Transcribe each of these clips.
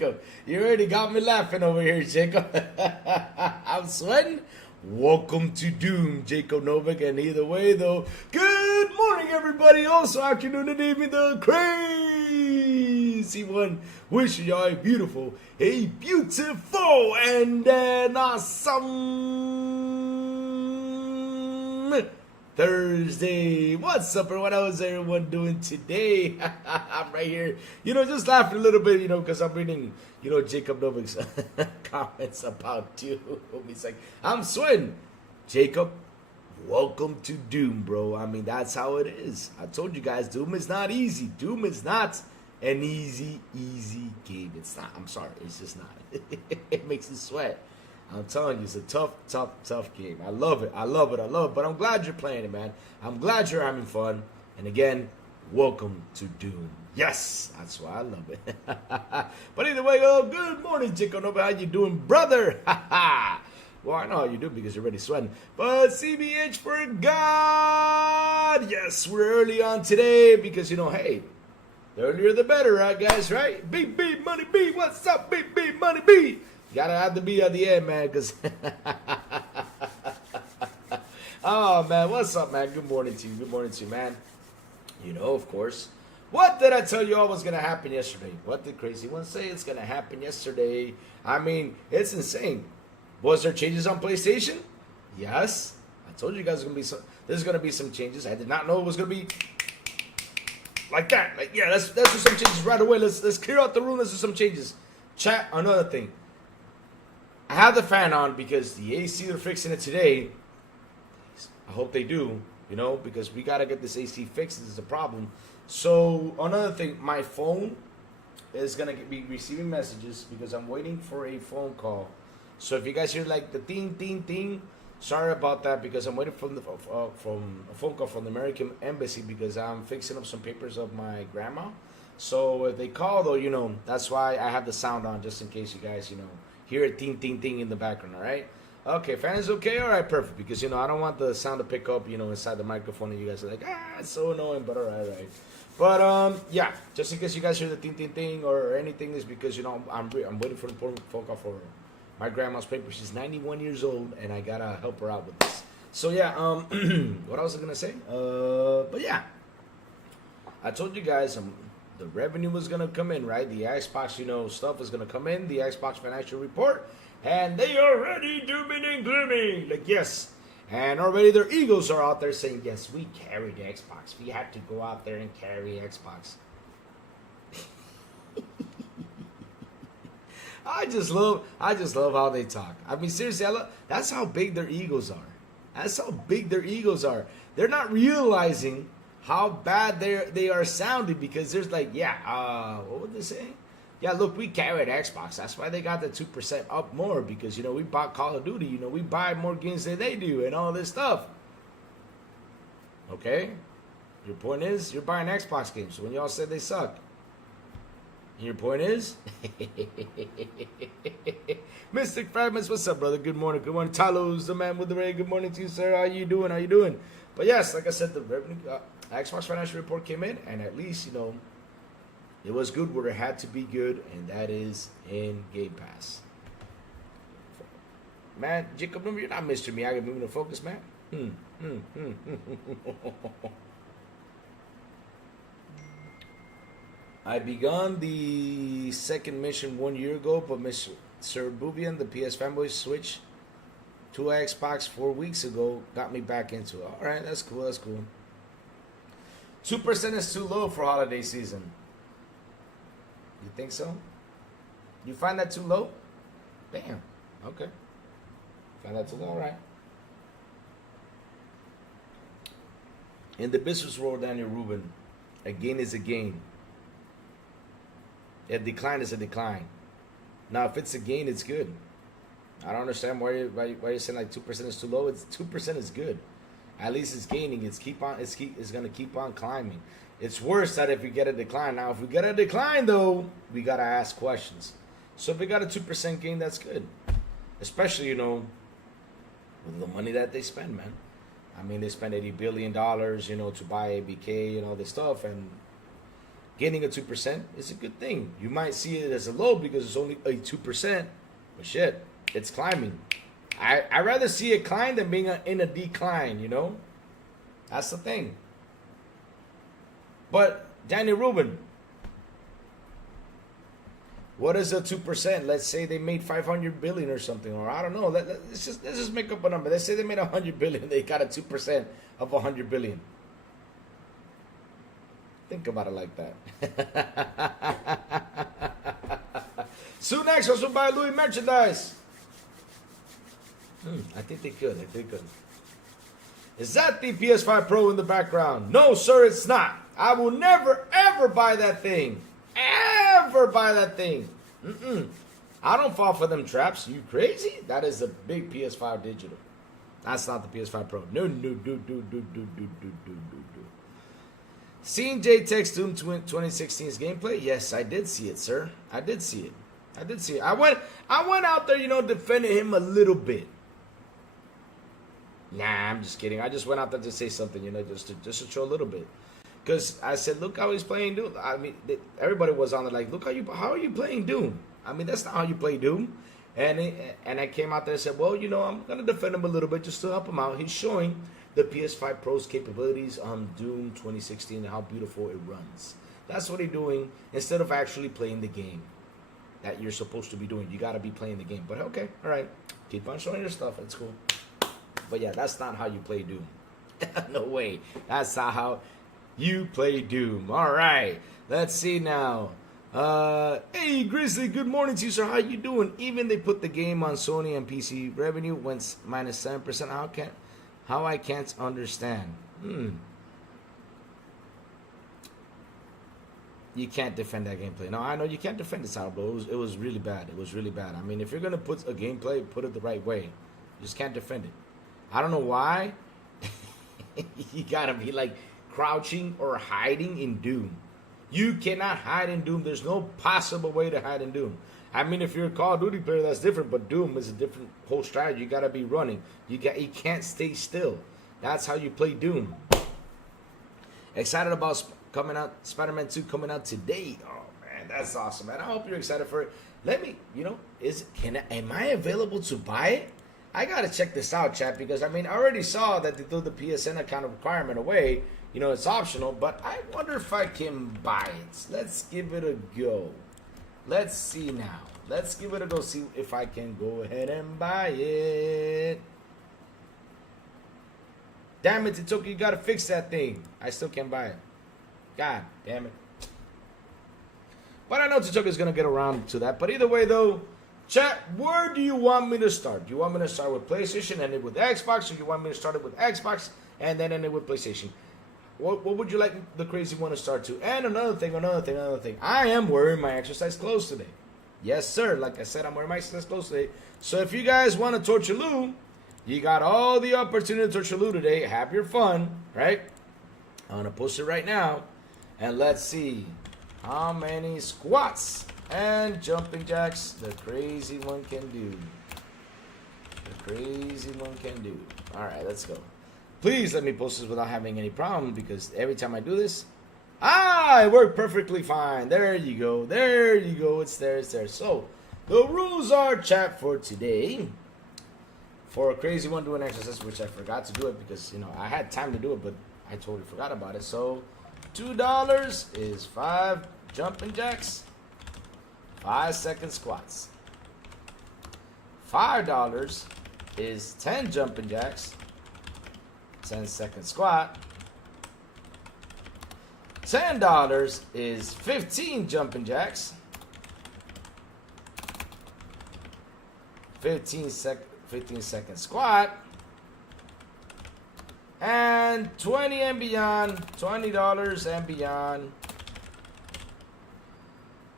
Jacob. You already got me laughing over here, Jacob. I'm sweating. Welcome to Doom, Jacob Novak. And either way, though, good morning, everybody. Also, afternoon and evening, the crazy one. Wishing y'all a beautiful, and an awesome Thursday. What's up, everyone? How's everyone doing today? I'm right here, just laughing a little bit, because I'm reading, Jacob Novak's comments about you. He's like, I'm sweating. Jacob, welcome to Doom, bro. I mean, that's how it is. I told you guys, Doom is not easy. Doom is not an easy game. It's not. I'm sorry. It's just not. It makes you sweat. I'm telling you, it's a tough game. I love it. But I'm glad you're playing it, man. I'm glad you're having fun. And again, welcome to Doom. Yes, that's why I love it. But either way, good morning, Chico Nova. How you doing, brother? Well, I know how you do because you're already sweating. But CBH for God. Yes, we're early on today because, hey, the earlier the better, right, guys, right? BB Money B. What's up, BB Money B? Gotta have the B at the end, man, because... Oh, man, what's up, man? Good morning to you, man. Of course. What did I tell you all was going to happen yesterday? What did Crazy One say it's going to happen yesterday? I mean, it's insane. Was there changes on PlayStation? Yes. I told you guys there's going to be some changes. I did not know it was going to be like that. Like, yeah, let's do some changes right away. Let's clear out the room. Let's do some changes. Chat, another thing. I have the fan on because the AC, they're fixing it today. I hope they do, because we got to get this AC fixed. This is a problem. So, another thing, my phone is going to be receiving messages because I'm waiting for a phone call. So, if you guys hear like the ting, sorry about that because I'm waiting from a phone call from the American Embassy because I'm fixing up some papers of my grandma. So, if they call, though, that's why I have the sound on just in case you guys, hear a ting in the background, all right? Okay, fan is okay? All right, perfect. Because, I don't want the sound to pick up, inside the microphone and you guys are like, it's so annoying, but all right. But, yeah, just in case you guys hear the ting or anything is because, I'm waiting for the phone call for my grandma's paper. She's 91 years old, and I got to help her out with this. So, yeah, what else was I going to say? But, yeah, I told you guys the revenue was going to come in, right? The Xbox, stuff is going to come in, the Xbox financial report, and they are already dooming and glooming. Like, yes. And already their egos are out there saying, yes, we carry the Xbox. We have to go out there and carry Xbox. I just love how they talk. I mean, seriously, that's how big their egos are. They're not realizing how bad they are sounding because there's like, what would they say? Yeah, look, we carry an Xbox. That's why they got the 2% up more because, we bought Call of Duty. We buy more games than they do and all this stuff. Okay? Your point is, you're buying Xbox games. So when y'all said they suck. And your point is? Mystic Fragments, what's up, brother? Good morning. Good morning. Talos, the man with the ray. Good morning to you, sir. How you doing? But yes, like I said, the revenue, Xbox financial report came in, and at least, it was good where it had to be good, and that is in Game Pass. Man, Jacob, you're not Mr. Miyagi moving to focus, man. I begun the second mission 1 year ago, but Mr. Serbuvian, the PS fanboy, switched to Xbox 4 weeks ago, got me back into it. All right, that's cool. 2% is too low for holiday season. You think so? You find that too low? Damn. Okay. Find that too low? All right. In the business world, Daniel Rubin, a gain is a gain. A decline is a decline. Now, if it's a gain, it's good. I don't understand why you're saying like 2% is too low. It's 2% is good. At least it's gaining. It's going to keep on climbing. It's worse that if we get a decline. Now, if we get a decline, though, we got to ask questions. So if we got a 2% gain, that's good. Especially, with the money that they spend, man. I mean, they spend $80 billion, to buy ABK and all this stuff. And Gaining a 2% is a good thing. You might see it as a low because it's only a 2%, but shit, it's climbing. I'd rather see it climb than being in a decline, you know? That's the thing. But, Danny Rubin, what is a 2%? Let's say they made 500 billion or something, or I don't know. Let's just make up a number. Let's say they made 100 billion. They got a 2% of 100 billion. Think about it like that. Soon next, also buy Louis merchandise. I think they could. Is that the PS5 Pro in the background? No, sir, it's not. I will never, ever buy that thing. Ever buy that thing. I don't fall for them traps. You crazy? That is a big PS5 digital. That's not the PS5 Pro. No. Seen J Text Doom 2016's gameplay? Yes, I did see it, sir. I did see it. I went out there, defending him a little bit. Nah, I'm just kidding. I just went out there to say something, just to show a little bit. Because I said, look how he's playing Doom. I mean, everybody was on there like, look how are you playing Doom? I mean, that's not how you play Doom. And I came out there and said, well, I'm going to defend him a little bit just to help him out. He's showing the PS5 Pro's capabilities on Doom 2016 and how beautiful it runs. That's what he's doing instead of actually playing the game that you're supposed to be doing. You got to be playing the game. But okay, all right. Keep on showing your stuff. It's cool. But yeah, that's not how you play Doom. No way. That's not how you play Doom. All right. Let's see now. Hey, Grizzly, good morning to you, sir. How you doing? Even they put the game on Sony and PC. Revenue went minus 7%. How I can't understand. You can't defend that gameplay. No, I know you can't defend it, Sourblow. It was really bad. I mean, if you're going to put a gameplay, put it the right way. You just can't defend it. I don't know why. You got to be like crouching or hiding in Doom. You cannot hide in Doom. There's no possible way to hide in Doom. I mean, if you're a Call of Duty player, that's different. But Doom is a different whole strategy. You got to be running. You can't stay still. That's how you play Doom. Excited about coming out, Spider-Man 2 coming out today. Oh man, that's awesome, man. I hope you're excited for it. Let me, am I available to buy it? I gotta check this out, chat, because I already saw that they threw the PSN account requirement away. It's optional, but I wonder if I can buy it. Let's give it a go. Let's see now. Let's give it a go. See if I can go ahead and buy it. Damn it, Titoki, you gotta fix that thing. I still can't buy it. God damn it. But I know Titoki's gonna get around to that. But either way, though, chat, where do you want me to start? Do you want me to start with PlayStation and end it with Xbox, or do you want me to start it with Xbox and then end it with PlayStation? What would you like the crazy one to start to? And another thing. I am wearing my exercise clothes today. Yes, sir. Like I said, I'm wearing my exercise clothes today. So if you guys want to torture Lou, you got all the opportunity to torture Lou today. Have your fun, right? I'm going to post it right now. And let's see how many squats and jumping jacks the crazy one can do. All right, let's go. Please let me post this without having any problem, because every time I do this, it worked perfectly fine. There you go. It's there. So, the rules are, chat, for today. For a crazy one doing exercise, which I forgot to do it because, I had time to do it, but I totally forgot about it. So, $2 is 5 jumping jacks, 5-second squats. $5 is 10 jumping jacks, 10-second squat. $10 is 15 jumping jacks, 15-second squat. And $20 and beyond,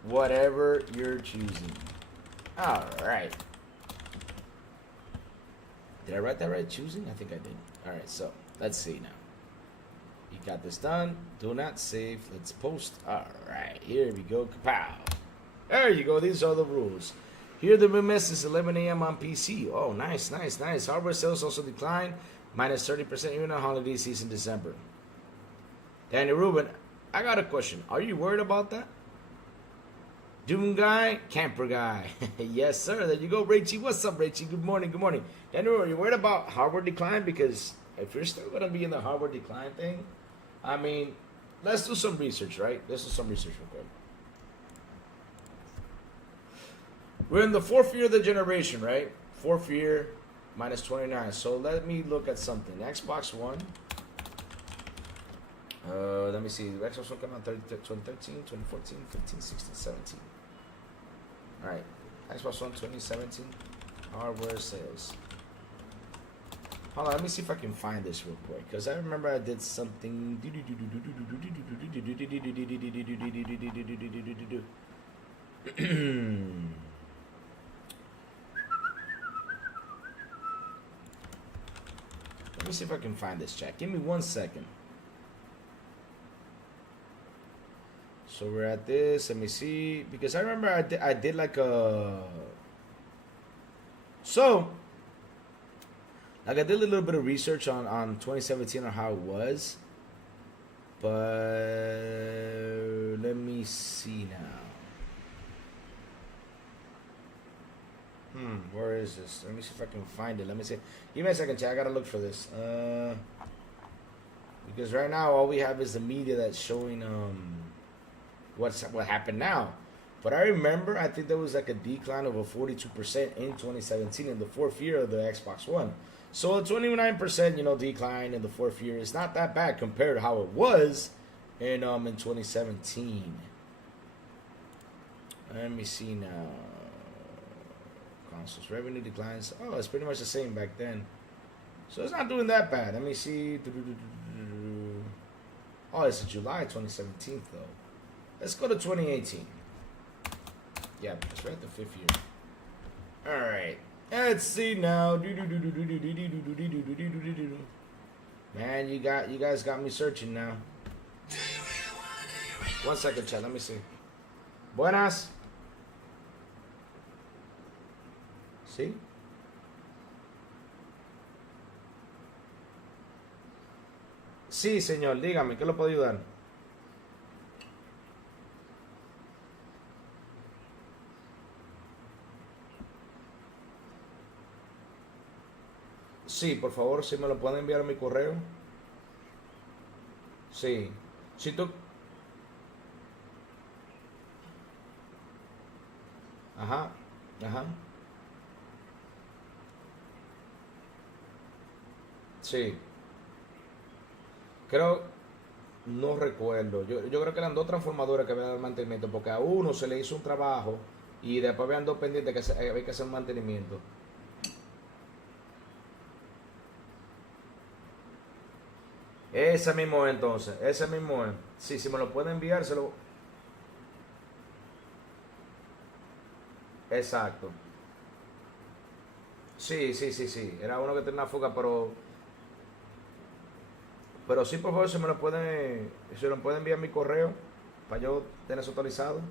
whatever you're choosing. All right. Did I write that right? Choosing? I think I did. All right, so let's see now. You got this done. Do not save. Let's post. All right, here we go. Kapow. There you go. These are the rules. Here the mess is 11 a.m. on PC. Oh, nice. Hardware sales also declined. Minus 30% even on holiday season December. Danny Rubin, I got a question. Are you worried about that? Doom guy, camper guy. Yes, sir. There you go, Rachie. What's up, Rachie? Good morning, good morning. Andrew, are you worried about hardware decline? Because if you're still going to be in the hardware decline thing, I mean, let's do some research, right? Let's do some research real quick. We're in the fourth year of the generation, right? Fourth year minus 29. So let me look at something. Xbox One. Let me see. The Xbox One came out 2013, 2014, 15, 16, 17. Alright. Xbox One 2017. Hardware sales. Hold on, let me see if I can find this real quick. Because I remember I did something. Let me see if I can find this, chat. Give me 1 second. So we're at this. Let me see. Because I remember I did like a... So, like I did a little bit of research on 2017 on how it was. But let me see now. Where is this? Let me see if I can find it. Let me see. Give me a second, chat. I gotta look for this. Because right now all we have is the media that's showing what happened now. But I remember I think there was like a decline of a 42% in 2017 in the fourth year of the Xbox One. So a 29% decline in the fourth year is not that bad compared to how it was in 2017. Let me see now. Consoles revenue declines. Oh, it's pretty much the same back then. So it's not doing that bad. Let me see. Oh, it's July 2017 though. Let's go to 2018. Yeah, it's right at the fifth year. All right. Let's see now. Man, you guys got me searching now. 1 second, chat. Let me see. Buenas. ¿Sí? Sí, señor, dígame, ¿qué lo puedo ayudar? Sí, por favor, si me lo pueden enviar a mi correo. Sí. Si tú... Ajá, ajá. Sí. Creo, no recuerdo. Yo creo que eran dos transformadores que habían dado mantenimiento, porque a uno se le hizo un trabajo y después habían dos pendientes que había que hacer un mantenimiento. Ese mismo es, entonces, ese mismo es. Sí, si me lo pueden enviar, se lo... Exacto. Sí, sí, sí, sí. Era uno que tenía una fuga, pero sí, por favor, si me lo pueden enviar a mi correo para yo tener eso actualizado.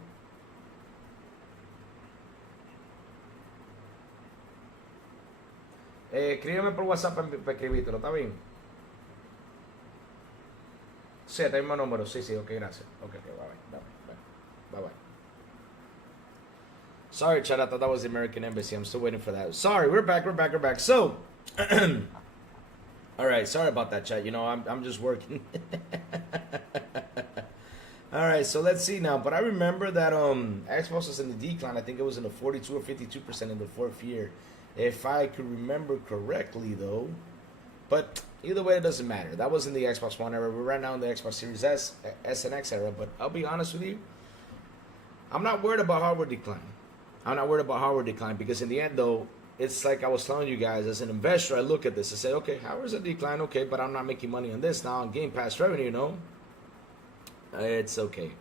Escríbeme por WhatsApp para escribírtelo, ¿está bien? Sí, está el mismo número. Sí, sí, ok, gracias. Ok, bye bye. Sorry, chat, I thought that was the American Embassy. I'm still waiting for that. Sorry, we're back. So, all right, sorry about that, chat. I'm just working. All right, so let's see now. But I remember that Xbox was in the decline. I think it was in the 42 or 52% in the fourth year, if I could remember correctly, though. But either way, it doesn't matter. That was in the Xbox One era. We're right now in the Xbox Series S and X era. But I'll be honest with you, I'm not worried about hardware decline. Because in the end, though, it's like I was telling you guys, as an investor, I look at this and say, okay, hardware's a decline, okay, but I'm not making money on this now on Game Pass revenue, It's okay.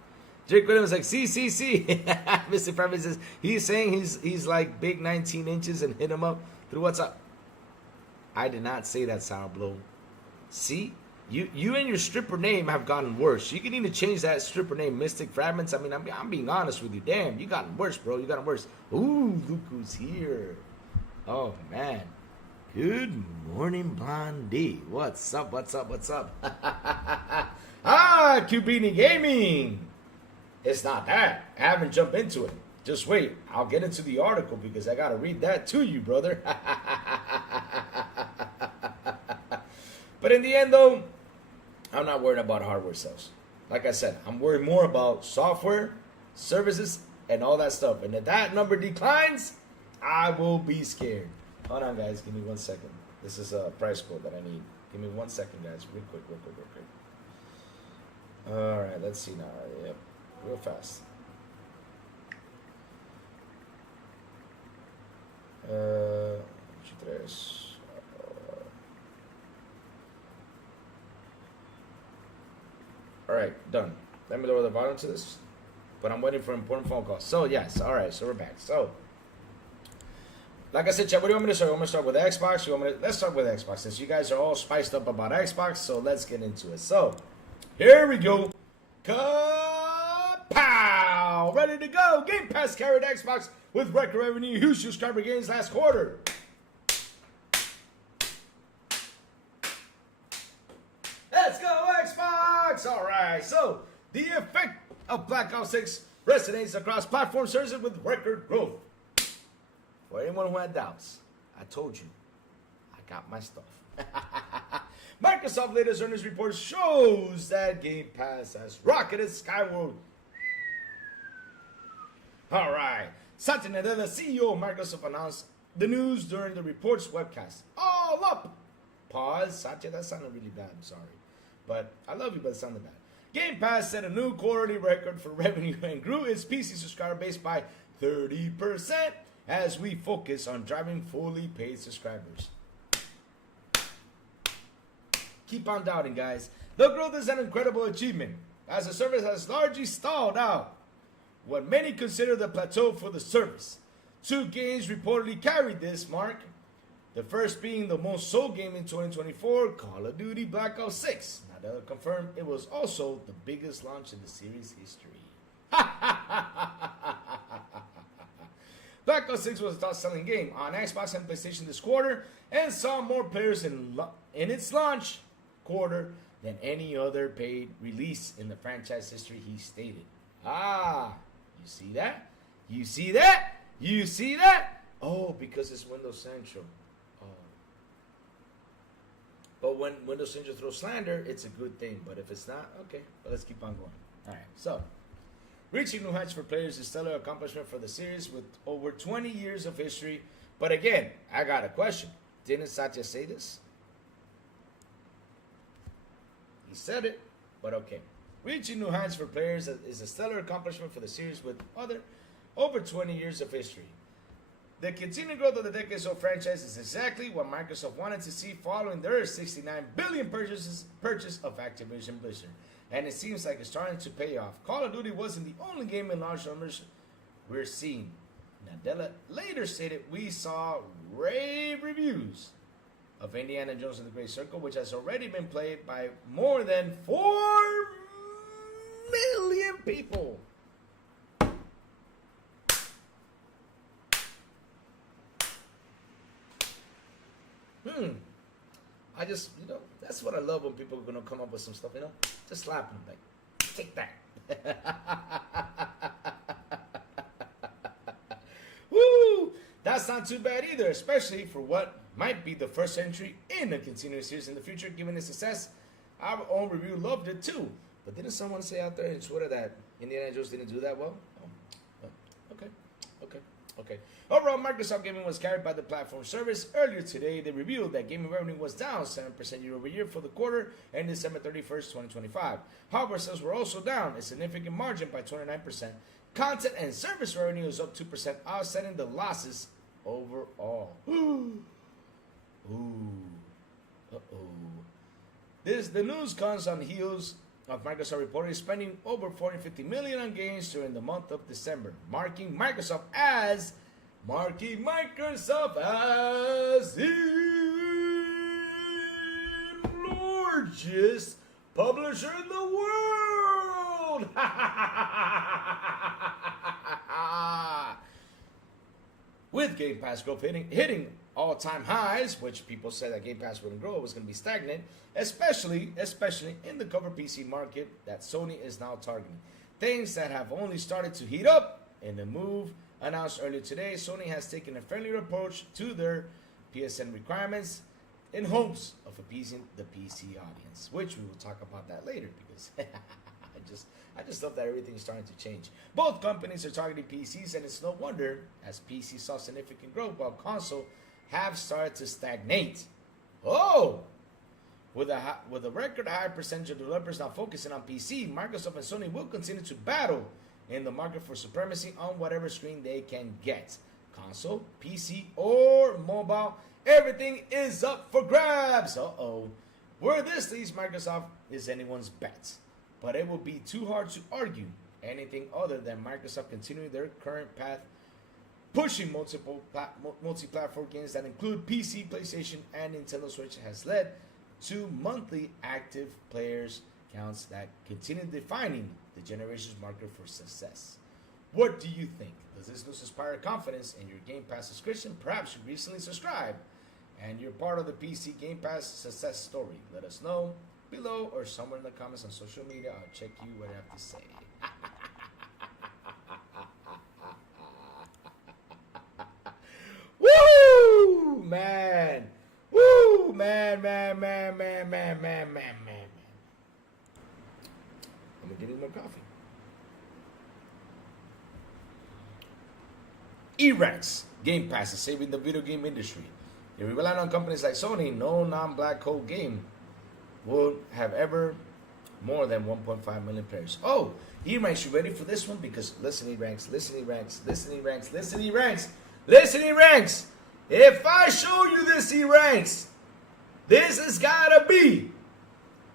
Jake Williams like, see. Mr. Premise says, he's saying he's like big 19 inches and hit him up through WhatsApp. I did not say that, Sourblow. See? You and your stripper name have gotten worse. You can even change that stripper name, Mystic Fragments. I mean, I'm being honest with you. Damn, you gotten worse, bro. You gotten worse. Ooh, look who's here. Oh, man. Good morning, Blondie. What's up? not Cubini Gaming. It's not that. I haven't jumped into it. Just wait. I'll get into the article because I got to read that to you, brother. But in the end, though, I'm not worried about hardware sales. Like I said, I'm worried more about software, services, and all that stuff. And if that number declines, I will be scared. Hold on, guys. Give me 1 second. This is a price quote that I need. Give me 1 second, guys. Real quick. All right, let's see now. Yep, real fast. All right, done. Let me lower the volume to this. But I'm waiting for an important phone call. So, yes. All right, so we're back. So, like I said, chat, what do you want me to start? You want me to start with Xbox? Let's start with Xbox. Since you guys are all spiced up about Xbox, so let's get into it. So, here we go. Pow! Ready to go. Game Pass carried Xbox with record revenue, huge subscriber gains last quarter. Let's go, Xbox! All right, so the effect of Black Ops 6 resonates across platform services with record growth. For anyone who had doubts, I told you, I got my stuff. Microsoft latest earnings report shows that Game Pass has rocketed skyward. All right. Satya Nadella, CEO of Microsoft, announced the news during the report's webcast. All up! Pause. Satya, that sounded really bad. I'm sorry. But I love you, but it sounded bad. Game Pass set a new quarterly record for revenue and grew its PC subscriber base by 30% as we focus on driving fully paid subscribers. Keep on doubting, guys. The growth is an incredible achievement, as the service has largely stalled out what many consider the plateau for the service. 2 games reportedly carried this mark. The first being the most sold game in 2024, Call of Duty Black Ops 6. Now, they'll confirm it was also the biggest launch in the series' history. Black Ops 6 was a top-selling game on Xbox and PlayStation this quarter and saw more players in its launch quarter than any other paid release in the franchise history, he stated. You see that? You see that? You see that? Oh, because it's Windows Central. Oh. But when Windows Central throws slander, it's a good thing. But if it's not, okay. But let's keep on going. All right. So, reaching new heights for players is a stellar accomplishment for the series with over 20 years of history. But again, I got a question. Didn't Satya say this? He said it, but okay. Reaching new heights for players is a stellar accomplishment for the series with over 20 years of history. The continued growth of the decades-old franchise is exactly what Microsoft wanted to see following their $69 billion purchase of Activision Blizzard. And it seems like it's starting to pay off. Call of Duty wasn't the only game in large numbers we're seeing. Nadella later stated, we saw rave reviews of Indiana Jones and the Great Circle, which has already been played by more than 4 million people. I just, that's what I love when people are going to come up with some stuff, just slap them, like, take that. Woo! That's not too bad either, especially for what might be the first entry in a continuous series in the future, given its success. Our own review loved it too. But didn't someone say out there in Twitter that Indiana Jones didn't do that well? Okay. Overall, Microsoft Gaming was carried by the platform service. Earlier today, they revealed that gaming revenue was down 7% year over year for the quarter ending December 31st, 2025. Hardware sales were also down a significant margin by 29%. Content and service revenue is up 2%, offsetting the losses overall. The news comes on the heels of Microsoft reporting spending over $450 million on games during the month of December, marking Microsoft as the largest publisher in the world. with Game Pass growth hitting all-time highs, which people said that Game Pass wouldn't grow, it was going to be stagnant, especially in the cover PC market that Sony is now targeting. Things that have only started to heat up in the move announced earlier today. Sony has taken a friendlier approach to their PSN requirements in hopes of appeasing the PC audience, which we will talk about that later because I just love that everything is starting to change. Both companies are targeting PCs, and it's no wonder as PC saw significant growth while console have started to stagnate. Oh! With a record high percentage of developers now focusing on PC, Microsoft and Sony will continue to battle in the market for supremacy on whatever screen they can get. Console, PC, or mobile, everything is up for grabs. Where this leads Microsoft is anyone's bet. But it will be too hard to argue anything other than Microsoft continuing their current path, pushing multi-platform games that include PC, PlayStation, and Nintendo Switch has led to monthly active players counts that continue defining the generation's market for success. What do you think? Does this news inspire confidence in your Game Pass subscription? Perhaps you recently subscribed and you're part of the PC Game Pass success story. Let us know below or somewhere in the comments on social media. I'll check you what I have to say. Woo, man. Woo, man. Let me get in my coffee. E-Ranks. Game Pass is saving the video game industry. If we rely on companies like Sony, no non-black code game will have ever more than 1.5 million players. Oh, E-Ranks, you ready for this one? Because listen, E-Ranks. If I show you this E-Ranks, this has gotta be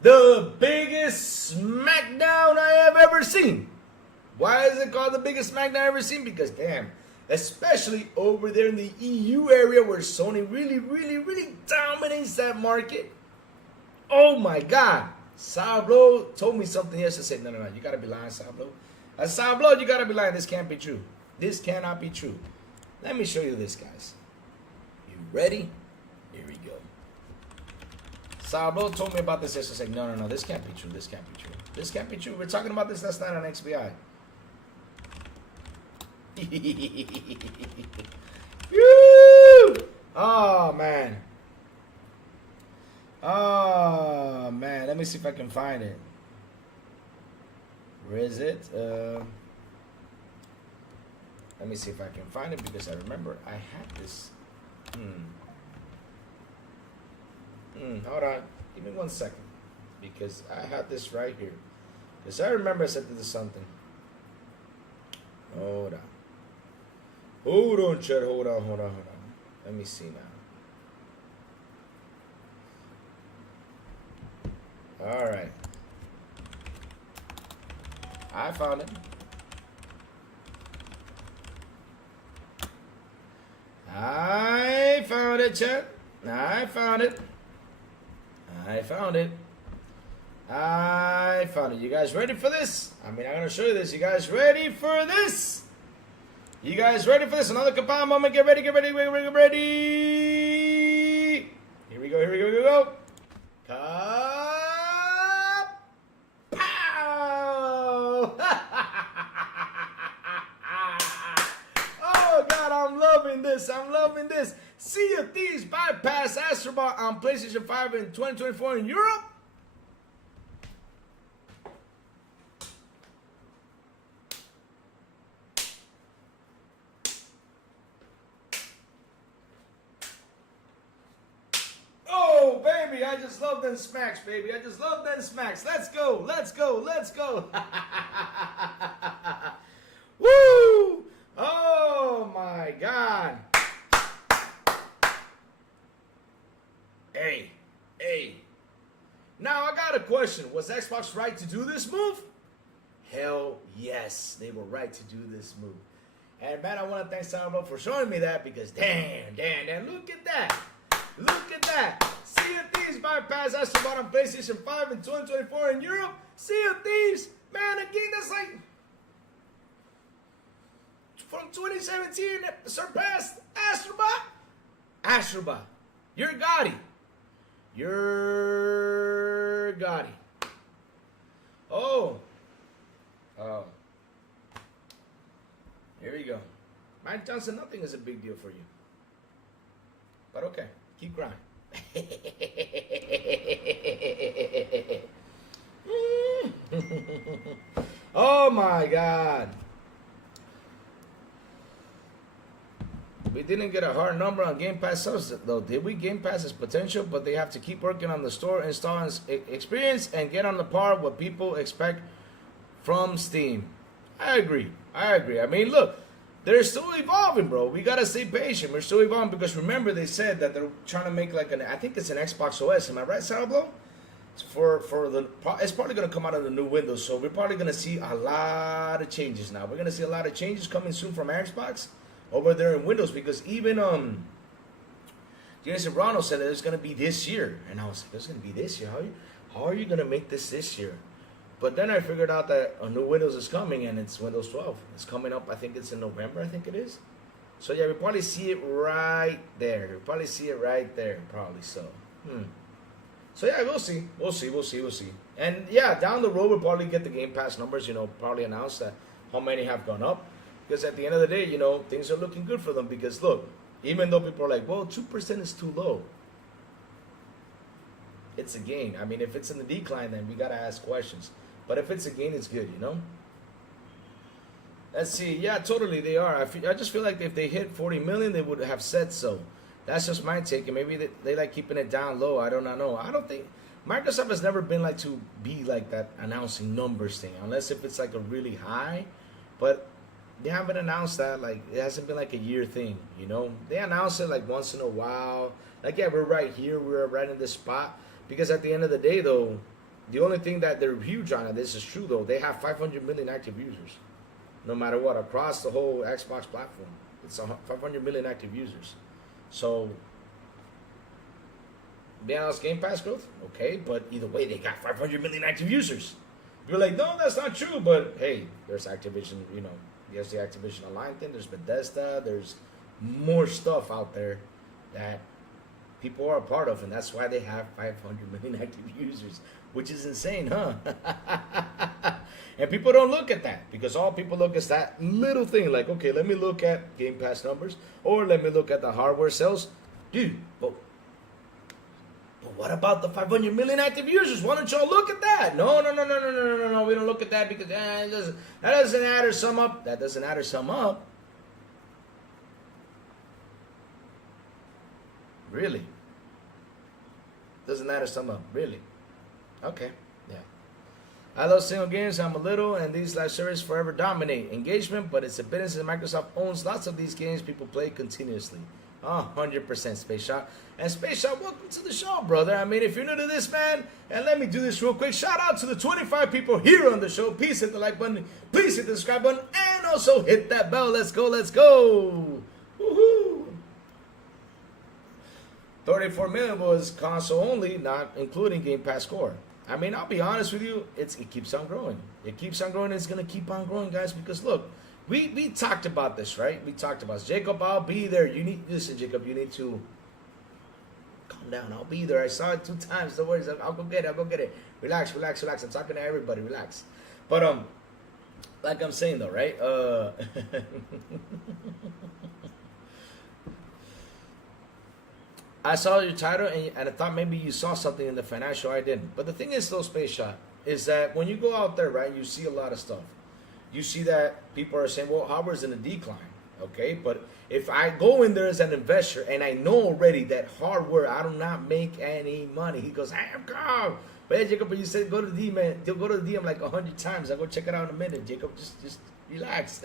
the biggest SmackDown I have ever seen. Why is it called the biggest SmackDown I've ever seen? Because damn, especially over there in the EU area where Sony really dominates that market. Oh my God. Sourblow told me something yesterday. No, you gotta be lying, Sourblow. Sourblow, you gotta be lying. This can't be true. This cannot be true. Let me show you this, guys. You ready? Here we go. Sourblow told me about this yesterday. No, this can't be true. This can't be true. We're talking about this last night on XBI. Woo! Oh man. Let me see if I can find it. Where is it? Let me see if I can find it because I remember I had this. Hold on. Give me 1 second. Because I had this right here. Because I remember I said this is something. Hold on. Hold on, Chad. Hold on. Let me see now. Alright. I found it. Chad. I found it. You guys ready for this? I'm gonna show you this. You guys ready for this? Another compound moment. Get ready. Here we go. Pow! Oh God, I'm loving this. Sea of Thieves bypass Astrobot on PlayStation 5 in 2024 in Europe. Oh, baby, I just love them smacks, baby. Let's go. Woo! Oh, my God. Hey. Now, I got a question. Was Xbox right to do this move? Hell yes, they were right to do this move. And, man, I want to thank Sourblow for showing me that because, damn, look at that. Sea of Thieves bypass Astrobot on PlayStation 5 in 2024 in Europe. Sea of Thieves, man, again, that's like from 2017 surpassed Astrobot. You're Gotti. You're Gotti. Oh. Here we go. Mike Johnson, nothing is a big deal for you. But okay, keep grinding. Oh my God. We didn't get a hard number on Game Pass subs though, did we? Game Pass is potential, but they have to keep working on the store, install, and experience, and get on the par what people expect from Steam. I agree. I mean, look, they're still evolving, bro. We gotta stay patient. We're still evolving because remember they said that they're trying to make like I think it's an Xbox OS. Am I right, Sourblow? It's it's probably gonna come out of the new Windows, so we're probably gonna see a lot of changes now. We're gonna see a lot of changes coming soon from Xbox over there in Windows because even Jason Ronald said that it's gonna be this year, and I was like, it's gonna be this year. How are you gonna make this year? But then I figured out that a new Windows is coming, and it's Windows 12. It's coming up, I think it's in November, I think it is. So yeah, we'll probably see it right there. We'll probably see it right there, probably so. So yeah, we'll see. And yeah, down the road, we'll probably get the Game Pass numbers, probably announce that how many have gone up. Because at the end of the day, things are looking good for them. Because look, even though people are like, well, 2% is too low. It's a gain. I mean, if it's in the decline, then we got to ask questions. But if it's a gain, it's good, Let's see. Yeah, totally, they are. I just feel like if they hit 40 million, they would have said so. That's just my take. And maybe they like keeping it down low. I don't know. I don't think Microsoft has never been like to be like that announcing numbers thing. Unless if it's like a really high. But they haven't announced that. Like, it hasn't been like a year thing, They announce it like once in a while. Like, yeah, we're right here. We're right in this spot. Because at the end of the day, though, the only thing that they're huge on, and this is true, though, they have 500 million active users. No matter what, across the whole Xbox platform. It's 500 million active users. So, they announced Game Pass growth? Okay, but either way, they got 500 million active users. You're like, no, that's not true. But, hey, there's Activision, there's the Activision Online thing. There's Bethesda. There's more stuff out there that people are a part of, and that's why they have 500 million active users, which is insane, huh? And people don't look at that because all people look is that little thing like, okay, let me look at Game Pass numbers or let me look at the hardware sales. Dude, but what about the 500 million active users? Why don't y'all look at that? No. We don't look at that because that doesn't add or sum up. That doesn't add or sum up. Really? Doesn't matter sum up. Really? Okay. Yeah. I love single games. I'm a little, and these live services forever dominate engagement, but it's a business and Microsoft owns lots of these games people play continuously. 100% Space Shot. And Space Shot, welcome to the show, brother. I mean, if you're new to this, man, and let me do this real quick. Shout out to the 25 people here on the show. Please hit the like button. Please hit the subscribe button. And also hit that bell. Let's go. Woohoo! 34 million was console only, not including Game Pass Core. I mean, I'll be honest with you, it keeps on growing. It keeps on growing, and it's going to keep on growing, guys, because look, we talked about this, right? We talked about this. Jacob, I'll be there. Listen, Jacob, you need to calm down. I'll be there. I saw it 2 times. Don't worry. I'll go get it. Relax. I'm talking to everybody. Relax. But, like I'm saying, though, right? I saw your title and I thought maybe you saw something in the financial. I didn't. But the thing is, though, Space Shot, is that when you go out there, right, you see a lot of stuff. You see that people are saying, well, hardware's in a decline. Okay, but if I go in there as an investor and I know already that hardware, I do not make any money. He goes, I'm calm. But hey, Jacob, but you said go to the DM. They'll go to the DM like 100 times. I'll go check it out in a minute. Jacob, just relax.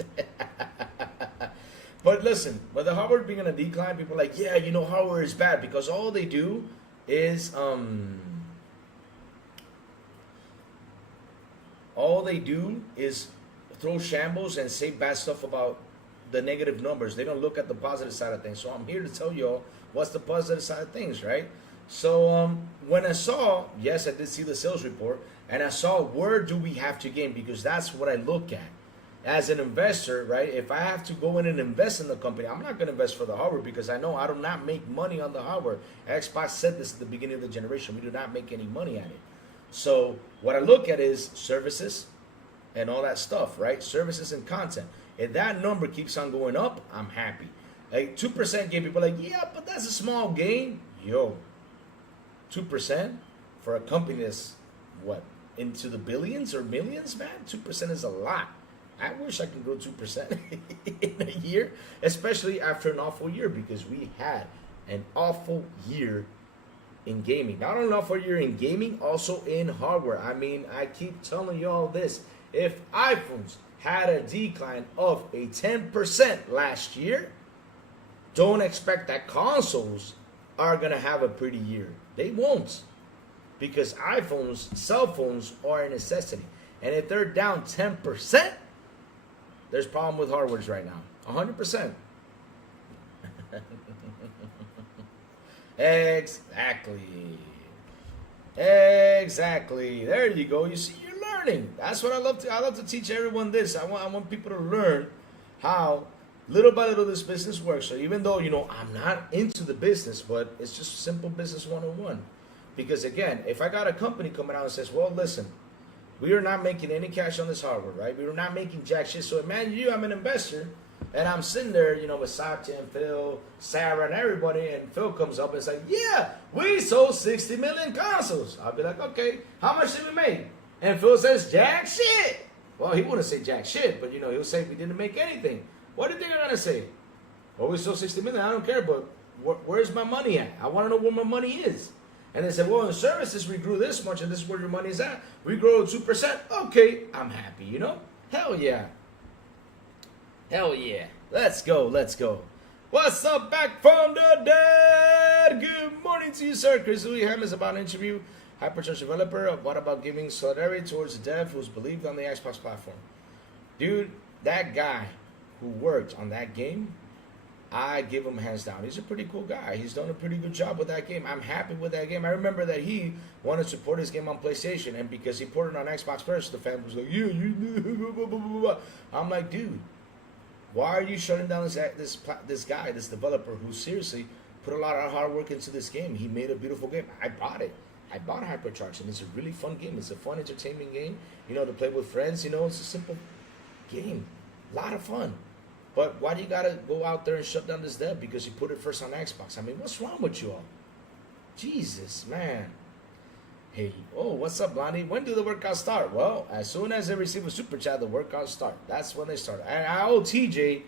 But listen, with the hardware being in a decline, people are like, yeah, hardware is bad because all they do is throw shambles and say bad stuff about the negative numbers. They don't look at the positive side of things. So I'm here to tell you all what's the positive side of things, right? So when I saw, yes, I did see the sales report, and I saw where do we have to gain because that's what I look at. as an investor, right? If I have to go in and invest in the company, I'm not going to invest for the hardware because I know I do not make money on the hardware. Xbox said this at the beginning of the generation. We do not make any money at it. So what I look at is services and all that stuff, right? Services and content. If that number keeps on going up, I'm happy. Like 2% gain, people are like, yeah, but that's a small gain. Yo, 2% for a company that's what, into the billions or millions, man? 2% is a lot. I wish I could grow 2% in a year, especially after an awful year, because we had an awful year in gaming. Not only an awful year in gaming, also in hardware. I mean, I keep telling you all this. If iPhones had a decline of a 10% last year, don't expect that consoles are going to have a pretty year. They won't, because iPhones, cell phones are a necessity. And if they're down 10%, there's a problem with hardwares right now. 100%. Exactly. Exactly. There you go. You see, you're learning. That's what I love to. I love to teach everyone this. I want people to learn how little by little this business works. So even though I'm not into the business, but it's just simple business 101. Because again, if I got a company coming out and says, "Well, listen, we are not making any cash on this hardware, right? We are not making jack shit." So imagine I'm an investor, and I'm sitting there, with Satya and Phil, Sarah, and everybody, and Phil comes up and it's like, "Yeah, we sold 60 million consoles." I'll be like, "Okay, how much did we make?" And Phil says, "Jack shit." Well, he wouldn't say jack shit, but he'll say we didn't make anything. What do you think I'm gonna say? "Well, we sold 60 million. I don't care, but where's my money at? I want to know where my money is." And they said, "Well, in services, we grew this much, and this is where your money is at. We grow 2%. Okay, I'm happy, Hell yeah. Hell yeah. Let's go, let's go. What's up, back from the dead? Good morning to you, sir. Chris William is about to interview hypercharge developer. What about giving solidarity towards the dev who's believed on the Xbox platform? Dude, that guy who worked on that game, I give him hands down. He's a pretty cool guy. He's done a pretty good job with that game. I'm happy with that game. I remember that he wanted to port his game on PlayStation, and because he ported on Xbox first, the fan was like, "Yeah, you." I'm like, dude, why are you shutting down this guy, this developer who seriously put a lot of hard work into this game? He made a beautiful game. I bought it. I bought Hypercharge, and it's a really fun game. It's a fun, entertaining game. To play with friends. It's a simple game. A lot of fun. But why do you gotta go out there and shut down this dev because you put it first on Xbox? I mean, what's wrong with you all? Jesus, man. Hey, what's up, Blondie? When do the workouts start? Well, as soon as they receive a super chat, the workouts start. That's when they start. And I owe TJ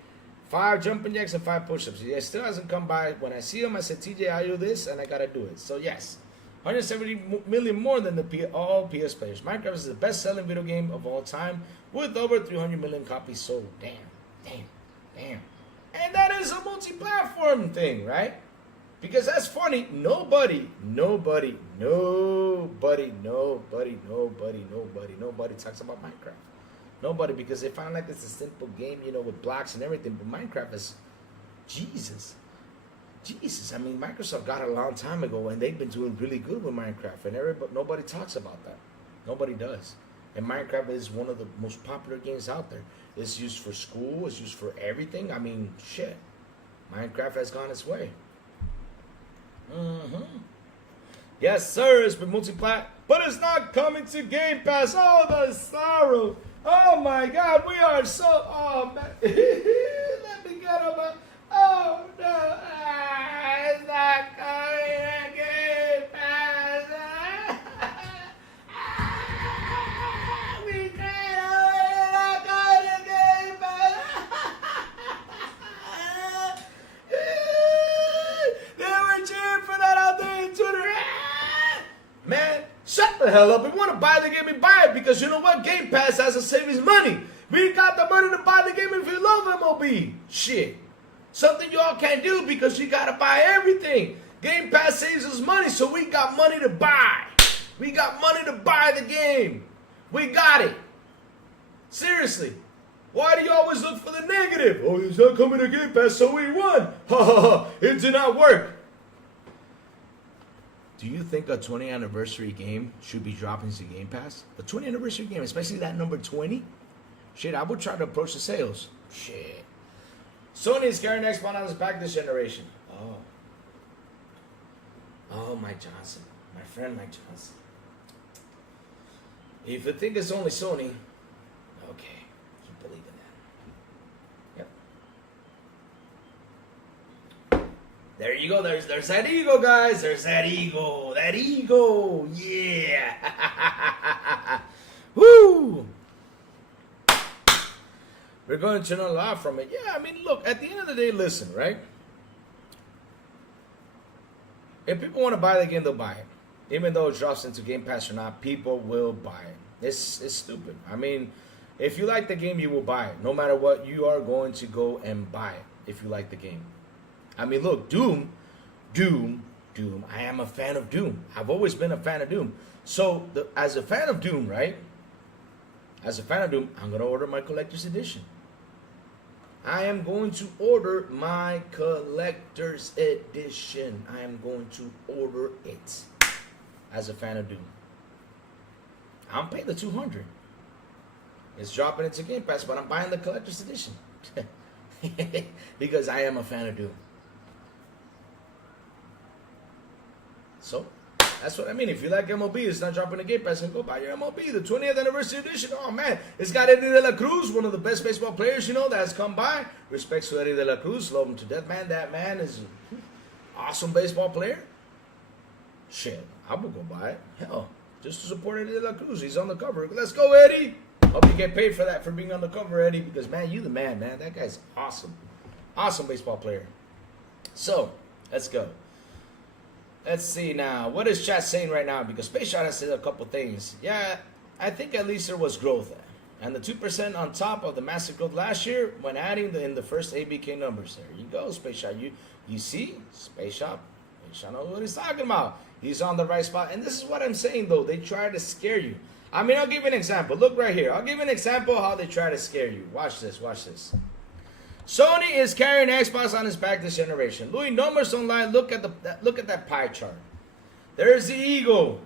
5 jumping jacks and 5 push-ups. He still hasn't come by. When I see him, I said, "TJ, I do this, and I gotta do it." So yes, 170 million more than all PS players. Minecraft is the best-selling video game of all time with over 300 million copies sold. Damn. And that is a multi-platform thing, right? Because that's funny. Nobody talks about Minecraft. Nobody, because they find like it's a simple game, with blocks and everything. But Minecraft is Jesus. I mean, Microsoft got it a long time ago, and they've been doing really good with Minecraft. And nobody talks about that. Nobody does. And Minecraft is one of the most popular games out there. It's used for school. It's used for everything. I mean, shit. Minecraft has gone its way. Yes, sir. It's been multi-plat, but it's not coming to Game Pass. Oh, the sorrow. Oh, my God. We are so... Oh, man. Let me get on my... Oh, no. It's not coming to Game Pass. We can't go to Game Pass. They were cheering for that out there in Twitter. Man, shut the hell up. If you want to buy the game, buy it, because you know what? Game Pass has to save his money. We got the money to buy the game if you love MLB. Shit. Something y'all can't do because you got to buy everything. Game Pass saves us money, so we got money to buy. We got money to buy the game. We got it. Seriously. Why do you always look for the negative? Oh, it's not coming to Game Pass, so we won. Ha ha ha. It did not work. Do you think a 20th anniversary game should be dropping to Game Pass? A 20th anniversary game, especially that number 20? Shit, I would try to approach the sales. Shit. Sony is carrying Xbox on its back this generation. Oh. Oh, Mike Johnson. My friend Mike Johnson. If you think it's only Sony, okay. Keep believing that. Yep. There you go. There's that ego, guys. There's that ego. That ego. Yeah. Woo. We're going to learn a lot from it. Yeah, I mean, look, at the end of the day, listen, right? If people want to buy the game, they'll buy it. Even though it drops into Game Pass or not, people will buy it. It's stupid. I mean, if you like the game, you will buy it. No matter what, you are going to go and buy it if you like the game. I mean, look, Doom. I am a fan of Doom. I've always been a fan of Doom. So, as a fan of Doom, right? As a fan of Doom, I'm going to order my collector's edition. I am going to order my collector's edition. I am going to order it as a fan of Doom. I'm paying the $200. It's dropping into Game Pass, but I'm buying the collector's edition because I am a fan of Doom. So, that's what I mean. If you like MLB, it's not dropping the Game Pass, and go buy your MLB, the 20th anniversary edition. Oh, man. It's got Eddie De La Cruz, one of the best baseball players, that has come by. Respects to Eddie De La Cruz. Love him to death, man. That man is an awesome baseball player. Shit, I would go buy it. Hell, just to support Eddie De La Cruz. He's on the cover. Let's go, Eddie. Hope you get paid for that, for being on the cover, Eddie, because, man, you the man, man. That guy's awesome. Awesome baseball player. So, let's go. Let's see now. What is chat saying right now? Because Space Shot has said a couple things. Yeah, I think at least there was growth. And the 2% on top of the massive growth last year when adding in the first ABK numbers. There you go, Space Shot. You see? Space Shot knows what he's talking about. He's on the right spot. And this is what I'm saying, though. They try to scare you. I mean, I'll give you an example. Look right here. I'll give you an example how they try to scare you. Watch this. Watch this. Sony is carrying Xbox on its back this generation. Louis, numbers online. Look at that pie chart. There's the ego.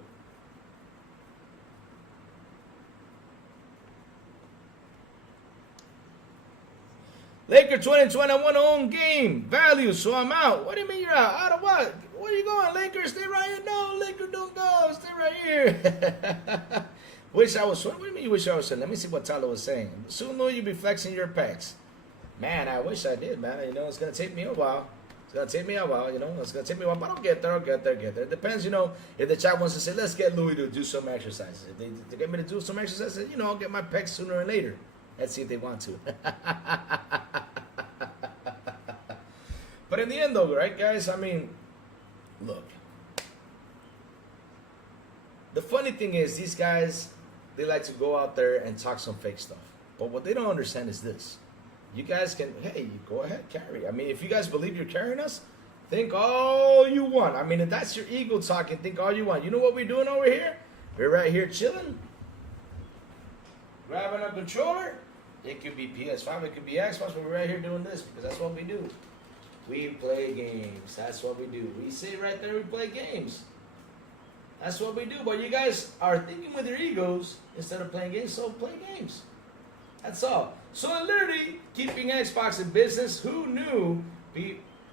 Laker 2021 own game value. So I'm out. What do you mean you're out? Out of what? Where are you going, Lakers? Stay right here. No, Lakers don't go. Stay right here. Wish I was. What do you mean you wish I was? Let me see what Tyler was saying. Soon, Louis, you'll be flexing your pecs. Man, I wish I did, man. It's going to take me a while. It's going to take me a while, It's going to take me a while, but I'll get there. It depends, if the chat wants to say, let's get Louis to do some exercises. If they get me to do some exercises, I'll get my pecs sooner or later. Let's see if they want to. But in the end, though, right, guys? I mean, look. The funny thing is, these guys, they like to go out there and talk some fake stuff. But what they don't understand is this. You guys can, hey, you go ahead, carry. I mean, if you guys believe you're carrying us, think all you want. I mean, if that's your ego talking, think all you want. You know what we're doing over here? We're right here chilling, grabbing a controller. It could be PS5, it could be Xbox, but we're right here doing this because that's what we do. We play games. That's what we do. We sit right there, we play games. That's what we do. But you guys are thinking with your egos instead of playing games, so play games. That's all. So literally, keeping Xbox in business, who knew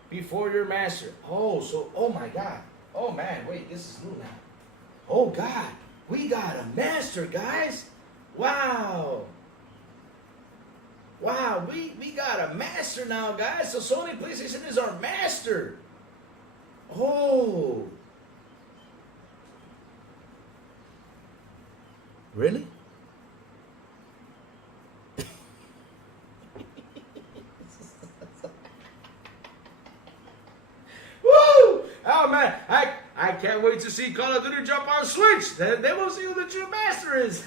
before your master? Oh my God. Oh man, wait, this is new now. Oh God, we got a master, guys. Wow. Wow, we got a master now, guys. So Sony PlayStation is our master. Oh. Really? Oh man, I can't wait to see Call of Duty jump on Switch. Then we'll see who the true master is.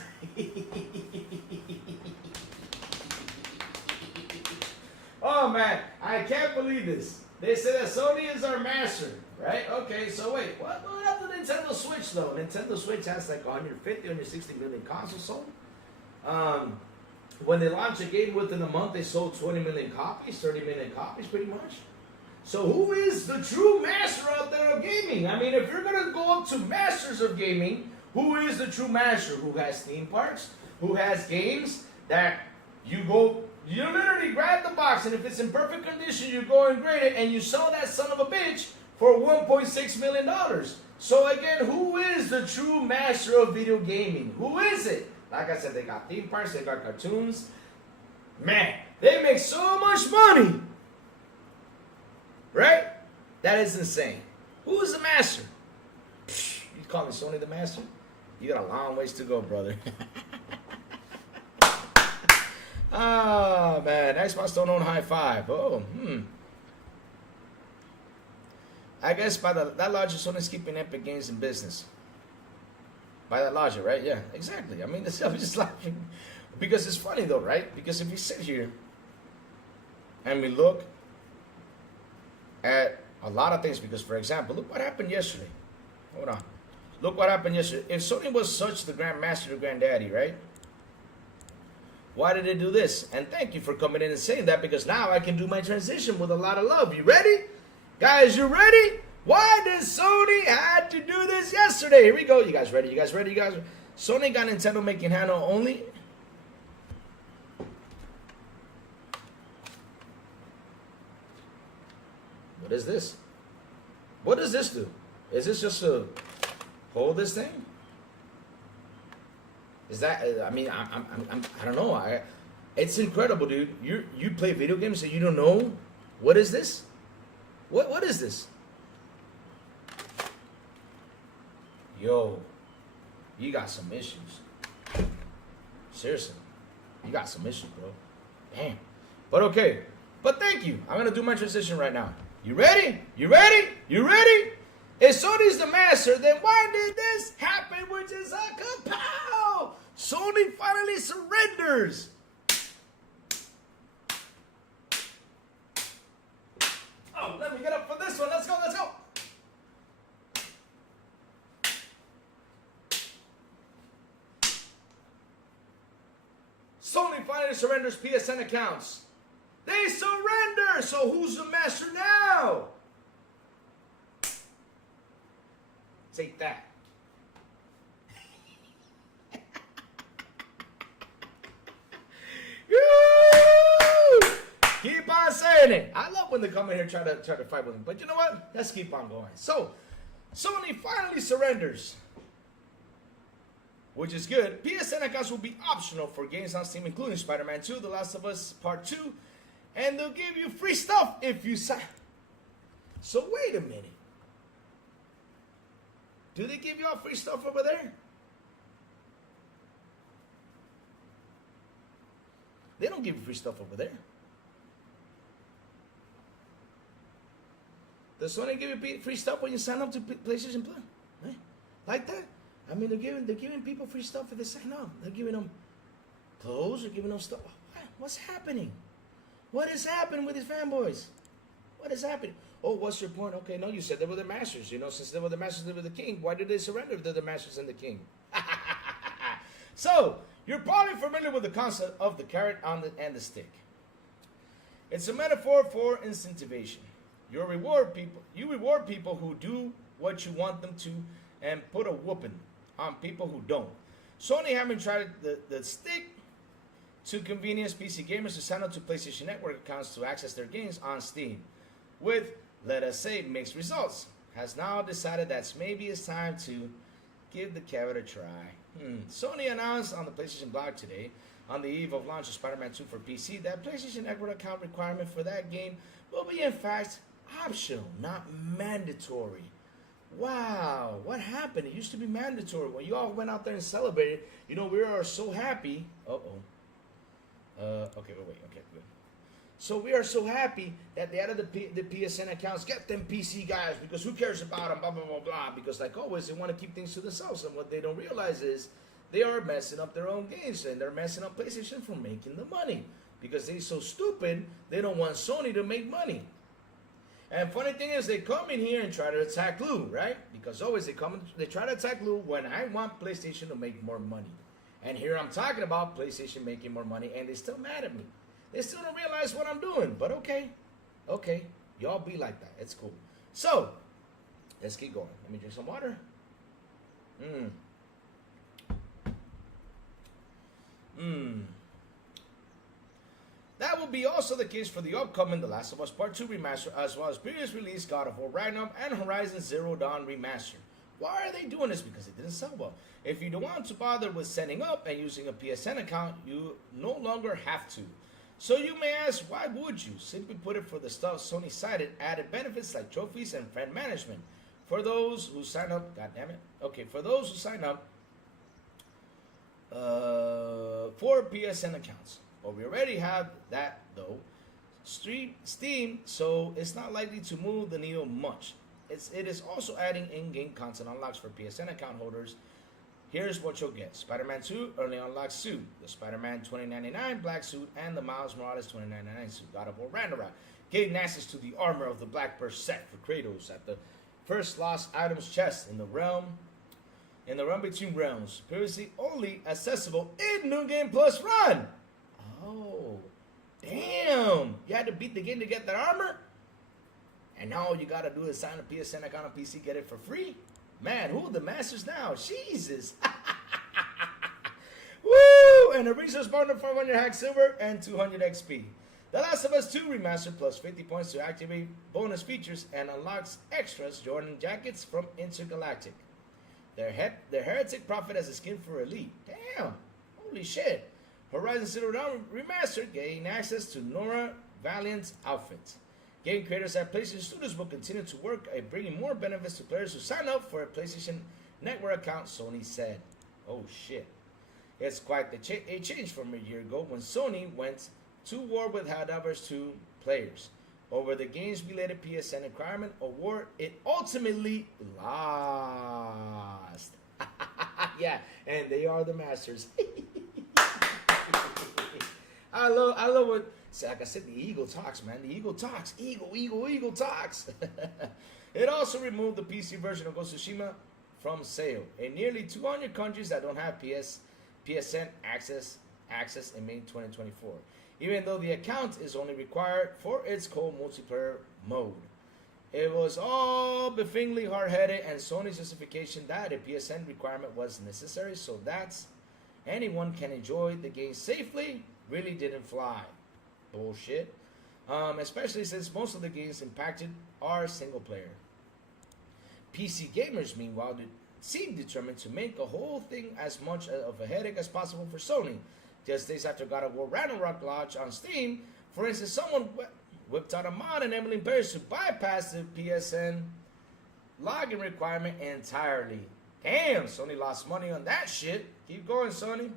Oh man, I can't believe this. They say that Sony is our master, right? Okay, so wait, what happened to Nintendo Switch though? Nintendo Switch has like 150, 160 million consoles sold. When they launched a game within a month, they sold 20 million copies, 30 million copies pretty much. So who is the true master out there of gaming? I mean, if you're going to go up to masters of gaming, who is the true master? Who has theme parks? Who has games that You go, you literally grab the box, and if it's in perfect condition, you go and grade it, and you sell that son of a bitch for $1.6 million. So again, who is the true master of video gaming? Who is it? Like I said, they got theme parks, they got cartoons. Man, they make so much money. Right? That is insane. Who is the master? You call me Sony the master? You got a long ways to go, brother. Oh, man. Xbox don't own high five. Oh, I guess by that logic, Sony's keeping Epic Games in business. By that logic, right? Yeah, exactly. I mean, I'm just laughing. Because it's funny, though, right? Because if we sit here and we look at a lot of things, because, for example, look what happened yesterday. Hold on. Look what happened yesterday. If Sony was such the grandmaster, the granddaddy, right? Why did they do this? And thank you for coming in and saying that, because now I can do my transition with a lot of love. You ready? Guys, you ready? Why did Sony have to do this yesterday? Here we go. You guys ready? You guys ready? You guys? Sony got Nintendo making handheld only. What is this? What does this do? Is this just to hold this thing? Is that? I mean, I don't know. It's incredible, dude. You play video games and you don't know what is this? What is this? Yo, you got some issues. Seriously, you got some issues, bro. Damn. But okay. But thank you. I'm gonna do my transition right now. You ready? You ready? You ready? If Sony's the master, then why did this happen? Which is a kapow! Sony finally surrenders. Oh, let me get up for this one. Let's go, let's go. Sony finally surrenders PSN accounts. They surrender! So who's the master now? Take that. Keep on saying it. I love when they come in here try to fight with me. But you know what? Let's keep on going. So, Sony finally surrenders, which is good. PSN accounts will be optional for games on Steam, including Spider-Man 2, The Last of Us Part 2, and they'll give you free stuff if you sign. So wait a minute. Do they give you all free stuff over there? They don't give you free stuff over there. Does Sony give you free stuff when you sign up to PlayStation Plus? Right? Like that? I mean, they're giving people free stuff if they sign up. They're giving them clothes. They're giving them stuff. What's happening? What is happening with these fanboys? What is happening? Oh, what's your point? Okay, no, you said they were the masters. You know, since they were the masters, they were the king. Why did they surrender if they're the masters and the king? So, you're probably familiar with the concept of the carrot and the stick. It's a metaphor for incentivization. You reward people who do what you want them to and put a whooping on people who don't. Sony having tried the stick to convenience PC gamers to sign up to PlayStation Network accounts to access their games on Steam. With, let us say, mixed results, has now decided that maybe it's time to give the carrot a try. Sony announced on the PlayStation blog today, on the eve of launch of Spider-Man 2 for PC, that PlayStation Network account requirement for that game will be in fact optional, not mandatory. Wow, what happened? It used to be mandatory. When you all went out there and celebrated, you know, we are so happy. Okay, good. So we are so happy that they added the PSN accounts. Get them PC guys, because who cares about them, blah, blah, blah, blah. Because like always, they want to keep things to themselves. And what they don't realize is they are messing up their own games. And they're messing up PlayStation from making the money. Because they're so stupid, they don't want Sony to make money. And funny thing is, they come in here and try to attack Lou, right? Because always they try to attack Lou when I want PlayStation to make more money. And here I'm talking about PlayStation making more money, and they're still mad at me. They still don't realize what I'm doing, but okay. Y'all be like that. It's cool. So, let's keep going. Let me drink some water. be also the case for the upcoming The Last of Us Part 2 remaster, as well as previous release God of War Ragnarok and Horizon Zero Dawn remaster. Why are they doing this? Because it didn't sell well. If you don't want to bother with setting up and using a PSN account, you no longer have to. So you may ask, why would you? Simply put it, for the stuff Sony cited, added benefits like trophies and friend management. For those who sign up, God damn it. Okay, for those who sign up for PSN accounts. But we already have that though. Steam, so it's not likely to move the needle much. It is also adding in-game content unlocks for PSN account holders. Here's what you'll get. Spider-Man 2 Early Unlocked Suit, the Spider-Man 2099 Black Suit, and the Miles Morales 2099 Suit. God of War Ragnarok. Gain access to the Armor of the Black Burst set for Kratos at the first lost items chest in the realm between realms. Previously only accessible in New Game Plus Run. Oh, damn. You had to beat the game to get that armor? And now all you gotta do is sign a PSN account on PC, get it for free? Man, who are the masters now? Jesus. Woo! And a resource partner, 500 hack silver and 200 XP. The Last of Us 2 remastered plus 50 points to activate bonus features and unlocks extras, Jordan jackets from Intergalactic. Their Heretic Prophet as a skin for Elite. Damn. Holy shit. Horizon Zero Dawn remastered, gain access to Nora Valiant's outfit. Game creators at PlayStation Studios will continue to work at bringing more benefits to players who sign up for a PlayStation Network account, Sony said. Oh shit. It's quite a change from a year ago when Sony went to war with Helldivers 2 players over the games-related PSN requirement, a war it ultimately lost. Yeah, and they are the masters. I love what, see, like I said, the eagle talks, man. The eagle talks. Eagle talks. It also removed the PC version of Ghost of Tsushima from sale in nearly 200 countries that don't have PSN access in May 2024. Even though the account is only required for its co-multiplayer mode. It was all befingly hard-headed, and Sony's justification that a PSN requirement was necessary so that anyone can enjoy the game safely really didn't fly. Bullshit. Especially since most of the games impacted are single player. PC gamers, meanwhile, seem determined to make the whole thing as much of a headache as possible for Sony. Just days after God of War Ragnarok launch on Steam, for instance, someone whipped out a mod enabling players to bypass the PSN login requirement entirely. Damn, Sony lost money on that shit. Keep going, Sony.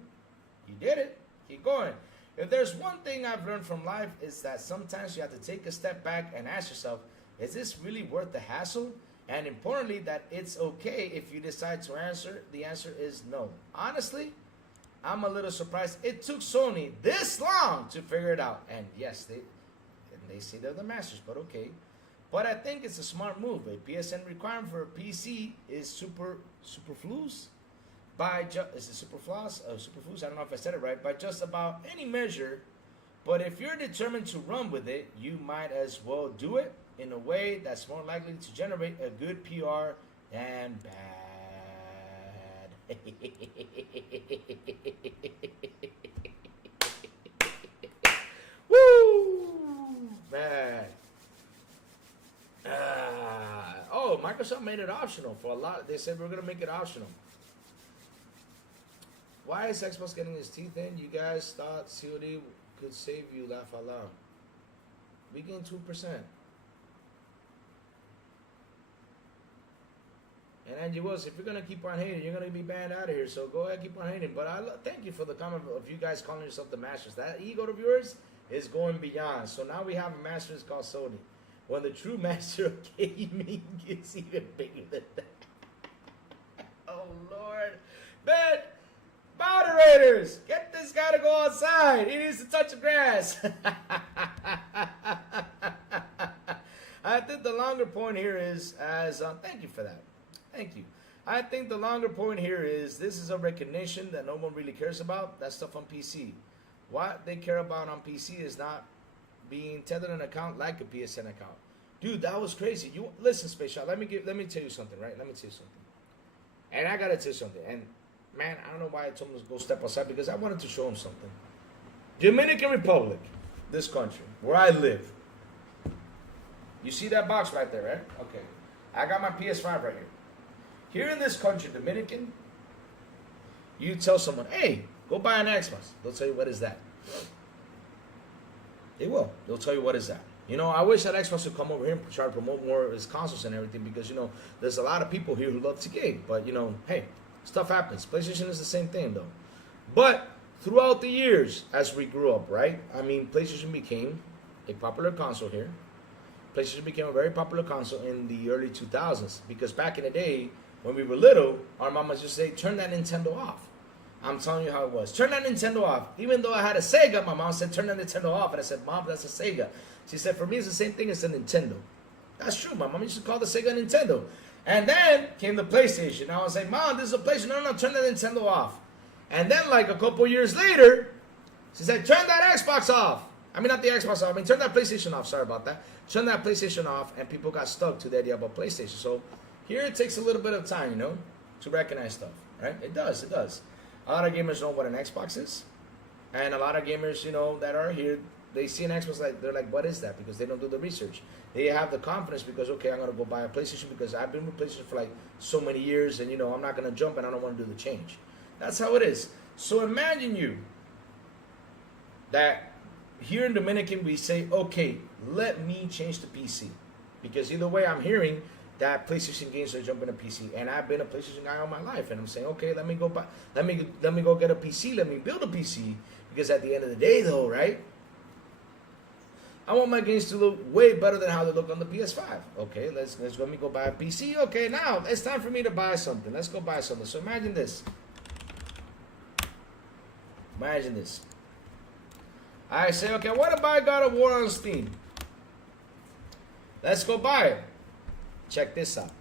You did it. Keep going. If there's one thing I've learned from life, is that sometimes you have to take a step back and ask yourself, is this really worth the hassle? And importantly, that it's okay if you decide to answer. The answer is no. Honestly, I'm a little surprised it took Sony this long to figure it out. And yes, they say they're the masters, but okay. But I think it's a smart move. A PSN requirement for a PC is superfluous. Superfluous? I don't know if I said it right. By just about any measure. But if you're determined to run with it, you might as well do it in a way that's more likely to generate a good PR than bad. Woo! Bad. Oh, Microsoft made it optional for a lot. They said we're going to make it optional. Why is Xbox getting his teeth in? You guys thought COD could save you, laugh out loud. We gained 2%. And Angie Wills, if you're going to keep on hating, you're going to be banned out of here. So go ahead, keep on hating. But thank you for the comment of you guys calling yourself the masters. That ego of yours is going beyond. So now we have a master that's called Sony. When the true master of gaming gets even bigger than that. Oh, Lord. Man, moderators, get this guy to go outside. He needs to touch the grass. I think the longer point here is, thank you for that. Thank you. I think the longer point here is this is a recognition that no one really cares about. That stuff on PC. What they care about on PC is not being tethered an account like a PSN account. Dude, that was crazy. You listen, Space Shot. Let me tell you something, right? Let me tell you something. And I gotta tell you something. And man, I don't know why I told him to go step outside because I wanted to show him something. Dominican Republic. this country, where I live. You see that box right there, right? Okay. I got my PS5 right here. Here in this country, Dominican, you tell someone, hey, go buy an Xbox. They'll tell you, what is that? They will. They'll tell you, what is that? You know, I wish that Xbox would come over here and try to promote more of his consoles and everything because, you know, there's a lot of people here who love to game. But, you know, hey, stuff happens. PlayStation is the same thing, though. But throughout the years, as we grew up, right? I mean, PlayStation became a popular console here. PlayStation became a very popular console in the early 2000s because back in the day, when we were little, our mamas just say, turn that Nintendo off. I'm telling you how it was. Turn that Nintendo off. Even though I had a Sega, my mom said, turn that Nintendo off. And I said, Mom, that's a Sega. She said, for me, it's the same thing as a Nintendo. That's true. My mom used to call the Sega Nintendo. And then came the PlayStation. I was like, Mom, this is a PlayStation. No, turn that Nintendo off. And then, like, a couple years later, she said, turn that Xbox off. I mean, not the Xbox off. I mean, turn that PlayStation off. Sorry about that. Turn that PlayStation off, and people got stuck to the idea about PlayStation. So here it takes a little bit of time, you know, to recognize stuff, right? It does. It does. A lot of gamers know what an Xbox is. And a lot of gamers, you know, that are here, they see an Xbox, like they're like, what is that? Because they don't do the research. They have the confidence because, okay, I'm going to go buy a PlayStation because I've been with PlayStation for like so many years and, you know, I'm not going to jump and I don't want to do the change. That's how it is. So imagine you that here in Dominican we say, okay, let me change to PC. Because either way I'm hearing that PlayStation games are jumping to PC, and I've been a PlayStation guy all my life, and I'm saying, okay, let me go get a PC, let me build a PC, because at the end of the day, though, right, I want my games to look way better than how they look on the PS5. Okay, let me go buy a PC. Okay, now it's time for me to buy something. Let's go buy something. So imagine this. Imagine this. I say, okay, I want to buy God of War on Steam. Let's go buy it. Check this out.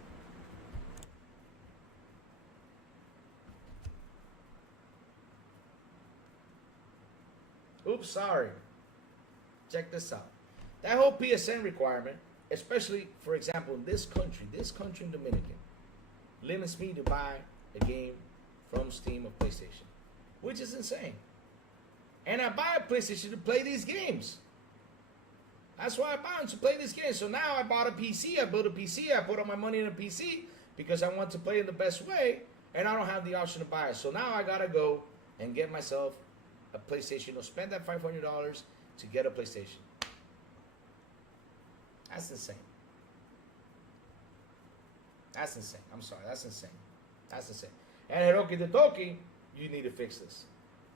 Oops, sorry. Check this out. That whole PSN requirement, especially, for example, in this country in Dominican, limits me to buy a game from Steam or PlayStation, which is insane. And I buy a PlayStation to play these games. That's why I buy them, to play this game. So now I bought a PC, I built a PC, I put all my money in a PC because I want to play in the best way, and I don't have the option to buy it. So now I gotta go and get myself a PlayStation, or spend that $500 to get a PlayStation. That's insane. That's insane. I'm sorry, that's insane. That's insane. And Hiroki the Toki, you need to fix this.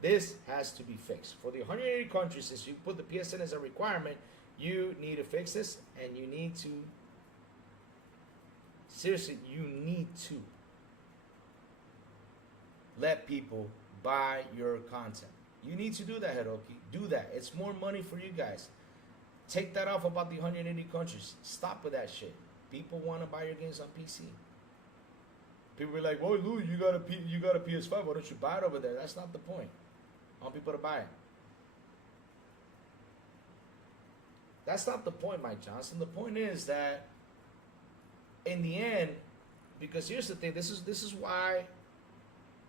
This has to be fixed. For the 180 countries, since you put the PSN as a requirement, you need to fix this, and you need to, seriously, you need to let people buy your content. You need to do that, Hiroki. Do that. It's more money for you guys. Take that off about the 180 countries. Stop with that shit. People want to buy your games on PC. People are like, well, Louis, you got a PS5. Why don't you buy it over there? That's not the point. I want people to buy it. That's not the point, Mike Johnson. The point is that in the end, because here's the thing, this is why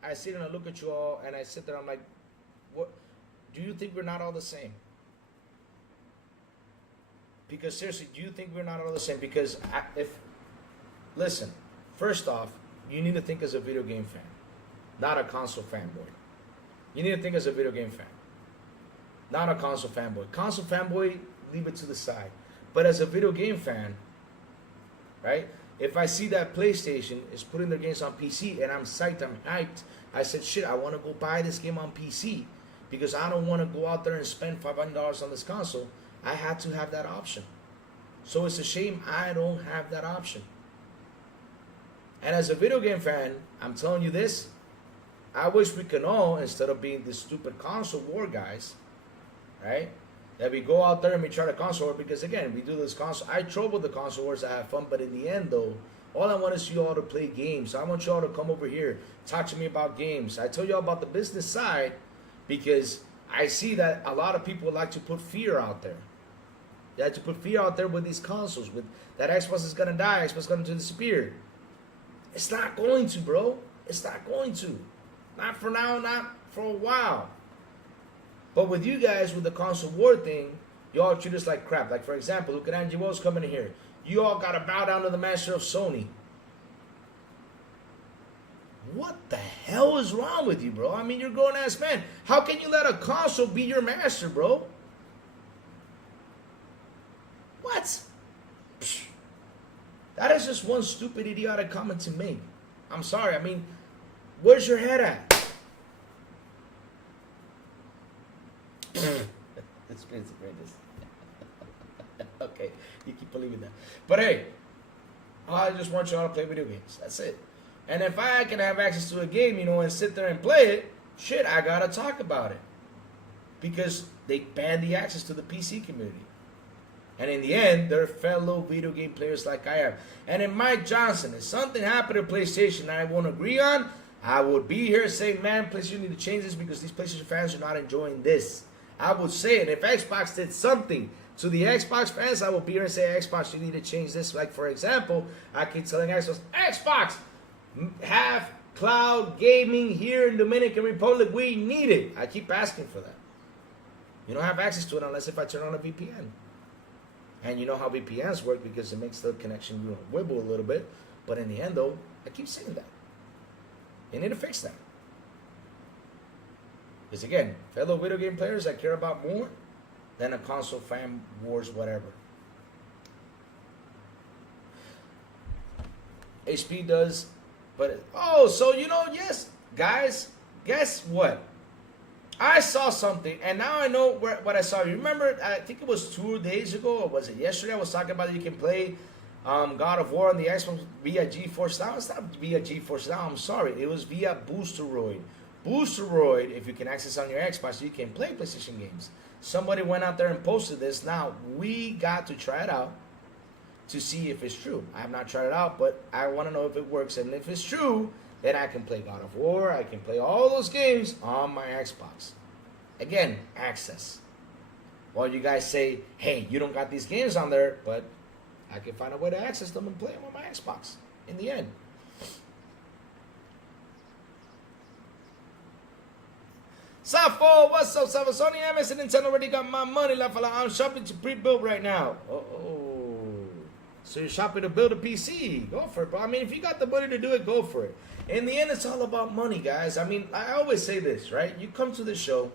I sit and I look at you all and I sit there, I'm like, what do you think we're not all the same? Because seriously, do you think we're not all the same? Because listen, first off, you need to think as a video game fan, not a console fanboy. You need to think as a video game fan, not a console fanboy. Console fanboy, leave it to the side. But as a video game fan, right? If I see that PlayStation is putting their games on PC and I'm psyched, I'm hyped, I said, shit, I want to go buy this game on PC because I don't want to go out there and spend $500 on this console. I had to have that option. So it's a shame I don't have that option. And as a video game fan, I'm telling you this, I wish we can all, instead of being the stupid console war guys, right? That we go out there and we try to console war, because again, we do this console. I trouble the console wars, I have fun, but in the end though, all I want is you all to play games. I want you all to come over here, talk to me about games. I tell you all about the business side because I see that a lot of people like to put fear out there. They like to put fear out there with these consoles, with that Xbox is gonna die, Xbox is gonna disappear. It's not going to, bro. It's not going to. Not for now, not for a while. But with you guys, with the console war thing, You all treat us like crap. Like, for example, look at Angie Wells coming in here. You all got to bow down to the master of Sony. What the hell is wrong with you, bro? I mean, you're a grown-ass man. How can you let a console be your master, bro? What? Psh. That is just one stupid, idiotic comment to make. I'm sorry. I mean, where's your head at? It's the greatest. Okay, you keep believing that. But hey, I just want you all to play video games. That's it. And if I can have access to a game, you know, and sit there and play it, shit, I gotta talk about it. Because they banned the access to the PC community. And in the end, they're fellow video game players like I am. And if Mike Johnson, if something happened to PlayStation I won't agree on, I would be here saying, man, PlayStation need to change this because these PlayStation fans are not enjoying this. I would say it. If Xbox did something to the Xbox fans, I would be here and say, Xbox, you need to change this. Like, for example, I keep telling Xbox, have cloud gaming here in Dominican Republic. We need it. I keep asking for that. You don't have access to it unless if I turn on a VPN. And you know how VPNs work because it makes the connection wibble a little bit. But in the end, though, I keep saying that. They need to fix that. Because again, fellow video game players, I care about more than a console fan wars, whatever. HP does, but so you know, yes, guys, guess what? I saw something, and now I know what I saw. You remember? I think it was 2 days ago, or was it yesterday? I was talking about that you can play God of War on the Xbox via GeForce Now. It's not via GeForce Now. I'm sorry, it was via Boosteroid. Boosteroid, if you can access on your Xbox, you can play PlayStation games. Somebody went out there and posted this. Now, we got to try it out to see if it's true. I have not tried it out, but I want to know if it works. And if it's true, then I can play God of War. I can play all those games on my Xbox. Again, access. Well, you guys say, hey, you don't got these games on there, but I can find a way to access them and play them on my Xbox in the end. Safo, what's up, Safo? Sony, MS, and Nintendo already got my money. I'm shopping to pre-build right now. So you're shopping to build a PC. Go for it, bro. I mean, if you got the money to do it, go for it. In the end, it's all about money, guys. I mean, I always say this, right? You come to the show,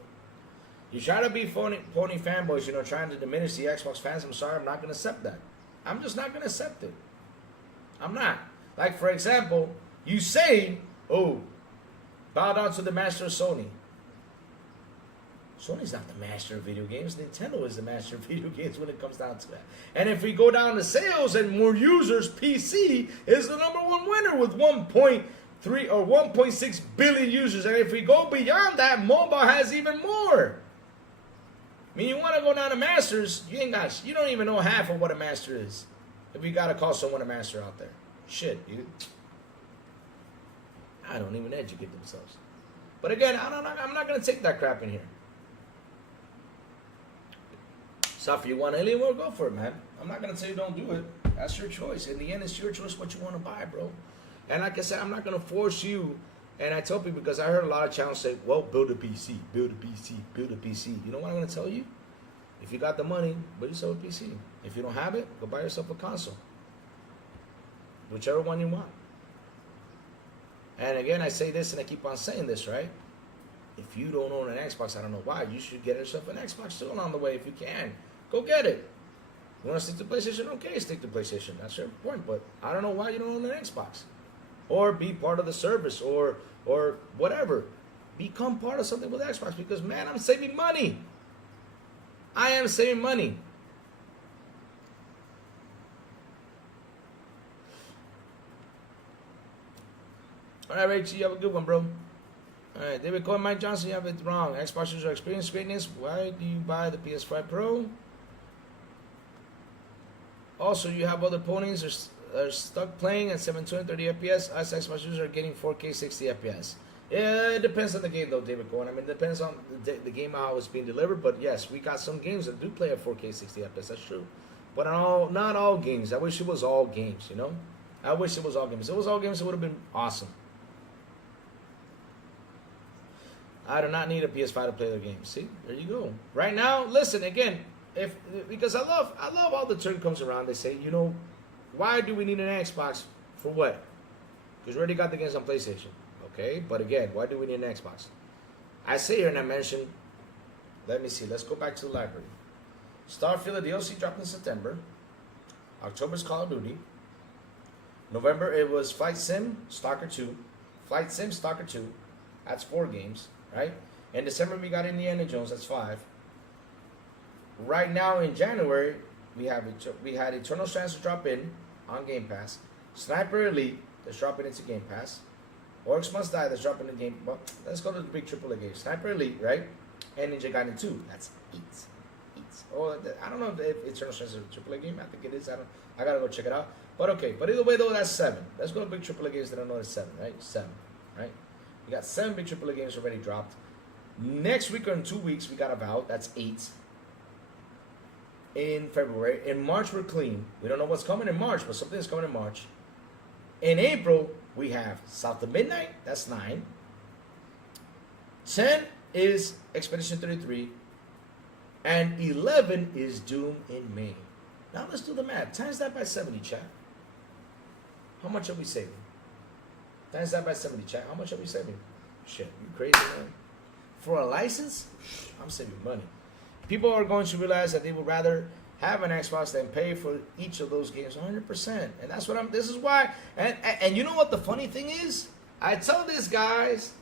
you try to be phony fanboys, you know, trying to diminish the Xbox fans. I'm sorry, I'm not going to accept that. I'm just not going to accept it. I'm not. Like, for example, you say, bow down to the master of Sony. Sony's not the master of video games. Nintendo is the master of video games when it comes down to that. And if we go down to sales and more users, PC is the #1 winner with 1.3 or 1.6 billion users. And if we go beyond that, mobile has even more. I mean, you want to go down to masters, you don't even know half of what a master is. If you got to call someone a master out there. Shit, dude. I don't even educate themselves. But again, I'm not going to take that crap in here. So if you want Alienware, go for it, man. I'm not going to say don't do it. That's your choice. In the end, it's your choice what you want to buy, bro. And like I said, I'm not going to force you. And I tell people, because I heard a lot of channels say, well, build a PC, build a PC, build a PC. You know what I'm going to tell you? If you got the money, build yourself a PC. If you don't have it, go buy yourself a console. Whichever one you want. And again, I say this and I keep on saying this, right? If you don't own an Xbox, I don't know why, you should get yourself an Xbox soon on the way if you can. Go get it. You want to stick to PlayStation? Okay, stick to PlayStation. That's your point. But I don't know why you don't own an Xbox. Or be part of the service or whatever. Become part of something with Xbox because, man, I'm saving money. I am saving money. All right, Rachel, you have a good one, bro. All right, David Cohen, Mike Johnson, you have it wrong. Xbox user experience greatness. Why do you buy the PS5 Pro? Also, you have other ponies are stuck playing at 720 30 FPS. Us Xbox users are getting 4K 60 FPS. Yeah, it depends on the game, though, David Cohen. I mean, it depends on the game, how it's being delivered. But yes, we got some games that do play at 4K 60 FPS. That's true. But not all games. I wish it was all games, you know? I wish it was all games. If it was all games, it would have been awesome. I do not need a PS5 to play the game. See, there you go. Right now, listen, again, if because I love all the turn comes around. They say, you know, why do we need an Xbox for what? Because we already got the games on PlayStation. Okay, but again, why do we need an Xbox? I say here and I mentioned. Let me see. Let's go back to the library. Starfield DLC dropped in September. October's Call of Duty. November it was Flight Sim, Stalker 2. Flight Sim, Stalker 2. That's 4 games, right? In December we got Indiana Jones. That's 5. Right now in January we had Eternal Strands to drop in on Game Pass. Sniper Elite that's dropping into Game Pass. Orcs Must Die that's dropping in Game. Well, let's go to the big AAA games. Sniper Elite, right? And Ninja Gaiden 2. That's 8. Oh, I don't know if Eternal Strands is a AAA game. I think it is. I gotta go check it out. But okay. But either way though, that's 7. Let's go to big AAA games that I know it's 7, right? 7, right? We got 7 big AAA games already dropped. Next week or in 2 weeks we got Avowed. That's 8. In February. In March we're clean. We don't know what's coming in March, but something's coming in March. In April we have South of Midnight. That's 9. 10 is Expedition 33. And 11 is Doom in May. Now let's do the math. Times that by 70, chat. How much are we saving? Times that by 70, chat. How much are we saving? Shit, you crazy, man? For a license, I'm saving money. People are going to realize that they would rather have an Xbox than pay for each of those games 100%. And that's what this is why. And you know what the funny thing is? I tell these guys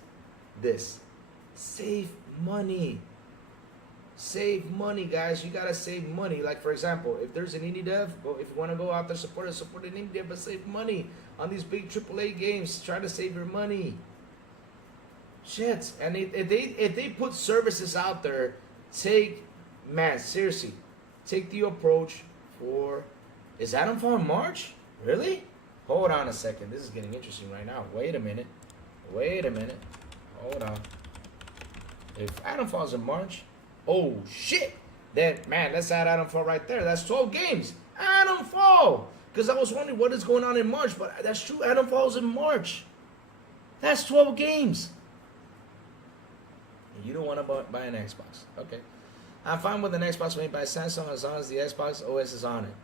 this. Save money. Save money, guys. You gotta save money. Like for example, if there's an indie dev, if you want to go out there support an indie dev, but save money on these big AAA games. Try to save your money. Shit. And if they put services out there, seriously, take the approach for. Is Adamfall in March? Really? Hold on a second. This is getting interesting right now. Wait a minute. Hold on. If Adamfall's in March. Oh shit! Then man, let's add Adamfall right there. That's 12 games. Adamfall! Because I was wondering what is going on in March, but that's true. Adamfall's in March. That's 12 games. You don't want to buy an Xbox. Okay. I'm fine with an Xbox made by Samsung as long as the Xbox OS is on it.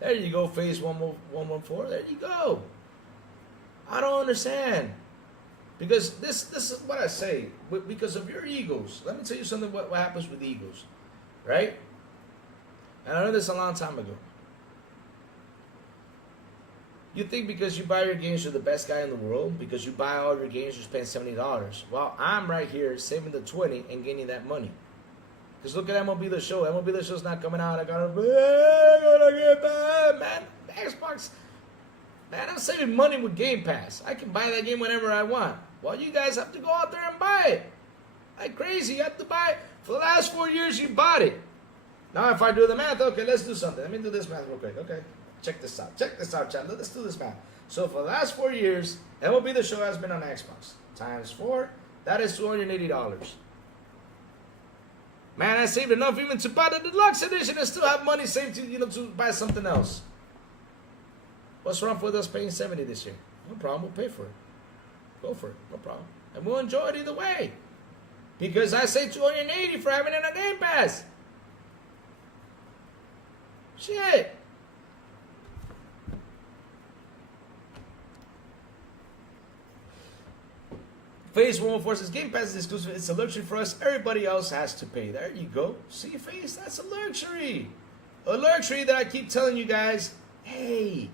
There you go, Phase 114. There you go. I don't understand. Because this is what I say. Because of your egos. Let me tell you something what happens with egos. Right? And I learned this a long time ago. You think because you buy your games you're the best guy in the world? Because you buy all your games you spend $70. Well, I'm right here saving the 20 and gaining that money. Because look at MLB The Show. MLB The Show's not coming out. I gotta get back. Man, Xbox. Man, I'm saving money with Game Pass. I can buy that game whenever I want. Well, you guys have to go out there and buy it. Like crazy. You have to buy it. For the last 4 years, you bought it. Now, if I do the math, okay, let's do something. Let me do this math real quick, okay? Check this out. Check this out, chat. Let's do this math. So, for the last 4 years, MLB The Show has been on Xbox. Times 4, that is $280. Man, I saved enough even to buy the deluxe edition and still have money saved to buy something else. What's wrong with us paying 70 this year? No problem. We'll pay for it. Go for it. No problem. And we'll enjoy it either way. Because I say 280 for having it on Game Pass. Shit. Phase 114 says Game Pass is exclusive. It's a luxury for us. Everybody else has to pay. There you go. See, Phase? That's a luxury. A luxury that I keep telling you guys, hey,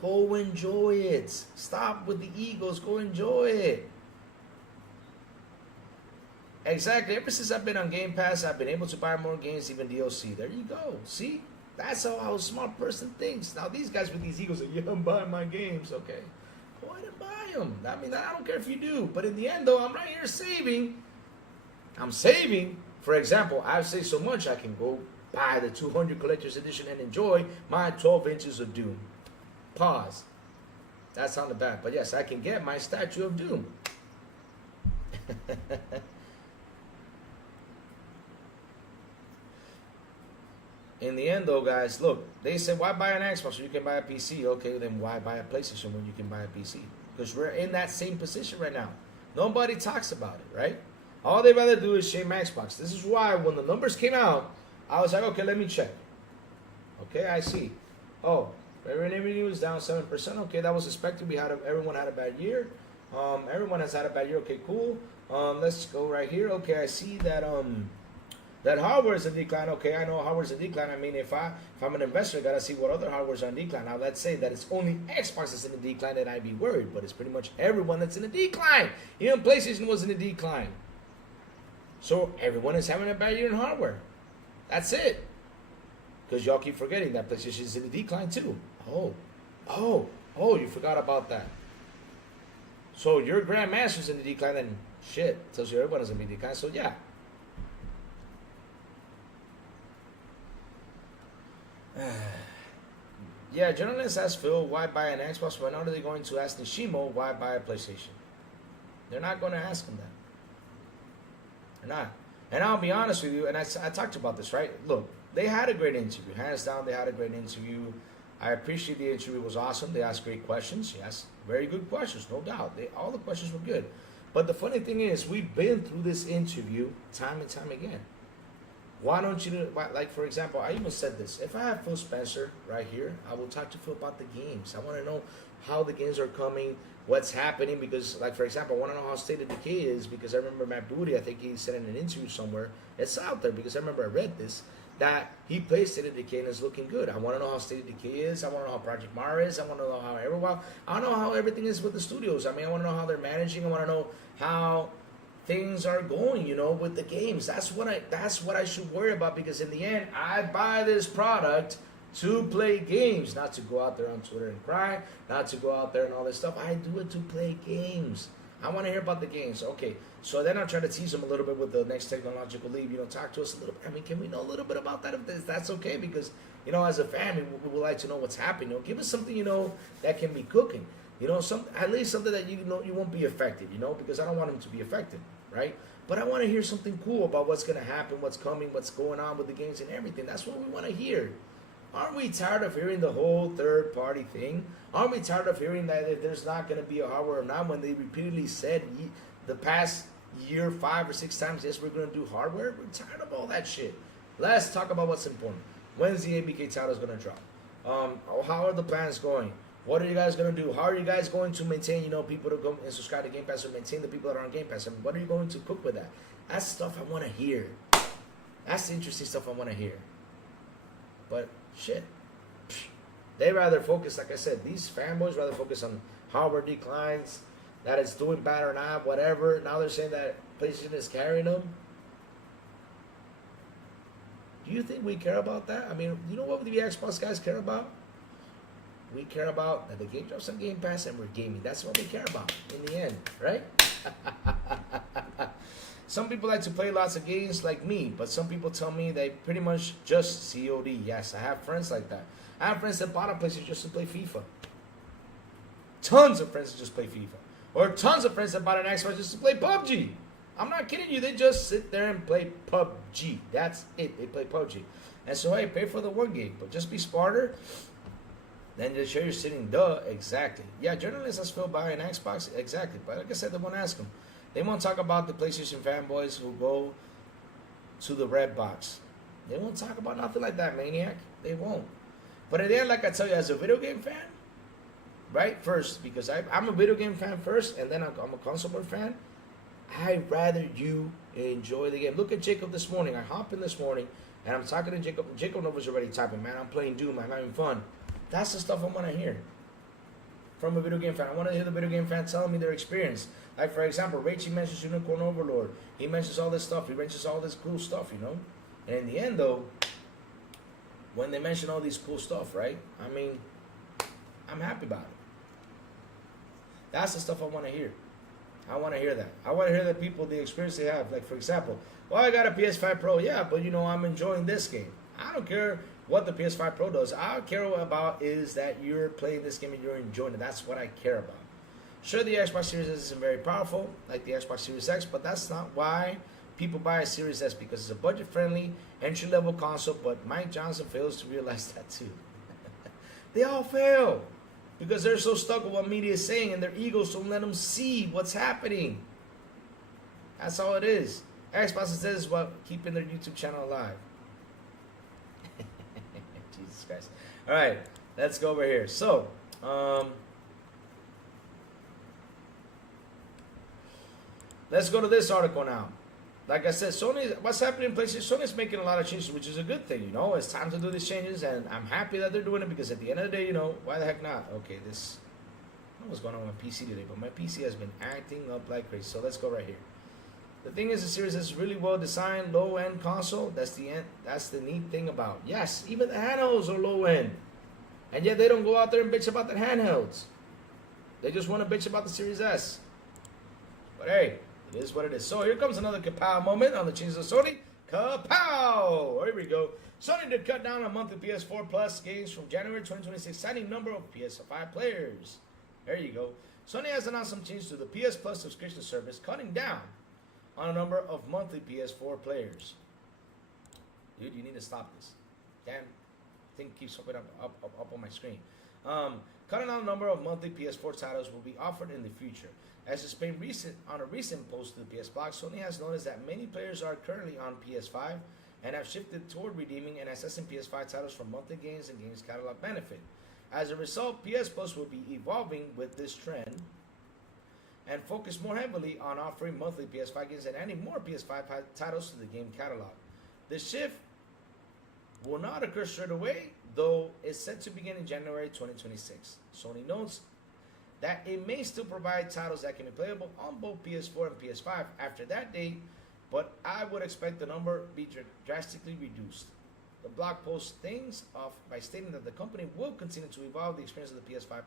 go enjoy it. Stop with the egos. Go enjoy it. Exactly. Ever since I've been on Game Pass, I've been able to buy more games, even DLC. There you go. See? That's how a smart person thinks. Now, these guys with these egos are, yeah, I'm buying my games. Okay. Go ahead and buy them. I mean, I don't care if you do. But in the end, though, I'm right here saving. I'm saving. For example, I've saved so much I can go buy the 200 Collector's Edition and enjoy my 12 inches of Doom. Pause. That sounded bad. But yes, I can get my statue of Doom. In the end, though, guys, look, they said, why buy an Xbox when you can buy a PC? Okay, then why buy a PlayStation when you can buy a PC? Because we're in that same position right now. Nobody talks about it, right? All they rather do is shame Xbox. This is why when the numbers came out, I was like, okay, let me check. Okay, I see. Oh, revenue is down 7%. Okay, that was expected. Everyone had a bad year. Everyone has had a bad year. Okay, cool. Let's go right here. Okay, I see that that hardware is in decline. Okay, I know hardware is in decline. I mean, if I'm an investor, I gotta see what other hardware's on decline. Now, let's say that it's only Xbox that's in a decline, then I'd be worried. But it's pretty much everyone that's in a decline. Even PlayStation was in a decline. So everyone is having a bad year in hardware. That's it. Because y'all keep forgetting that PlayStation is in a decline too. Oh, you forgot about that. So your Grandmaster's in the decline, and shit, tells you everyone is in the decline. So yeah. Yeah, journalist asked Phil, why buy an Xbox? When are they going to ask Nishimo, why buy a PlayStation? They're not going to ask him that. They're not. And I'll be honest with you, and I talked about this, right? Look, they had a great interview. Hands down, they had a great interview. I appreciate the interview. It was awesome. They asked great questions. Yes, very good questions, no doubt. All the questions were good. But the funny thing is, we've been through this interview time and time again. Why don't you, like, for example, I even said this. If I have Phil Spencer right here, I will talk to Phil about the games. I want to know how the games are coming, what's happening, because, like, for example, I want to know how State of Decay is, because I remember Matt Booty, I think he said in an interview somewhere, it's out there, because I remember I read this, that he plays State of Decay and is looking good. I want to know how State of Decay is. I want to know how Project Mara is. I want to know how everyone, I want to know how everything is with the studios. I mean, I want to know how they're managing. I want to know how things are going, you know, with the games. That's what I should worry about, because in the end, I buy this product to play games, not to go out there on Twitter and cry, not to go out there and all this stuff. I do it to play games. I want to hear about the games. Okay, so then I'll try to tease them a little bit with the next technological leap. You know, talk to us a little bit. I mean, can we know a little bit about that? If that's okay, because, you know, as a family, we would like to know what's happening. You know, give us something, you know, that can be cooking. You know, at least something that you know you won't be affected, you know, because I don't want them to be affected, right? But I want to hear something cool about what's going to happen, what's coming, what's going on with the games and everything. That's what we want to hear. Aren't we tired of hearing the whole third-party thing? Aren't we tired of hearing that if there's not going to be a hardware or not, when they repeatedly said the past year 5 or 6 times, yes, we're going to do hardware? We're tired of all that shit. Let's talk about what's important. When's the ABK title going to drop? How are the plans going? What are you guys going to do? How are you guys going to maintain, you know, people to go and subscribe to Game Pass, or maintain the people that are on Game Pass? I mean, what are you going to cook with that? That's stuff I want to hear. That's the interesting stuff I want to hear. But, shit. They rather focus, like I said, these fanboys rather focus on hardware declines, that it's doing bad or not, whatever. Now they're saying that PlayStation is carrying them. Do you think we care about that? I mean, you know what the Xbox guys care about? We care about that the game drops on Game Pass and we're gaming. That's what we care about in the end, right? Some people like to play lots of games like me, but some people tell me they pretty much just COD. Yes, I have friends like that. I have friends that bought a PlayStation just to play FIFA. Tons of friends that just play FIFA. Or tons of friends that bought an Xbox just to play PUBG. I'm not kidding you. They just sit there and play PUBG. That's it. They play PUBG. And so, hey, pay for the one game, but just be smarter. Then just show you're sitting, exactly. Yeah, journalists as Phil buy an Xbox, exactly. But like I said, they won't ask them. They won't talk about the PlayStation fanboys who go to the red box. They won't talk about nothing like that, maniac. They won't. But at the end, like I tell you, as a video game fan, right, first, because I'm a video game fan first, and then I'm a console fan, I'd rather you enjoy the game. Look at Jacob this morning. I hop in this morning, and I'm talking to Jacob. Jacob was already typing, man, I'm playing Doom, I'm having fun. That's the stuff I want to hear from a video game fan. I want to hear the video game fan telling me their experience. Like, for example, Rachie mentions Unicorn Overlord. He mentions all this stuff. He mentions all this cool stuff, you know? And in the end, though, when they mention all these cool stuff, right? I mean, I'm happy about it. That's the stuff I want to hear. I want to hear that. I want to hear the people, the experience they have. Like, for example, well, I got a PS5 Pro. Yeah, but, you know, I'm enjoying this game. I don't care what the PS5 Pro does. All I care about is that you're playing this game and you're enjoying it. That's what I care about. Sure, the Xbox Series S isn't very powerful like the Xbox Series X, but that's not why people buy a Series S, because it's a budget-friendly, entry-level console, but Mike Johnson fails to realize that too. They all fail because they're so stuck with what media is saying, and their egos don't let them see what's happening. That's all it is. Xbox says is what keeping their YouTube channel alive. Jesus Christ. All right, let's go over here. So, let's go to this article now. Like I said, Sony, what's happening in PlayStation? Sony's making a lot of changes, which is a good thing. You know, it's time to do these changes, and I'm happy that they're doing it because at the end of the day, you know, why the heck not? Okay, this, I don't know what's going on with my PC today, but my PC has been acting up like crazy. So let's go right here. The thing is, the series is really well designed, low end console. That's the neat thing about. Yes, even the handhelds are low end, and yet they don't go out there and bitch about the handhelds. They just want to bitch about the Series S. But hey. It is what it is. So here comes another kapow moment on the changes of Sony. Kapow! Here we go. Sony did cut down on monthly PS4 Plus games from January 2026, citing number of PS5 players. There you go. Sony has announced some changes to the PS Plus subscription service, cutting down on a number of monthly PS4 players. Dude, you need to stop this. Damn thing keeps popping up on my screen. Cutting down a number of monthly PS4 titles will be offered in the future. As explained on a recent post to the PS blog, Sony has noticed that many players are currently on PS5 and have shifted toward redeeming and accessing PS5 titles for monthly games and games catalog benefit. As a result, PS Plus will be evolving with this trend and focus more heavily on offering monthly PS5 games and adding more PS5 titles to the game catalog. The shift will not occur straight away, though it's set to begin in January 2026. Sony notes that it may still provide titles that can be playable on both PS4 and PS5 after that date, but I would expect the number be drastically reduced. The blog post things off by stating that the company will continue to evolve the experience of the PS5,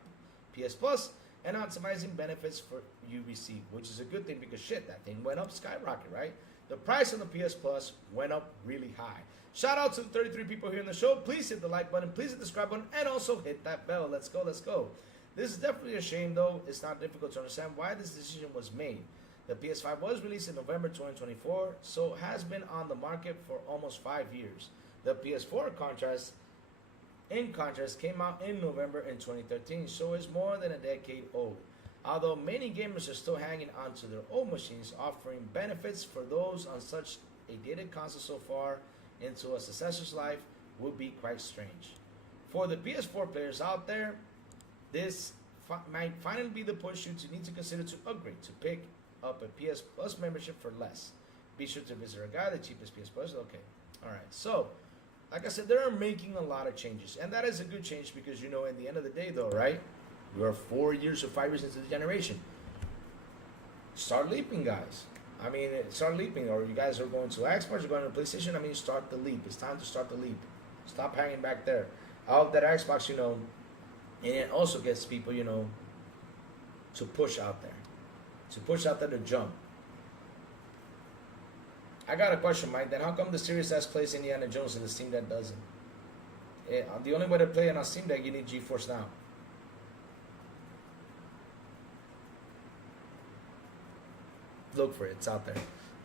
PS Plus, and optimizing benefits for you receive, which is a good thing because shit, that thing went up skyrocket, right? The price of the PS Plus went up really high. Shout out to the 33 people here in the show. Please hit the like button, please hit the subscribe button, and also hit that bell. Let's go, let's go. This is definitely a shame, though. It's not difficult to understand why this decision was made. The PS5 was released in November 2024, so has been on the market for almost 5 years. The PS4 in contrast, came out in November in 2013, so it's more than a decade old. Although many gamers are still hanging on to their old machines, offering benefits for those on such a dated console so far into a successor's life would be quite strange. For the PS4 players out there, this might finally be the push you need to consider to upgrade, to pick up a PS Plus membership for less. Be sure to visit our guide, the cheapest PS Plus. Okay, all right. So, like I said, they're making a lot of changes, and that is a good change because, you know, at the end of the day, though, right? We are 4 years or 5 years into the generation. Start leaping, guys. I mean, start leaping, or you guys are going to Xbox, you're going to PlayStation. I mean, start the leap. It's time to start the leap. Stop hanging back there. I hope that Xbox, you know, and it also gets people, you know, to push out there. To push out there to jump. I got a question, Mike. Then how come the Series S plays Indiana Jones and the Steam Deck doesn't? The only way to play it on Steam Deck, you need GeForce Now. Look for it. It's out there.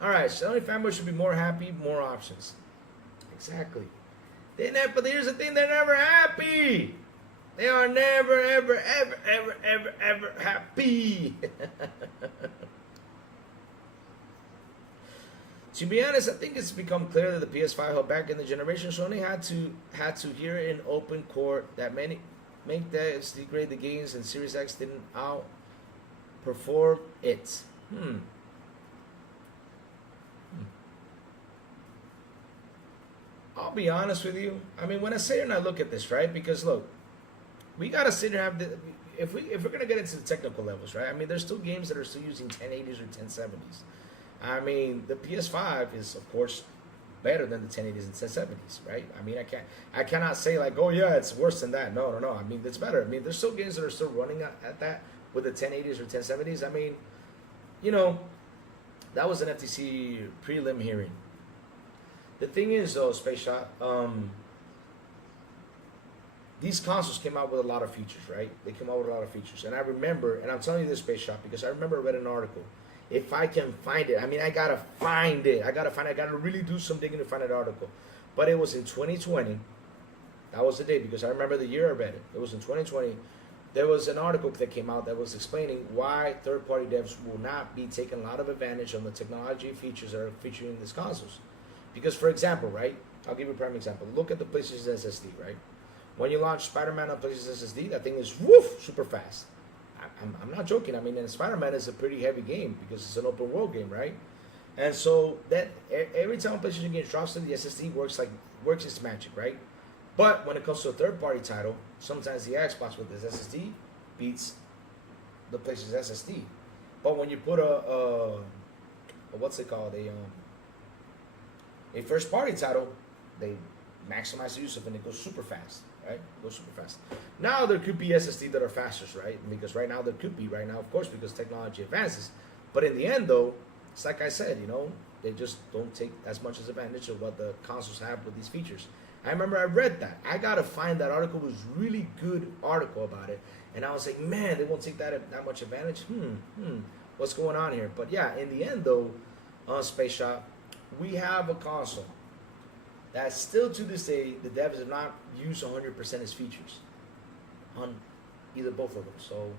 All right. Sony fanboys should be more happy, more options. Exactly. But here's the thing. They're never happy. They are never, ever, ever, ever, ever, ever happy. To be honest, I think it's become clear that the PS5 held back in the generation. Sony had to hear in open court that many make devs degrade the games, and Series X didn't outperform it. I'll be honest with you. I mean, when I sit here and I look at this, right? Because look, we gotta sit here and have the, if we're gonna get into the technical levels, right? I mean, there's still games that are still using 1080s or 1070s. I mean, the PS5 is of course better than the 1080s and 1070s, right? I mean, I cannot say like, oh yeah, it's worse than that. No. I mean, it's better. I mean, there's still games that are still running at that with the 1080s or 1070s. I mean, you know, that was an FTC prelim hearing. The thing is, though, Space Shot, these consoles came out with a lot of features, right? They came out with a lot of features. And I remember, and I'm telling you this, Space Shot, because I remember I read an article. If I can find it, I mean, I gotta find it. I gotta really do some digging to find that article. But it was in 2020. That was the day, because I remember the year I read it. It was in 2020. There was an article that came out that was explaining why third-party devs will not be taking a lot of advantage on the technology features that are featuring in these consoles. Because, for example, right, I'll give you a prime example. Look at the PlayStation SSD, right? When you launch Spider-Man on PlayStation SSD, that thing is woof super fast. I'm not joking. I mean, and Spider-Man is a pretty heavy game because it's an open world game, right? And so that every time a PlayStation game drops to the SSD works its magic, right? But when it comes to a third-party title, sometimes the Xbox with its SSD beats the PlayStation SSD. But when you put a what's it called, a first-party title, they maximize the use of it and it goes super fast, right? It goes super fast. Now there could be SSD that are faster, right? Because right now there could be, right now, of course, because technology advances. But in the end, though, it's like I said, they just don't take as much as advantage of what the consoles have with these features. I remember I read that. I gotta find that article. It was really good article about it, and I was like, man, they won't take that much advantage. What's going on here? But yeah, in the end, though, on Space Shop, we have a console that still to this day the devs have not used 100% its features on either both of them. So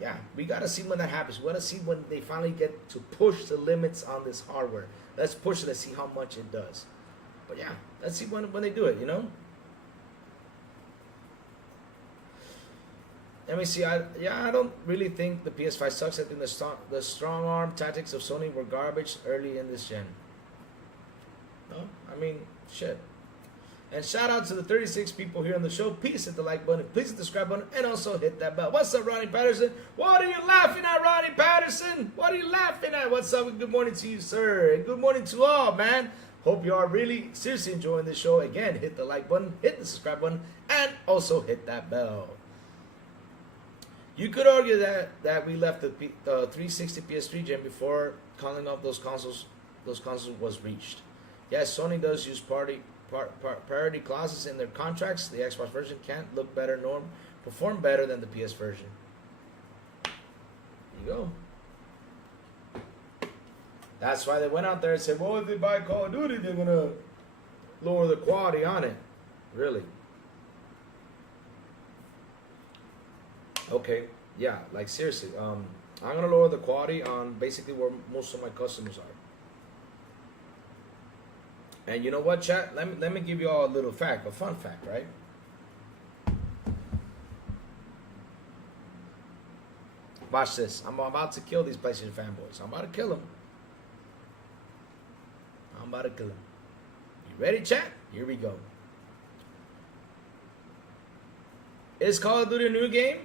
yeah, we gotta see when that happens. We gotta see when they finally get to push the limits on this hardware. Let's push it and see how much it does. But yeah, let's see when they do it, Let me see. I don't really think the PS5 sucks. I think the strong arm tactics of Sony were garbage early in this gen. No? I mean, shit. And shout out to the 36 people here on the show. Please hit the like button, please hit the subscribe button, and also hit that bell. What's up, Ronnie Patterson? What are you laughing at, Ronnie Patterson? What are you laughing at? What's up? Good morning to you, sir. And good morning to all, man. Hope you are really seriously enjoying this show. Again, hit the like button, hit the subscribe button, and also hit that bell. You could argue that we left the 360 PS3 gen before calling up those consoles was reached. Yes, Sony does use priority clauses in their contracts. The Xbox version can't look better nor perform better than the PS version. There you go. That's why they went out there and said, well, if they buy Call of Duty, they're going to lower the quality on it. Really? Okay. Yeah, like seriously. I'm going to lower the quality on basically where most of my customers are. And you know what, chat? Let me give you all a fun fact, right? Watch this. I'm about to kill these PlayStation fanboys. I'm about to kill them. You ready, chat? Here we go. Is Call of Duty a new game?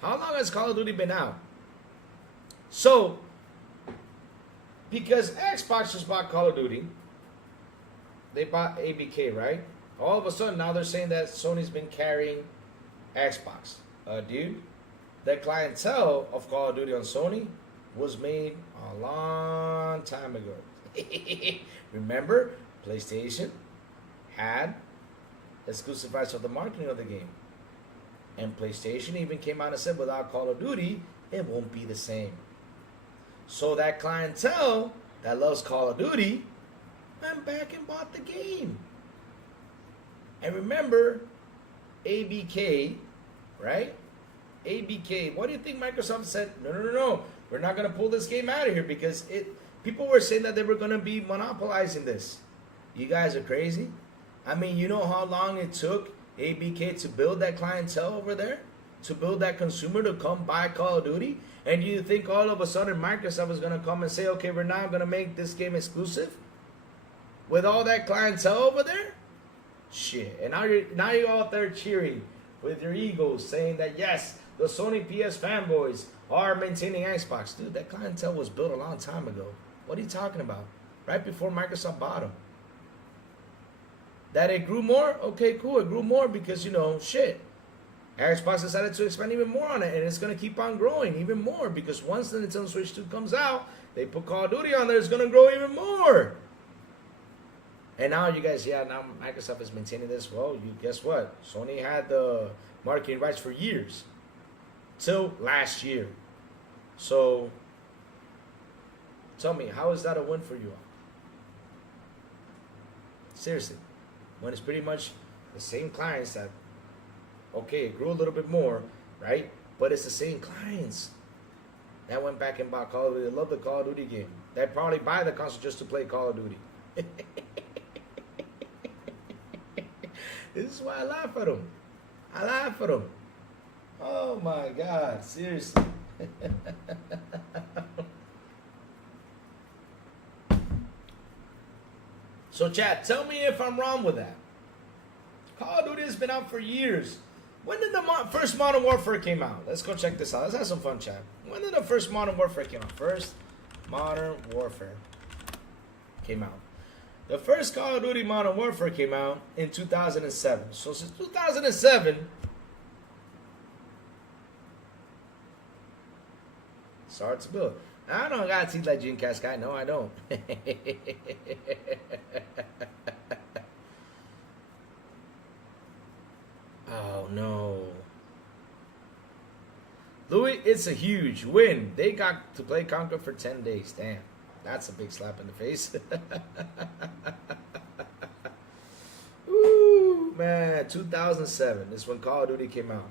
How long has Call of Duty been out? So, because Xbox just bought Call of Duty, they bought ABK, right? All of a sudden, now they're saying that Sony's been carrying Xbox. Dude, the clientele of Call of Duty on Sony was made a long time ago. Remember, PlayStation had exclusive rights of the marketing of the game. And PlayStation even came out and said, without Call of Duty, it won't be the same. So that clientele that loves Call of Duty went back and bought the game. And remember, ABK, right? ABK, what do you think Microsoft said? No. We're not going to pull this game out of here because people were saying that they were going to be monopolizing this. You guys are crazy. I mean, you know how long it took ABK to build that clientele over there? To build that consumer to come buy Call of Duty? And you think all of a sudden Microsoft is going to come and say, okay, we're now going to make this game exclusive? With all that clientele over there? Shit. And now you're out there cheering with your egos saying that, yes, the Sony PS fanboys are maintaining Xbox. Dude, that clientele was built a long time ago. What are you talking about? Right before Microsoft bought them. That it grew more? Okay, cool. It grew more because, shit. Xbox decided to expand even more on it, and it's going to keep on growing even more because once the Nintendo Switch 2 comes out, they put Call of Duty on there, it's going to grow even more. And now you guys, now Microsoft is maintaining this. Well, guess what? Sony had the marketing rights for years. Till last year. So, tell me, how is that a win for you all? Seriously. When it's pretty much the same clients that, okay, it grew a little bit more, right? But it's the same clients that went back and bought Call of Duty. They love the Call of Duty game. They probably buy the console just to play Call of Duty. This is why I laugh at him. I laugh at him. Oh my God, seriously. So chat, tell me if I'm wrong with that. Call of Duty has been out for years. When did the first Modern Warfare came out? Let's go check this out. Let's have some fun, chat. When did the first Modern Warfare came out? First Modern Warfare came out. The first Call of Duty Modern Warfare came out in 2007. So since 2007, starts to build. I don't got teeth like Gene Cascai. No, I don't. Oh, no. Louis, it's a huge win. They got to play Conquer for 10 days. Damn. That's a big slap in the face. Ooh, man. 2007 is when Call of Duty came out.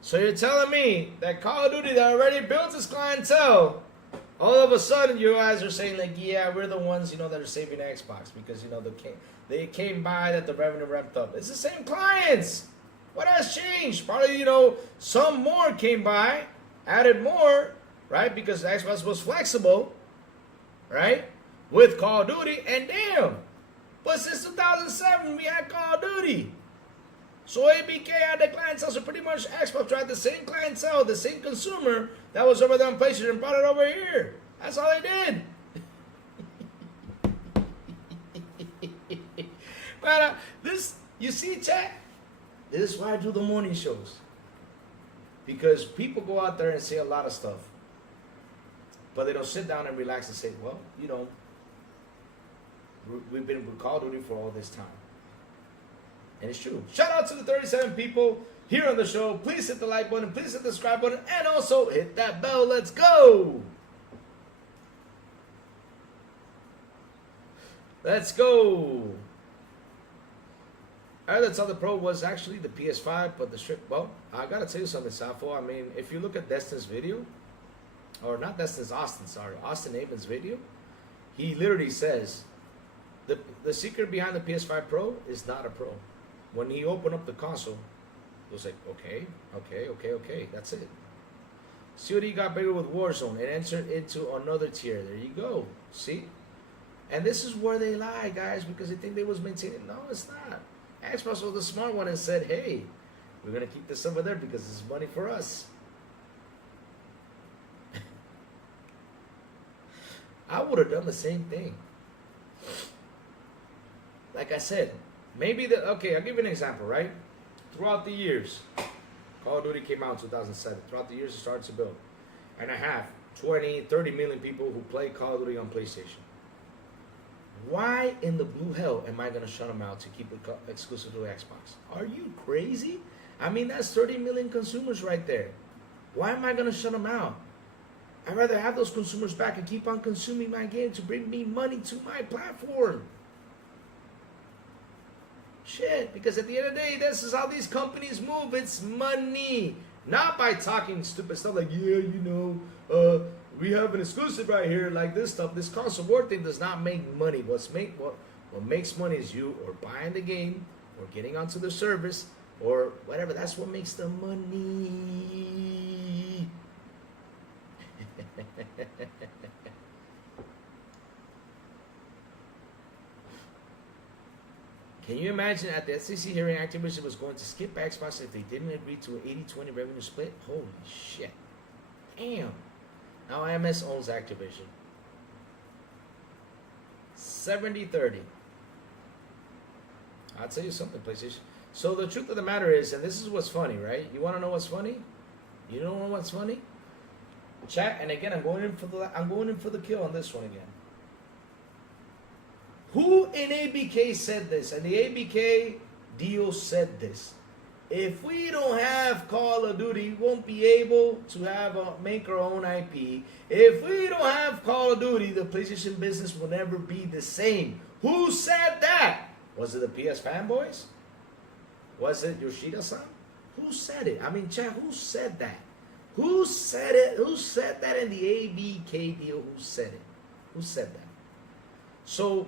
So you're telling me that Call of Duty that already built its clientele, all of a sudden you guys are saying like, yeah, we're the ones, that are saving Xbox because, they came by that the revenue ramped up. It's the same clients. What has changed? Probably, some more came by, added more, right? Because Xbox was flexible, right? With Call of Duty, and damn. But since 2007, we had Call of Duty. So ABK had the clientele, so pretty much Xbox tried the same clientele, the same consumer that was over there on PlayStation and brought it over here. That's all they did. But you see, chat? This is why I do the morning shows. Because people go out there and say a lot of stuff. But they don't sit down and relax and say, well, we've been with Call of Duty for all this time. And it's true. Shout out to the 37 people here on the show. Please hit the like button. Please hit the subscribe button. And also hit that bell. Let's go. Let's go. I heard that Southern Pro was actually the PS5, but the strip. Well, I gotta tell you something, Safo. I mean, if you look at Destin's video, or not Destin's, Austin Aben's video, he literally says the secret behind the PS5 Pro is not a Pro. When he opened up the console, it was like, okay, that's it. COD got bigger with Warzone and entered into another tier. There you go. See? And this is where they lie, guys, because they think they was maintaining. No, it's not. Xbox was the smart one and said, hey, we're going to keep this over there because it's money for us. I would have done the same thing. Like I said, maybe okay, I'll give you an example, right? Throughout the years, Call of Duty came out in 2007. Throughout the years, it started to build. And I have 20, 30 million people who play Call of Duty on PlayStation. Why in the blue hell am I going to shut them out to keep it exclusive to Xbox? Are you crazy? I mean, that's 30 million consumers right there. Why am I going to shut them out? I'd rather have those consumers back and keep on consuming my game to bring me money to my platform. Shit, because at the end of the day, this is how these companies move. It's money. Not by talking stupid stuff like, yeah, we have an exclusive right here, like this stuff. This console war thing does not make money. What makes money is you or buying the game or getting onto the service or whatever. That's what makes the money. Can you imagine at the SEC hearing Activision was going to skip Xbox if they didn't agree to an 80-20 revenue split? Holy shit. Damn. Now MS owns Activision. 70-30. I'll tell you something, PlayStation. So the truth of the matter is, and this is what's funny, right? You want to know what's funny? You don't know what's funny? Chat, and again, I'm going in for the kill on this one again. Who in ABK said this? And the ABK deal said this. If we don't have Call of Duty, we won't be able to make our own IP. If we don't have Call of Duty, the PlayStation business will never be the same. Who said that? Was it the PS fanboys? Was it Yoshida-san? Who said it? I mean, chat, who said that? Who said it? Who said that in the ABK deal? Who said it? Who said that? So,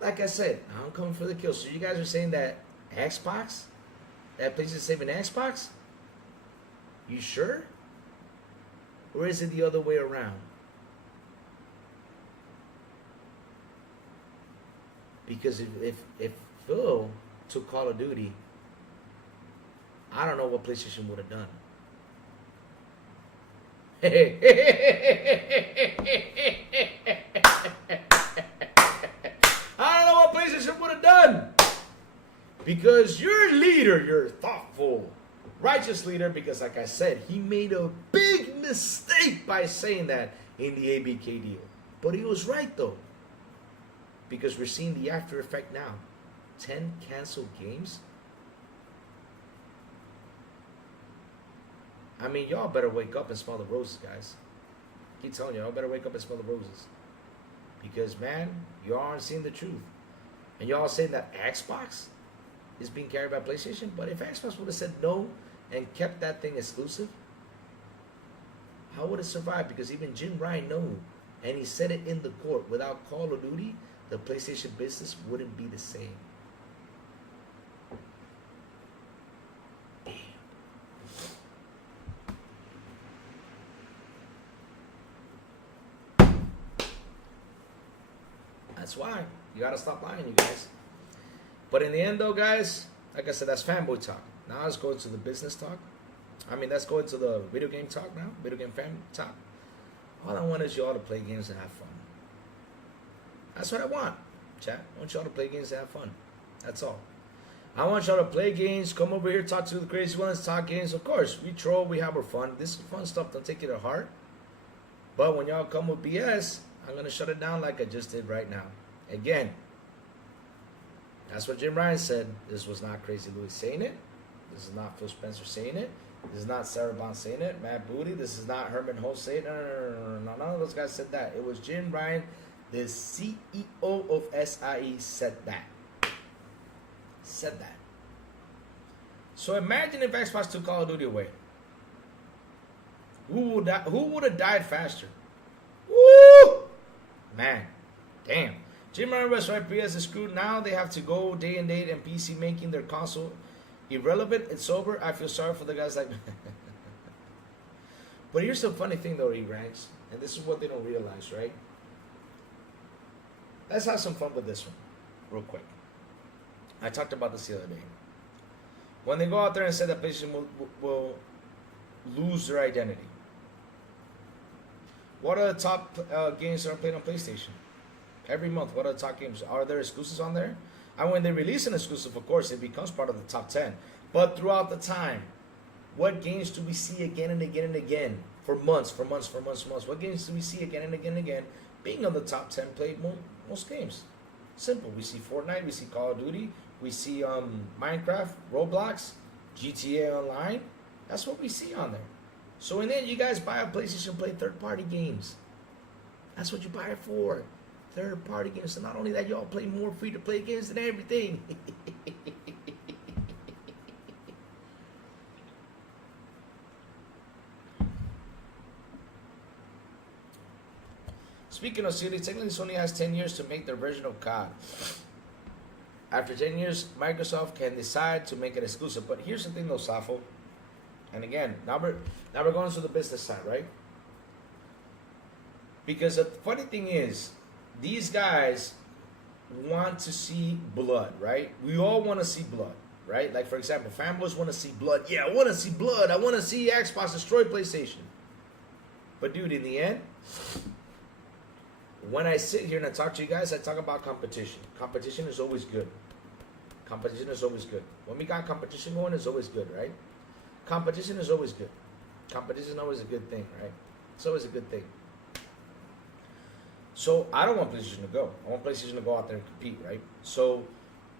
like I said, I'm coming for the kill. So you guys are saying that Xbox? That PlayStation saving Xbox? You sure? Or is it the other way around? Because if Phil took Call of Duty, I don't know what PlayStation would have done. I don't know what PlayStation would have done. Because your leader, your thoughtful, righteous leader, because like I said, he made a big mistake by saying that in the ABK deal. But he was right though. Because we're seeing the after effect now. 10 canceled games. I mean, y'all better wake up and smell the roses, guys. Keep telling y'all better wake up and smell the roses. Because, man, y'all aren't seeing the truth. And y'all saying that Xbox is being carried by PlayStation. But if Xbox would have said no and kept that thing exclusive, how would it survive? Because even Jim Ryan knew, and he said it in the court, without Call of Duty, the PlayStation business wouldn't be the same. Damn. That's why. You gotta stop lying, you guys. But in the end, though, guys, like I said, that's fanboy talk. Now let's go to the business talk. I mean, let's go into the video game talk now. Video game fan talk. All I want is y'all to play games and have fun. That's what I want, chat. I want y'all to play games and have fun. That's all. I want y'all to play games, come over here, talk to the crazy ones, talk games. Of course, we troll, we have our fun. This is fun stuff, don't take it to heart. But when y'all come with BS, I'm going to shut it down like I just did right now. Again, that's what Jim Ryan said. This was not Crazy Louis saying it. This is not Phil Spencer saying it. This is not Sarah Bond saying it. Matt Booty. This is not Herman Holtz saying it. No. None of those guys said that. It was Jim Ryan, the CEO of SIE, said that. Said that. So imagine if Xbox took Call of Duty away. Who would have died faster? Woo! Man. Damn. Jim Ryan was right. PS is screwed. Now they have to go day and date and PC making their console irrelevant. It's over. I feel sorry for the guys like. But here's the funny thing though, E-Ranks, and this is what they don't realize, right? Let's have some fun with this one, real quick. I talked about this the other day. When they go out there and say that PlayStation will lose their identity, what are the top games that are played on PlayStation? Every month, what are the top games? Are there exclusives on there? And when they release an exclusive, of course, it becomes part of the top 10. But throughout the time, what games do we see again and again and again for months? What games do we see again and again and again being on the top 10 played most games? Simple. We see Fortnite, we see Call of Duty, we see Minecraft, Roblox, GTA Online. That's what we see on there. So in the end, you guys buy a PlayStation, play third-party games. That's what you buy it for. Third-party games. So not only that, y'all play more free-to-play games than everything. Speaking of Sony, technically Sony has 10 years to make their version of COD. After 10 years, Microsoft can decide to make it exclusive. But here's the thing though, Safo. And again, now we're going to the business side, right? Because the funny thing is, these guys want to see blood, right? We all want to see blood, right? Like, for example, fanboys want to see blood. Yeah, I want to see blood. I want to see Xbox destroy PlayStation. But, dude, in the end, when I sit here and I talk to you guys, I talk about competition. Competition is always good. Competition is always good. When we got competition going, it's always good, right? Competition is always good. Competition is always a good thing, right? It's always a good thing. So I don't want PlayStation to go. I want PlayStation to go out there and compete, right? So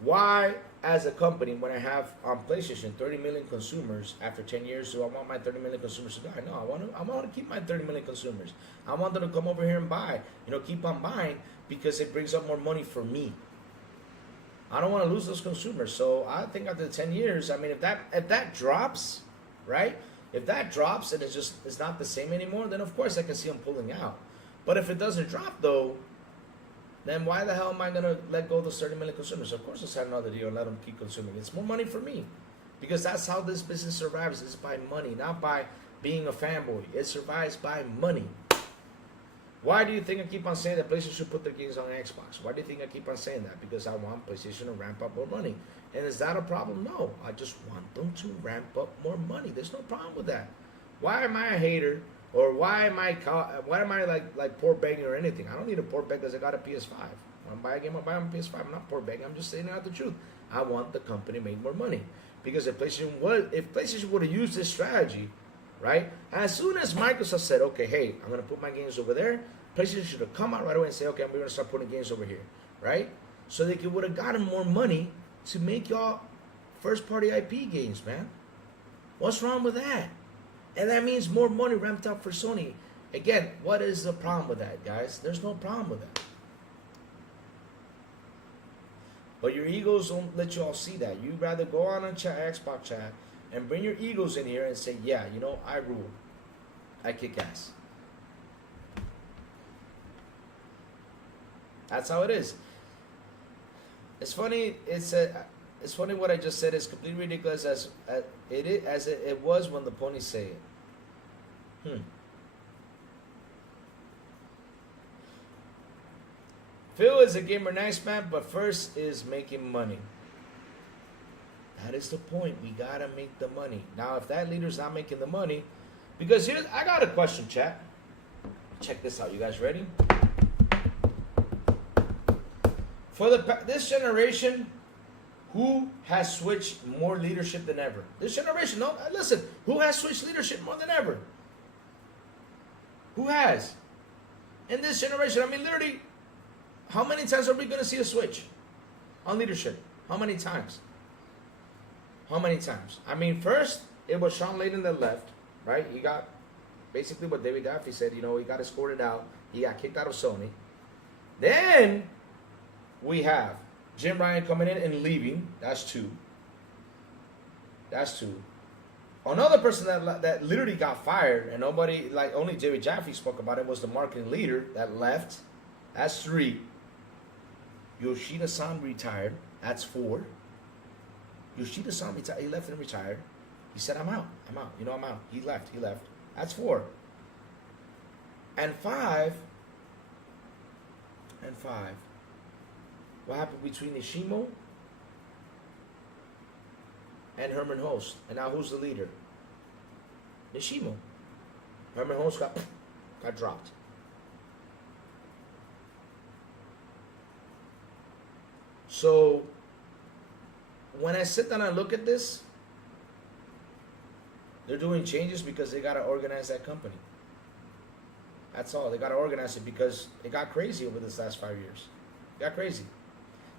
why, as a company, when I have on PlayStation 30 million consumers after 10 years, do I want my 30 million consumers to die? No, I want to keep my 30 million consumers. I want them to come over here and buy, keep on buying because it brings up more money for me. I don't want to lose those consumers. So I think after 10 years, I mean, if that drops, right? If that drops and it's not the same anymore, then of course I can see them pulling out. But if it doesn't drop, though, then why the hell am I gonna let go of those 30 million consumers? Of course, I'll sign another deal and let them keep consuming. It's more money for me, because that's how this business survives. It's by money, not by being a fanboy. It survives by money. Why do you think I keep on saying that PlayStation should put their games on Xbox? Why do you think I keep on saying that? Because I want PlayStation to ramp up more money. And is that a problem? No. I just want them to ramp up more money. There's no problem with that. Why am I a hater? Or why am I like poor begging or anything? I don't need a poor beg because I got a PS5. When I buy a game, I buy on PS5. I'm not poor begging. I'm just saying out the truth. I want the company to make more money. Because if PlayStation would have used this strategy, right? As soon as Microsoft said, okay, hey, I'm going to put my games over there, PlayStation should have come out right away and say, okay, I'm going to start putting games over here, right? So they would have gotten more money to make y'all first-party IP games, man. What's wrong with that? And that means more money ramped up for Sony. Again, what is the problem with that, guys? There's no problem with that. But your egos don't let you all see that. You'd rather go on a Xbox chat and bring your egos in here and say, yeah, you know, I rule. I kick ass. That's how it is. It's funny. It's funny what I just said is completely ridiculous as it was when the ponies say it. Phil is a gamer, nice man, but first is making money. That is the point. We gotta make the money. Now, if that leader's not making the money, because here's, I got a question, chat. Check this out. You guys ready? For this generation, who has switched more leadership than ever? This generation, no, listen, who has switched leadership more than ever? Who has? In this generation, I mean, literally, how many times are we going to see a switch on leadership? How many times? How many times? I mean, first, it was Sean Layden that left, right? He got, basically what David Daffy said, you know, he got escorted out. He got kicked out of Sony. Then, we have Jim Ryan coming in and leaving. That's two. That's two. Another person that literally got fired and nobody, like only David Jaffe spoke about it, was the marketing leader that left. That's three. Yoshida-san retired. That's four. Yoshida-san retired. He left and retired. He said, I'm out. I'm out. You know, I'm out. He left. He left. That's four. And five. What happened between Nishimo and Herman Host? And now who's the leader? Nishimo. Herman Host got dropped. So when I sit down and look at this, they're doing changes because they got to organize that company. That's all. They got to organize it because it got crazy over this last 5 years. It got crazy.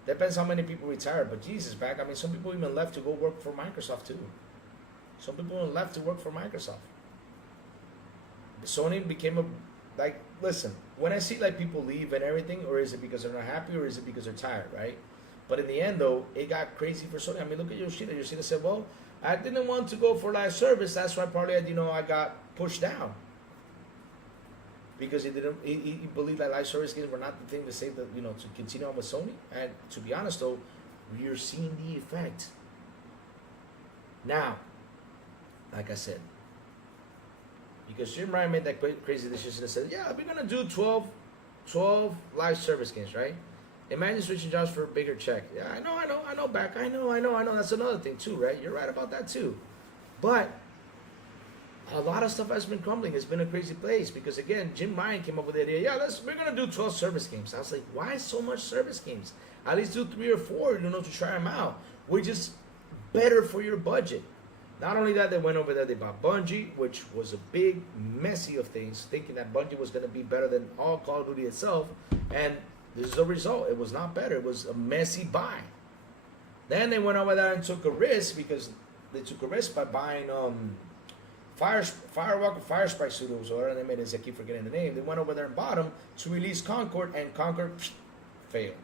Depends how many people retired, but Jesus, back. I mean, some people even left to go work for Microsoft too. Some people even left to work for Microsoft. Sony became listen, when I see like people leave and everything, or is it because they're not happy, or is it because they're tired, right? But in the end, though, it got crazy for Sony. I mean, look at Yoshida. Yoshida said, well, I didn't want to go for live service. That's why probably, I got pushed down. Because he believed that live service games were not the thing to save to continue on with Sony. And to be honest, though, you're seeing the effect. Now, like I said, because Jim Ryan made that crazy decision and said, yeah, we're going to do 12 live service games, right? Imagine switching jobs for a bigger check. Yeah, I know, back. I know. That's another thing, too, right? You're right about that, too. But a lot of stuff has been crumbling. It's been a crazy place because, again, Jim Ryan came up with the idea, yeah, we're going to do 12 service games. I was like, why so much service games? At least do 3 or 4, to try them out. Which is better for your budget. Not only that, they went over there, they bought Bungie, which was a big, messy of things, thinking that Bungie was going to be better than all Call of Duty itself. And this is the result. It was not better. It was a messy buy. Then they went over there and took a risk because they took a risk by buying Fire Sprite Studios, or whatever they made. I keep forgetting the name. They went over there and bought them to release Concord, and Concord failed.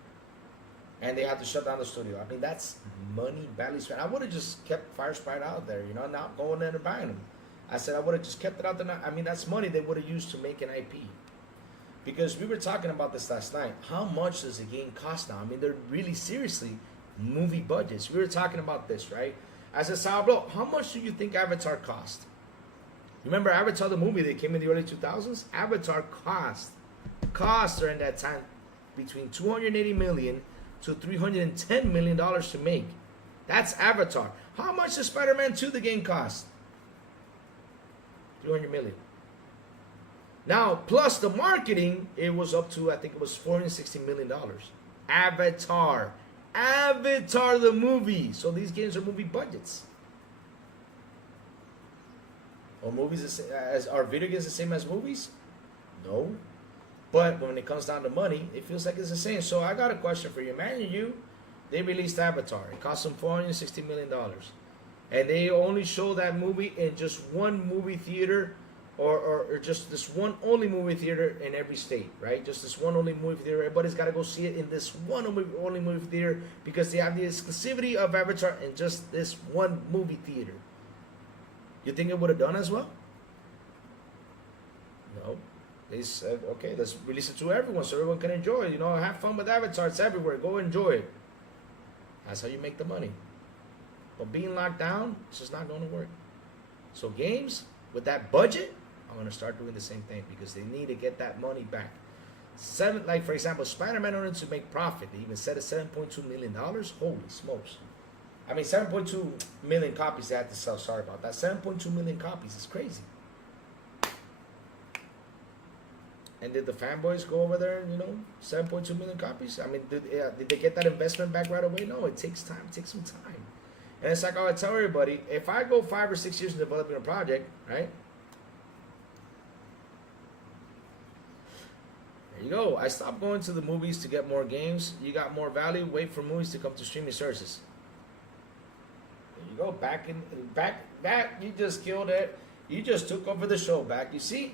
And they had to shut down the studio. I mean, that's money badly spent. I would have just kept Fire Sprite out there, not going in and buying them. I said I would have just kept it out there. I mean, that's money they would have used to make an IP. Because we were talking about this last night. How much does a game cost now? I mean, they're really seriously movie budgets. We were talking about this, right? As a Sourblow, how much do you think Avatar cost? Remember Avatar the movie that came in the early 2000s? Avatar cost during that time between $280 million to $310 million to make. That's Avatar. How much does Spider-Man 2 the game cost? $300 million. Now, plus the marketing, it was up to, I think it was $460 million. Avatar the movie. So these games are movie budgets. Are movies are video games the same as movies? No. But when it comes down to money, it feels like it's the same. So I got a question for you. Man, they released Avatar. It cost them $460 million. And they only show that movie in just one movie theater or just this one only movie theater in every state, right? Just this one only movie theater. Everybody's got to go see it in this one only movie theater because they have the exclusivity of Avatar in just this one movie theater. You think it would have done as well? No. They said, okay, let's release it to everyone so everyone can enjoy it. Have fun with Avatar. It's everywhere. Go enjoy it. That's how you make the money. But being locked down, it's just not going to work. So games, with that budget, I'm going to start doing the same thing because they need to get that money back. Like for example, Spider-Man in order to make profit, they even said $7.2 million. Holy smokes. I mean, 7.2 million copies they had to sell. Sorry about that. 7.2 million copies is crazy. And did the fanboys go over there and, 7.2 million copies? I mean, did they get that investment back right away? No, it takes time. It takes some time. And it's like I would tell everybody, if I go 5 or 6 years in developing a project, right? There you go. I stopped going to the movies to get more games. You got more value. Wait for movies to come to streaming services. There you go. Back. You just killed it. You just took over the show back. You see?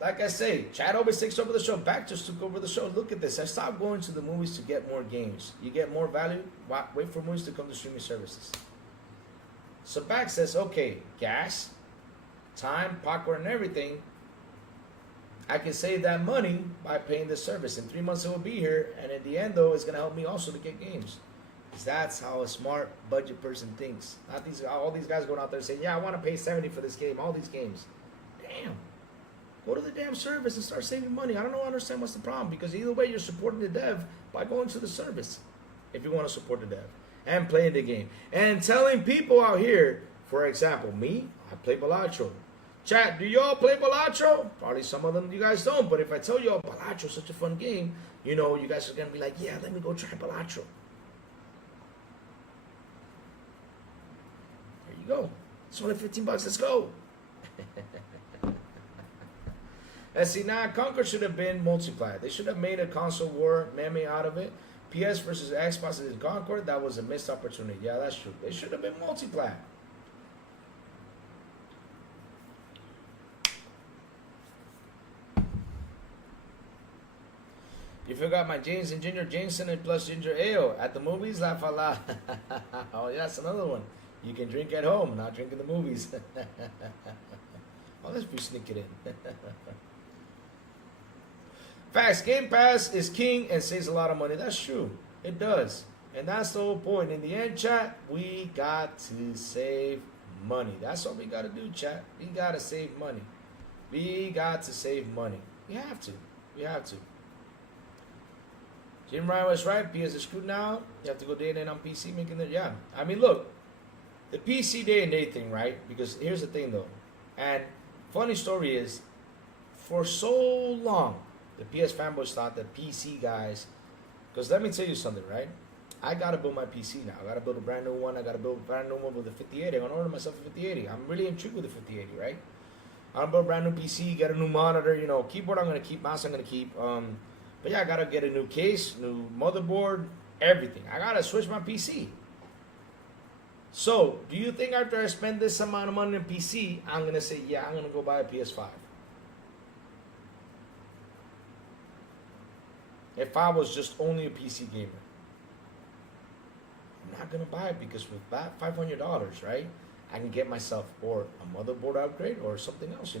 Like I say, Chad always takes over the show. Back just took over the show. Look at this. I stopped going to the movies to get more games. You get more value. Wait for movies to come to streaming services. So Back says, okay, gas, time, popcorn, and everything. I can save that money by paying this service. In 3 months it will be here. And at the end, though, it's going to help me also to get games. Because that's how a smart budget person thinks. Not all these guys going out there saying, yeah, I want to pay $70 for this game. All these games. Damn. Go to the damn service and start saving money. I don't understand what's the problem. Because either way, you're supporting the dev by going to the service. If you want to support the dev. And playing the game. And telling people out here, for example, me, I play Balatro. Chat, do y'all play Balatro? Probably some of them you guys don't. But if I tell y'all Balatro is such a fun game, you guys are going to be like, yeah, let me go try Balatro. There you go. It's only $15. Let's go. Let's see, now Conquer should have been multiplayer. They should have made a console war meme out of it. PS versus Xbox in Concord, that was a missed opportunity. Yeah, that's true. They should have been multiplayer. You forgot my James and Ginger Jameson and plus Ginger Ale. At the movies, laugh a lot. Oh, yeah, that's another one. You can drink at home, not drink in the movies. Oh, let's be sneaking in. Facts, Game Pass is king and saves a lot of money. That's true. It does. And that's the whole point. In the end, chat, we got to save money. That's what we got to do, chat. We got to save money. We got to save money. We have to. We have to. Jim Ryan was right. PS is screwed now. You have to go day and night on PC making it. Yeah. I mean, look. The PC day and date thing, right? Because here's the thing, though. And funny story is, for so long, the PS fanboys thought that PC guys, because let me tell you something, right? I got to build my PC now. I got to build a brand new one. I got to build a brand new one with the 5080. I'm going to order myself a 5080. I'm really intrigued with the 5080, right? I'm going to build a brand new PC, get a new monitor, keyboard I'm going to keep, mouse I'm going to keep. But yeah, I got to get a new case, new motherboard, everything. I got to switch my PC. So, do you think after I spend this amount of money on PC, I'm going to say, yeah, I'm going to go buy a PS5? If I was just only a PC gamer. I'm not going to buy it because with that $500, right, I can get myself or a motherboard upgrade or something else,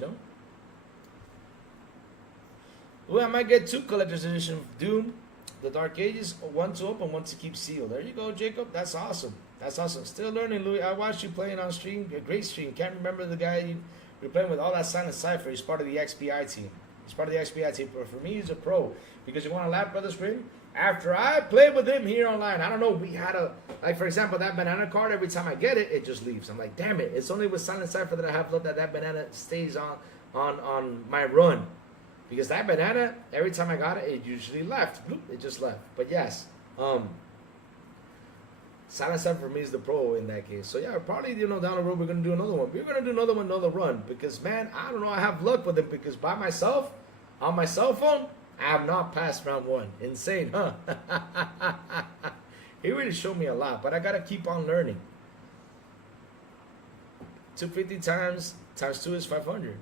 Well, I might get 2 collector's edition of Doom, the Dark Ages, one to open, one to keep sealed. There you go, Jacob. That's awesome. That's awesome. Still learning, Louis. I watched you playing on stream. A great stream. Can't remember the guy you were playing with. All that silent Cypher. He's part of the XPI team. He's part of the XPI team. But for me, he's a pro. Because you want to laugh, Brother Scream? After I played with him here online, I don't know, we had a, like for example, that banana card, every time I get it, it just leaves. I'm like, damn it. It's only with silent Cypher that I have looked at that banana stays on my run. Because that banana, every time I got it, it usually left. Bloop, it just left. But yes, silent Cypher for me is the pro in that case. So yeah, probably, you know, down the road we're going to do another one. We're going to do another one, another run. Because, man, I don't know, I have luck with it. Because by myself, on my cell phone, I have not passed round 1. Insane, huh? He really showed me a lot. But I got to keep on learning. 250 times 2 is 500.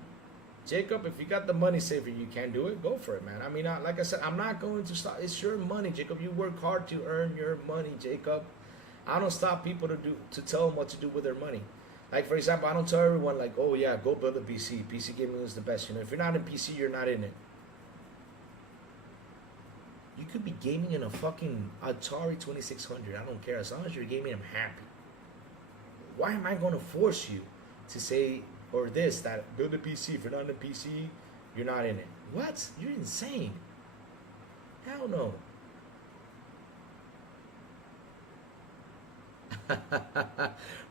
Jacob, if you got the money saver, you can do it, go for it, man. I mean, like I said, I'm not going to stop. It's your money, Jacob. You work hard to earn your money, Jacob. I don't stop people to tell them what to do with their money. Like, for example, I don't tell everyone, like, oh, yeah, go build a PC. PC gaming is the best. You know, if you're not in PC, you're not in it. You could be gaming in a fucking Atari 2600. I don't care. As long as you're gaming, I'm happy. Why am I going to force you to say... or this, that build a PC. If you're not in a PC, you're not in it. What? You're insane. Hell no.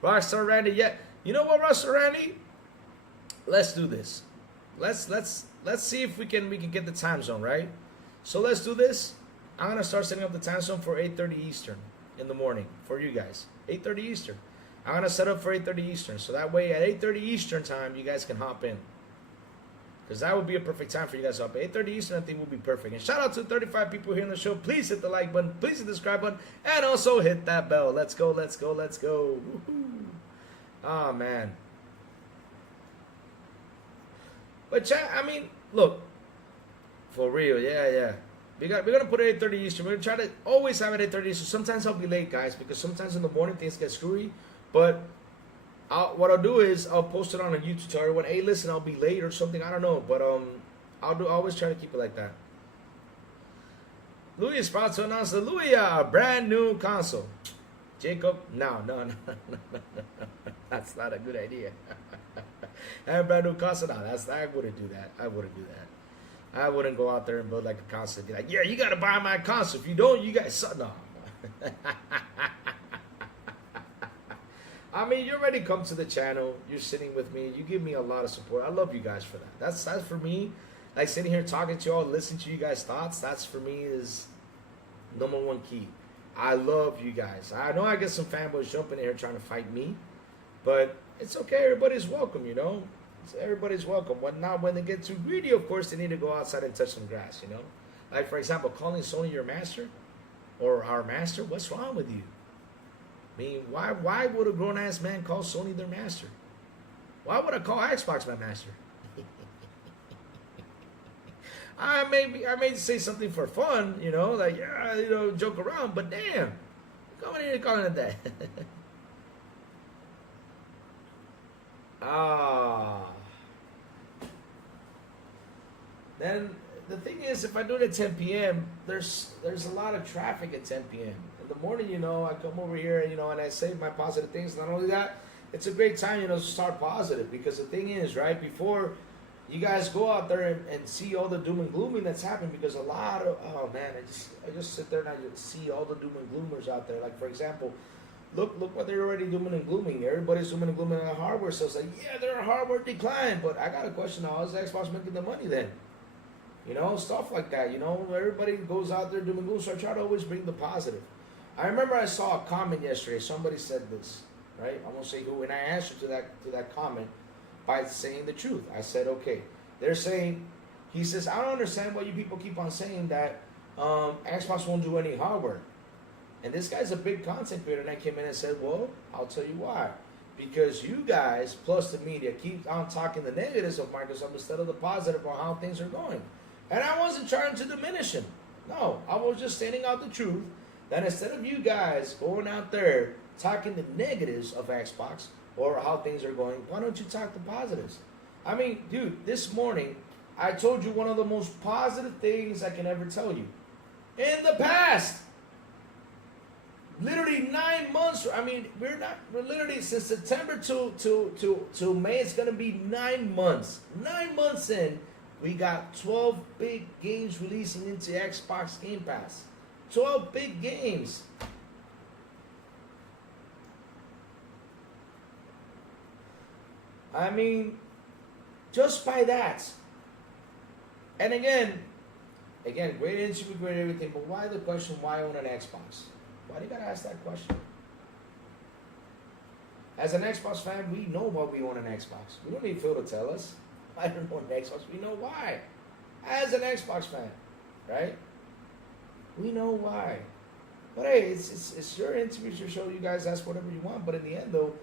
Rockstar Randy, yeah. You know what, Rockstar Randy? Let's do this. Let's see if we can get the time zone, right? So let's do this. I'm gonna start setting up the time zone for 8:30 Eastern in the morning for you guys. 8:30 Eastern. I'm going to set up for 8:30 Eastern. So that way at 8:30 Eastern time, you guys can hop in. Because that would be a perfect time for you guys to hop in. 8:30 Eastern, I think, will be perfect. And shout out to 35 people here on the show. Please hit the like button. Please hit the subscribe button. And also hit that bell. Let's go, let's go, let's go. Woohoo. Oh, man. But, chat, I mean, look. For real, yeah. We're going to put it 8:30 Eastern. We're going to try to always have it at 8:30 Eastern. Sometimes I'll be late, guys. Because sometimes in the morning things get screwy. But what I'll do is I'll post it on a YouTube to everyone. Hey, listen, I'll be late or something. I don't know, but I'll always try to keep it like that. Louis is proud to announce the Louis brand new console. Jacob, no. That's not a good idea. And brand new console, no, I wouldn't do that. I wouldn't go out there and build like a console and be like, yeah, you gotta buy my console. If you don't, you guys suck. No. I mean, you already come to the channel. You're sitting with me. You give me a lot of support. I love you guys for that. That's for me. Like sitting here talking to y'all, listening to you guys' thoughts. That's for me is number one key. I love you guys. I know I get some fanboys jumping in here trying to fight me, but it's okay. Everybody's welcome, you know. Everybody's welcome. When they get too greedy, of course, they need to go outside and touch some grass, you know. Like for example, calling Sony your master or our master. What's wrong with you? I mean, why would a grown-ass man call Sony their master? Why would I call Xbox my master? I may say something for fun, you know, like, yeah, you know, joke around, but damn, come in here and calling it that. Then the thing is, if I do it at 10 p.m., there's a lot of traffic at 10 p.m. In the morning, you know, I come over here, you know, and I say my positive things. Not only that, it's a great time, you know, to start positive. Because the thing is, right, before you guys go out there and see all the doom and glooming that's happening, because a lot of, oh man, I just sit there and I just see all the doom and gloomers out there. Like, for example, look what they're already dooming and glooming. Everybody's dooming and glooming on hardware. So it's like, yeah, they're a hardware decline. But I got a question now. How's Xbox making the money then? You know, stuff like that. You know, everybody goes out there doom and gloom. So I try to always bring the positive. I remember I saw a comment yesterday. Somebody said this, right? I won't say who. And I answered to that comment by saying the truth. I said, okay. They're saying, he says, I don't understand why you people keep on saying that Xbox won't do any hardware. And this guy's a big content creator. And I came in and said, well, I'll tell you why. Because you guys, plus the media, keep on talking the negatives of Microsoft instead of the positive on how things are going. And I wasn't trying to diminish him. No, I was just stating out the truth. That instead of you guys going out there talking the negatives of Xbox or how things are going, why don't you talk the positives? I mean, dude, this morning, I told you one of the most positive things I can ever tell you. In the past, literally 9 months. I mean, we're literally since September to May. It's gonna be 9 months. 9 months in, we got 12 big games releasing into Xbox Game Pass. 12 big games. I mean, just by that. And again, great interview, great everything, but why the question, why own an Xbox? Why do you gotta ask that question? As an Xbox fan, we know why we own an Xbox. We don't need Phil to tell us. I don't own an Xbox. We know why. As an Xbox fan, right? We know why. But hey, it's your interview, it's your show. You guys ask whatever you want. But in the end, though,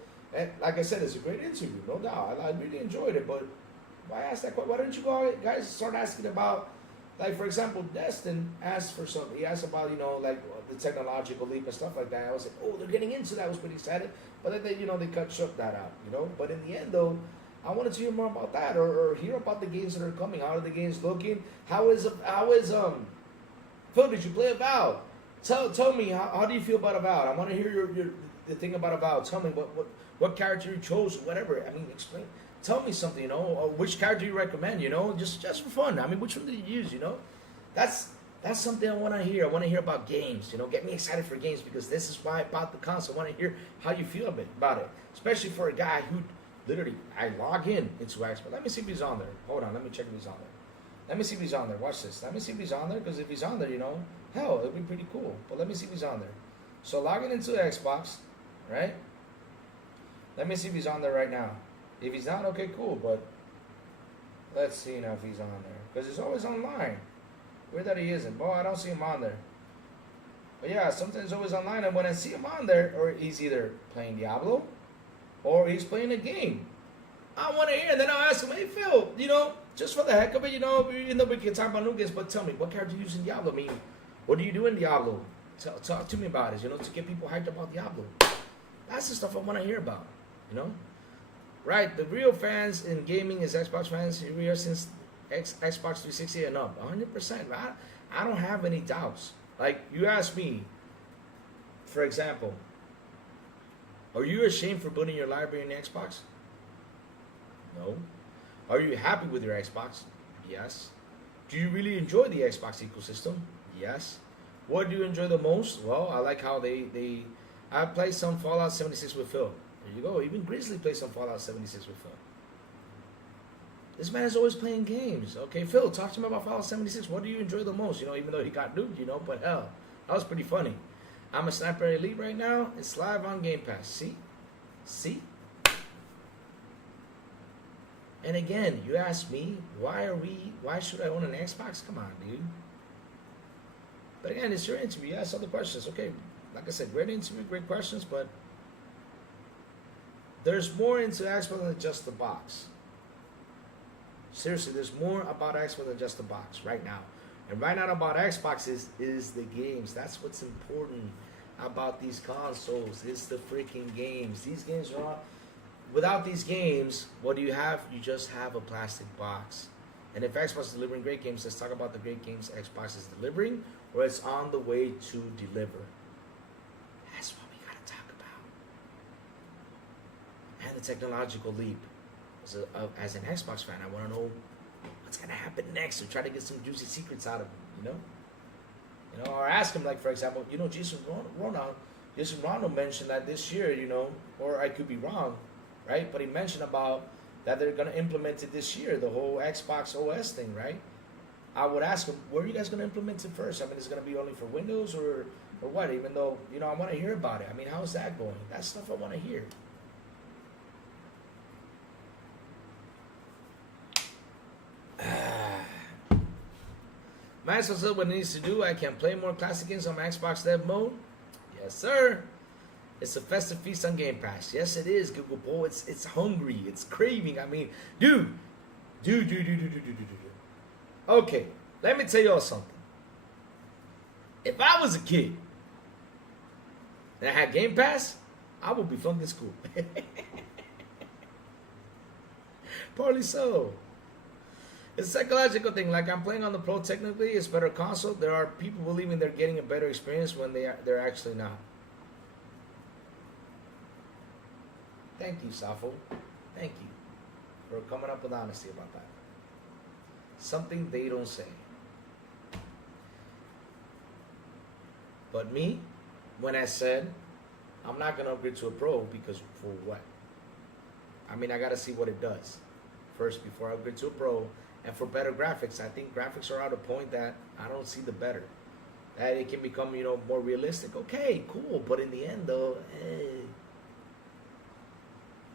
like I said, it's a great interview, no doubt. I really enjoyed it. But why ask that question? Why don't you guys start asking about, like, for example, Destin asked for something. He asked about, like the technological leap and stuff like that. I was like, oh, they're getting into that. I was pretty excited. But then they cut short that out, But in the end, though, I wanted to hear more about that or hear about the games that are coming. How are the games looking? How is Phil, did you play Avowed? Tell me, how do you feel about Avowed? I want to hear the thing about Avowed. Tell me what character you chose, whatever. I mean, explain. Tell me something, or which character you recommend, just for fun. I mean, which one did you use, That's something I want to hear. I want to hear about games, Get me excited for games because this is why I bought the console. I want to hear how you feel about it, especially for a guy who literally, I log into Xbox. Let me see if he's on there. Hold on, let me check if he's on there. Let me see if he's on there. Watch this. Let me see if he's on there, because if he's on there, hell, it'll be pretty cool. But let me see if he's on there. So logging into Xbox, right? Let me see if he's on there right now. If he's not, okay, cool. But let's see now if he's on there, because he's always online. Weird that he isn't. Boy, I don't see him on there. But yeah, sometimes he's always online, and when I see him on there, or he's either playing Diablo, or he's playing a game. I want to hear, and then I'll ask him, hey, Phil, just for the heck of it, even though we can talk about new games, but tell me, what character do you use in Diablo? I mean, what do you do in Diablo? Talk to me about it, to get people hyped about Diablo. That's the stuff I want to hear about, Right, the real fans in gaming is Xbox fans. We are since Xbox 360 and up, 100%. I don't have any doubts. Like, you ask me, for example, are you ashamed for building your library in Xbox? No. Are you happy with your Xbox? Yes. Do you really enjoy the Xbox ecosystem? Yes. What do you enjoy the most? Well, I like how I play some Fallout 76 with Phil. There you go. Even Grizzly plays some Fallout 76 with Phil. This man is always playing games. Okay, Phil, talk to me about Fallout 76. What do you enjoy the most? Even though he got nuked, but hell, that was pretty funny. I'm a Sniper Elite right now. It's live on Game Pass. See? And again, you ask me, why should I own an Xbox? Come on, dude. But again, it's your interview. You ask other questions. Okay, like I said, great interview, great questions, but there's more into Xbox than just the box. Seriously, there's more about Xbox than just the box right now. And right now about Xbox is the games. That's what's important about these consoles. It's the freaking games. These games are all... Without these games, what do you have? You just have a plastic box. And if Xbox is delivering great games, let's talk about the great games Xbox is delivering, or it's on the way to deliver. That's what we gotta talk about. And the technological leap. As an Xbox fan, I want to know what's gonna happen next, or try to get some juicy secrets out of him. Or ask him, like, for example, Jason Ronald mentioned that this year, or I could be wrong, right? But he mentioned about that they're gonna implement it this year, the whole Xbox OS thing, right? I would ask him, where are you guys gonna implement it first? I mean, is it gonna be only for Windows or what? Even though, I want to hear about it. I mean, how's that going? That's stuff I want to hear. Master said what it needs to do. I can play more classic games on my Xbox Dev mode. Yes, sir. It's a festive feast on Game Pass. Yes, it is, Google Boy. It's hungry. It's craving. I mean, dude. Okay, let me tell y'all something. If I was a kid and I had Game Pass, I would be flunking school. Partly so. It's a psychological thing. Like I'm playing on the Pro technically, it's better console. There are people believing they're getting a better experience when they're actually not. Thank you, Safo. Thank you for coming up with honesty about that. Something they don't say. But me, when I said I'm not gonna upgrade to a Pro because for what? I mean, I gotta see what it does first before I upgrade to a Pro. And for better graphics, I think graphics are at a point that I don't see the better. That it can become, more realistic. Okay, cool. But in the end, though,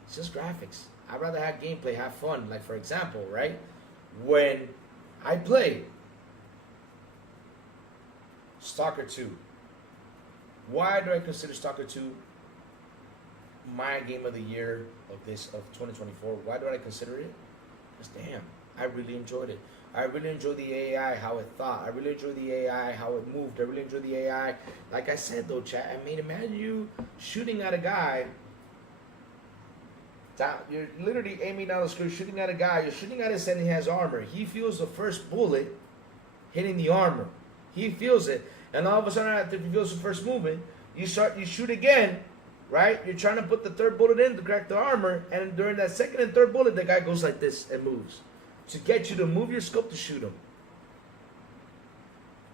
it's just graphics. I'd rather have gameplay, have fun. Like, for example, right? When I play Stalker 2, why do I consider Stalker 2 my game of the year of 2024? Why do I consider it? Because damn, I really enjoyed it. I really enjoyed the AI, how it thought. I really enjoyed the AI, how it moved. I really enjoyed the AI. Like I said though, chat, I mean, imagine you shooting at a guy. You're literally aiming down the screen, shooting at a guy. You're shooting at his head and he has armor. He feels the first bullet hitting the armor. He feels it. And all of a sudden, after he feels the first movement, you shoot again, right? You're trying to put the third bullet in to crack the armor. And during that second and third bullet, the guy goes like this and moves. To get you to move your scope to shoot him.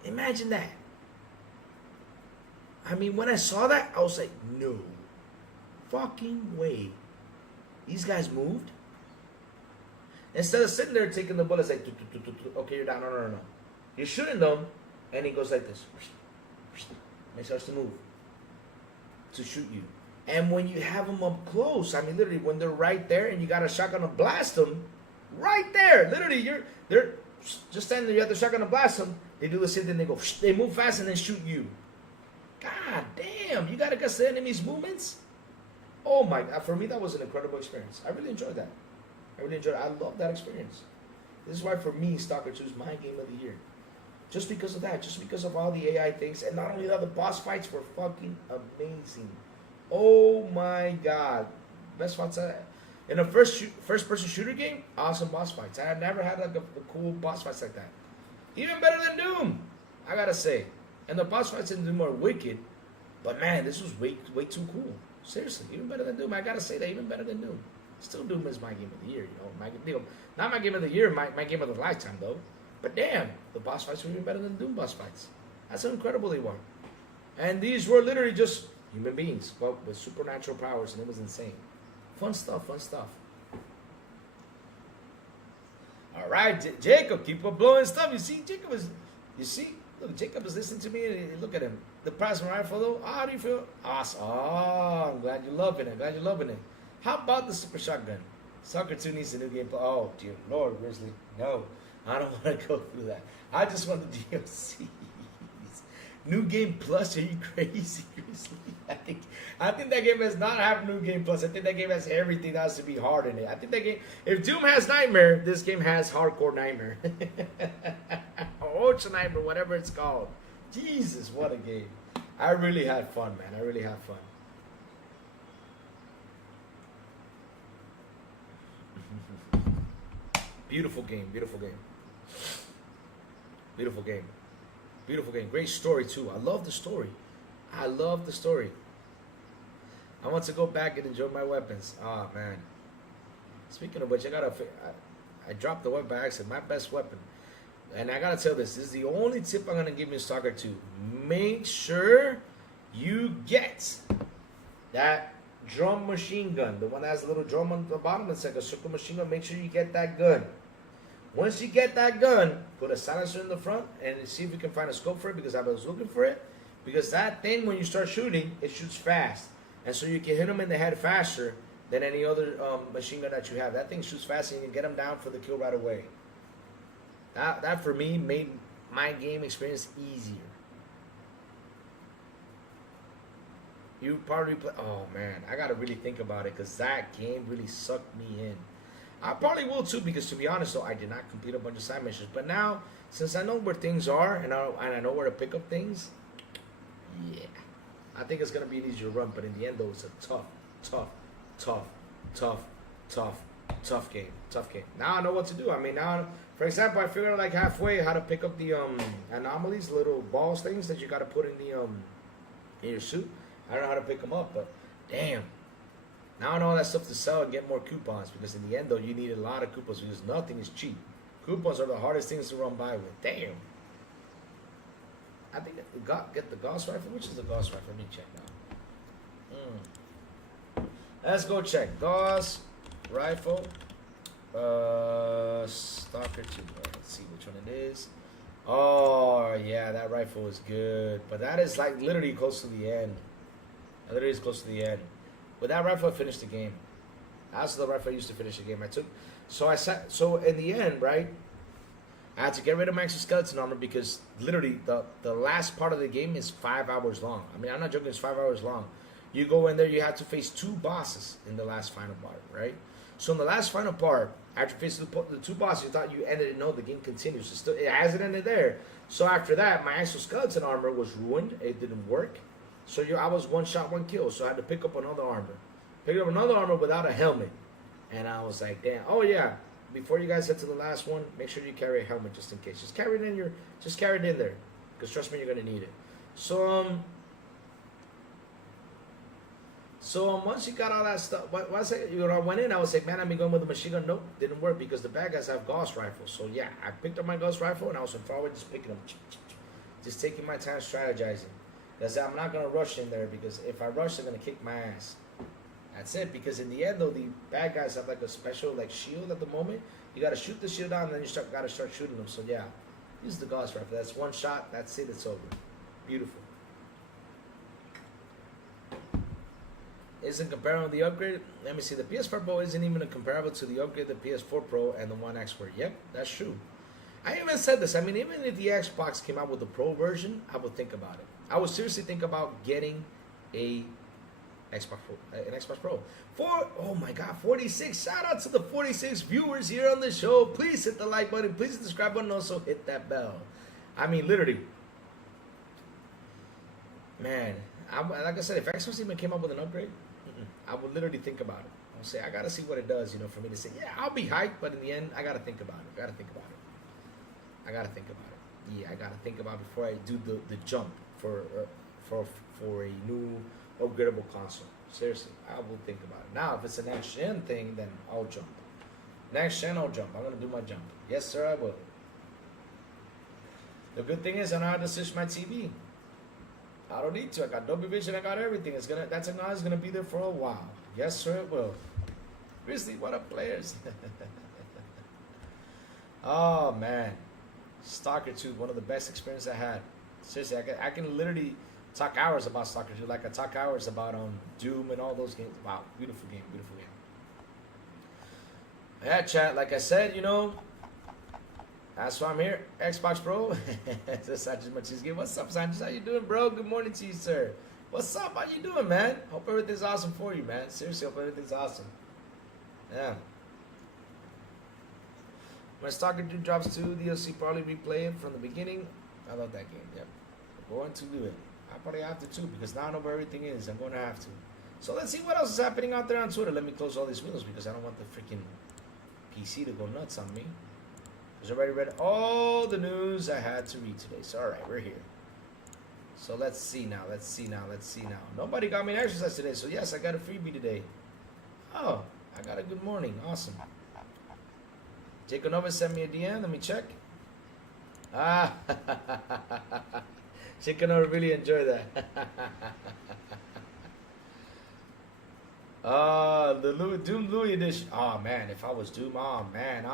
Imagine that. I mean, when I saw that, I was like, no fucking way. These guys moved. Instead of sitting there taking the bullets like, okay, you're down. No. You're shooting them, and he goes like this. And he starts to move to shoot you. And when you have them up close, I mean, literally, when they're right there and you got a shotgun to blast them, right there, literally, they're just standing there. You have the shotgun to blast them. They do the same thing. They go, they move fast and then shoot you. God damn, you gotta guess the enemy's movements. Oh my God, for me that was an incredible experience. I really enjoyed that. I love that experience. This is why for me, Stalker 2 is my game of the year. Just because of that, just because of all the AI things, and not only that, the boss fights were fucking amazing. Oh my God, best fights in a first-person shooter game. Awesome boss fights. I had never had like a cool boss fights like that. Even better than Doom, I gotta say. And the boss fights in Doom are wicked, but man, this was way too cool. Seriously, even better than Doom. I gotta say that, even better than Doom. Still, Doom is my game of the year. Not my game of the year, my game of the lifetime though. But damn, the boss fights were even better than Doom boss fights. That's how incredible they were. And these were literally just human beings, but with supernatural powers, and it was insane. Fun stuff. All right, Jacob, keep on blowing stuff. You see, look, Jacob is listening to me, and look at him. The plasma rifle, though, how do you feel? Awesome. Oh, I'm glad you're loving it. How about the super shotgun? Stalker 2 needs a new game. Oh, dear Lord, Grizzly. No, I don't want to go through that. I just want the DLCs. New Game Plus? Are you crazy, Grizzly? I think that game does not have New Game Plus. I think that game has everything that has to be hard in it. I think that game, if Doom has Nightmare, this game has Hardcore Nightmare. Or Ultra Nightmare, whatever it's called. Jesus, what a game. I really had fun, man. I really had fun. Beautiful game. Great story, too. I love the story. I want to go back and enjoy my weapons. Oh, man. Speaking of which, I dropped the weapon by accident. My best weapon. And I gotta tell this is the only tip I'm gonna give you in Stalker 2. Make sure you get that drum machine gun. The one that has a little drum on the bottom. It's like a circle machine gun. Make sure you get that gun. Once you get that gun, put a silencer in the front and see if you can find a scope for it, because I was looking for it. Because that thing, when you start shooting, it shoots fast. And so you can hit them in the head faster than any other machine gun that you have. That thing shoots fast and you can get them down for the kill right away. That for me made my game experience easier. You probably play. Oh man, I gotta really think about it, because that game really sucked me in. I probably will too, because to be honest though, I did not complete a bunch of side missions. But now, since I know where things are and I know where to pick up things, yeah, I think it's gonna be an easier run. But in the end though, it's a tough tough game. Now I know what to do. I mean, now, for example, I figured out like halfway how to pick up the anomalies, little balls things that you got to put in the in your suit. I don't know how to pick them up, but damn. Now I know all that stuff to sell and get more coupons, because in the end, though, you need a lot of coupons because nothing is cheap. Coupons are the hardest things to run by with. Damn. I think get the Gauss rifle. Which is the Gauss rifle? Let me check now. Let's go check. Gauss rifle. Stalker 2. Right, let's see which one it is. Oh, yeah, that rifle is good. But that is like literally close to the end. Literally is close to the end. With that rifle, I finished the game. That's the rifle I used to finish the game. So in the end, right, I had to get rid of my exoskeleton armor because literally the last part of the game is 5 hours long. I mean, I'm not joking, it's 5 hours long. You go in there, you have to face 2 bosses in the last final part, right? So in the last final part, after facing the 2 bosses, you thought you ended it. No, the game continues. It hasn't ended there. So after that, my exoskeleton armor was ruined. It didn't work. So I was 1 shot, 1 kill. So I had to pick up another armor. Picked up another armor without a helmet. And I was like, damn. Oh, yeah. Before you guys get to the last one, make sure you carry a helmet just in case. Just carry it in there. Because trust me, you're going to need it. So once you got all that stuff, once I went in, I was like, man, I've been going with a machine gun. Nope, didn't work because the bad guys have Gauss rifles. So yeah, I picked up my Gauss rifle and I was in forward just picking them. Just taking my time strategizing. Because I'm not going to rush in there, because if I rush, they're going to kick my ass. That's it. Because in the end, though, the bad guys have like a special like shield at the moment. You got to shoot the shield down, and then you got to start shooting them. So yeah, use the Gauss rifle. That's 1 shot. That's it. It's over. Beautiful. Isn't comparable to the upgrade? Let me see. The PS4 Pro isn't even comparable to the upgrade, the PS4 Pro and the One X were. Yep, that's true. I even said this. I mean, even if the Xbox came out with the Pro version, I would think about it. I would seriously think about getting an Xbox Pro. Oh my God, 46. Shout out to the 46 viewers here on the show. Please hit the like button. Please hit the subscribe button. Also hit that bell. I mean, literally. Man, like I said, if Xbox even came up with an upgrade, I would literally think about it. I'll say, I got to see what it does, for me to say, yeah, I'll be hyped. But in the end, I got to think about it. I got to think about it. Yeah, I got to think about it before I do the jump for a new upgradable console. Seriously, I will think about it. Now, if it's a next gen thing, then I'll jump. Next gen, I'll jump. I'm gonna do my jump. Yes, sir, I will. The good thing is I know how to switch my TV. I don't need to. I got Dolby Vision. I got everything. That technology is gonna be there for a while. Yes, sir, it will. Grizzly, what up, players? Oh man, Stalker 2, one of the best experiences I had. Seriously, I can literally talk hours about Stalker 2, like I talk hours about Doom and all those games. Wow, beautiful game, beautiful game. Yeah, chat, like I said, that's why I'm here. Xbox Pro. Sanchez Machis game. What's up, Sanchez? How you doing, bro? Good morning to you, sir. What's up? How you doing, man? Hope everything's awesome for you, man. Seriously, hope everything's awesome. Yeah. When Stalker 2 drops 2, DLC probably replay it from the beginning. I love that game, yep. I'm going to do it. I probably have to too, because now I know where everything is. I'm going to have to. So let's see what else is happening out there on Twitter. Let me close all these windows because I don't want the freaking PC to go nuts on me. Because I already read all the news I had to read today. So alright, we're here. So let's see now. Nobody got me an exercise today, so yes, I got a freebie today. Oh, I got a good morning. Awesome. Jacob Nova sent me a DM. Let me check. Ah, Jacob Nova really enjoyed that. The Doom Louis edition. Oh man, if I was Doom, oh man.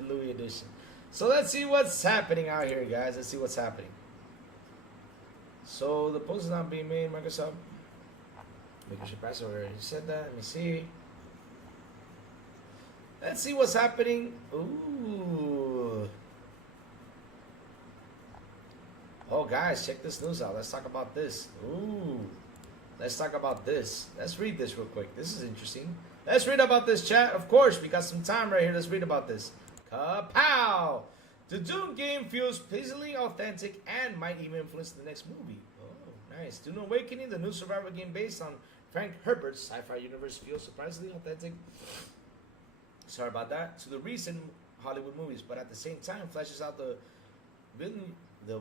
Louis edition. So let's see what's happening out here, guys. Let's see what's happening. So the post is not being made, Microsoft. Making sure password already said that. Let me see. Let's see what's happening. Ooh. Oh, guys, check this news out. Let's talk about this. Ooh. Let's talk about this. Let's read this real quick. This is interesting. Let's read about this, chat. Of course, we got some time right here. Let's read about this. Kapow! The Dune game feels pleasingly authentic and might even influence the next movie. Oh, nice. Dune Awakening, the new survival game based on Frank Herbert's sci-fi universe, feels surprisingly authentic. Sorry about that. To the recent Hollywood movies, but at the same time fleshes out the villain, the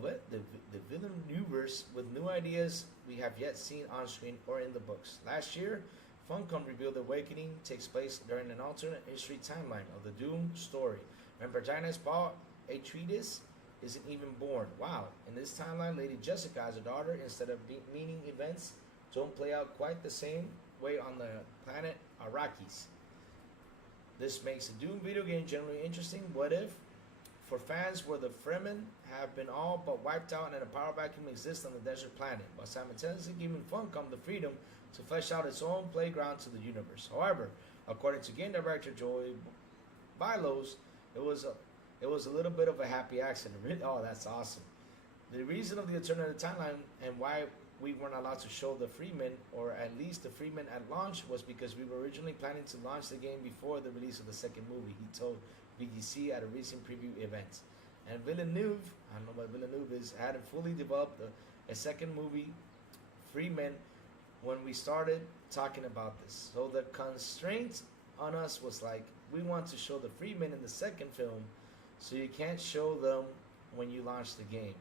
villain universe with new ideas we have yet seen on screen or in the books. Last year, Funcom revealed Awakening takes place during an alternate history timeline of the Dune story. When protagonist Paul Atreides isn't even born. Wow. In this timeline, Lady Jessica has a daughter instead of meaning events don't play out quite the same way on the planet Arrakis. This makes the Dune video game generally interesting. What if? For fans where the Fremen have been all but wiped out and a power vacuum exists on the desert planet, while simultaneously giving Funcom the freedom to flesh out its own playground to the universe. However, according to game director Joey Bylos, it was a little bit of a happy accident. Oh, that's awesome. The reason of the alternative timeline and why we weren't allowed to show the Freemen, or at least the Freemen at launch, was because we were originally planning to launch the game before the release of the second movie, he told VGC at a recent preview event. And Villeneuve, I don't know what Villeneuve is, hadn't fully developed a second movie, Freemen, when we started talking about this. So the constraint on us was like, we want to show the Freemen in the second film, so you can't show them when you launch the game.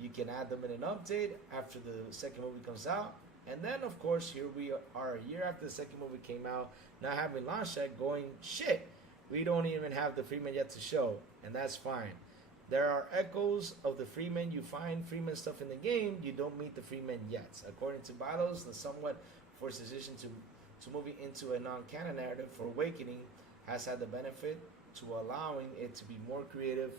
You can add them in an update after the second movie comes out. And then, of course, here we are a year after the second movie came out, not having launched yet, going, shit, we don't even have the Freeman yet to show. And that's fine. There are echoes of the Freeman. You find Freeman stuff in the game, you don't meet the Freeman yet. According to Bylos, the somewhat forced decision to moving into a non-canon narrative for Awakening has had the benefit to allowing it to be more creative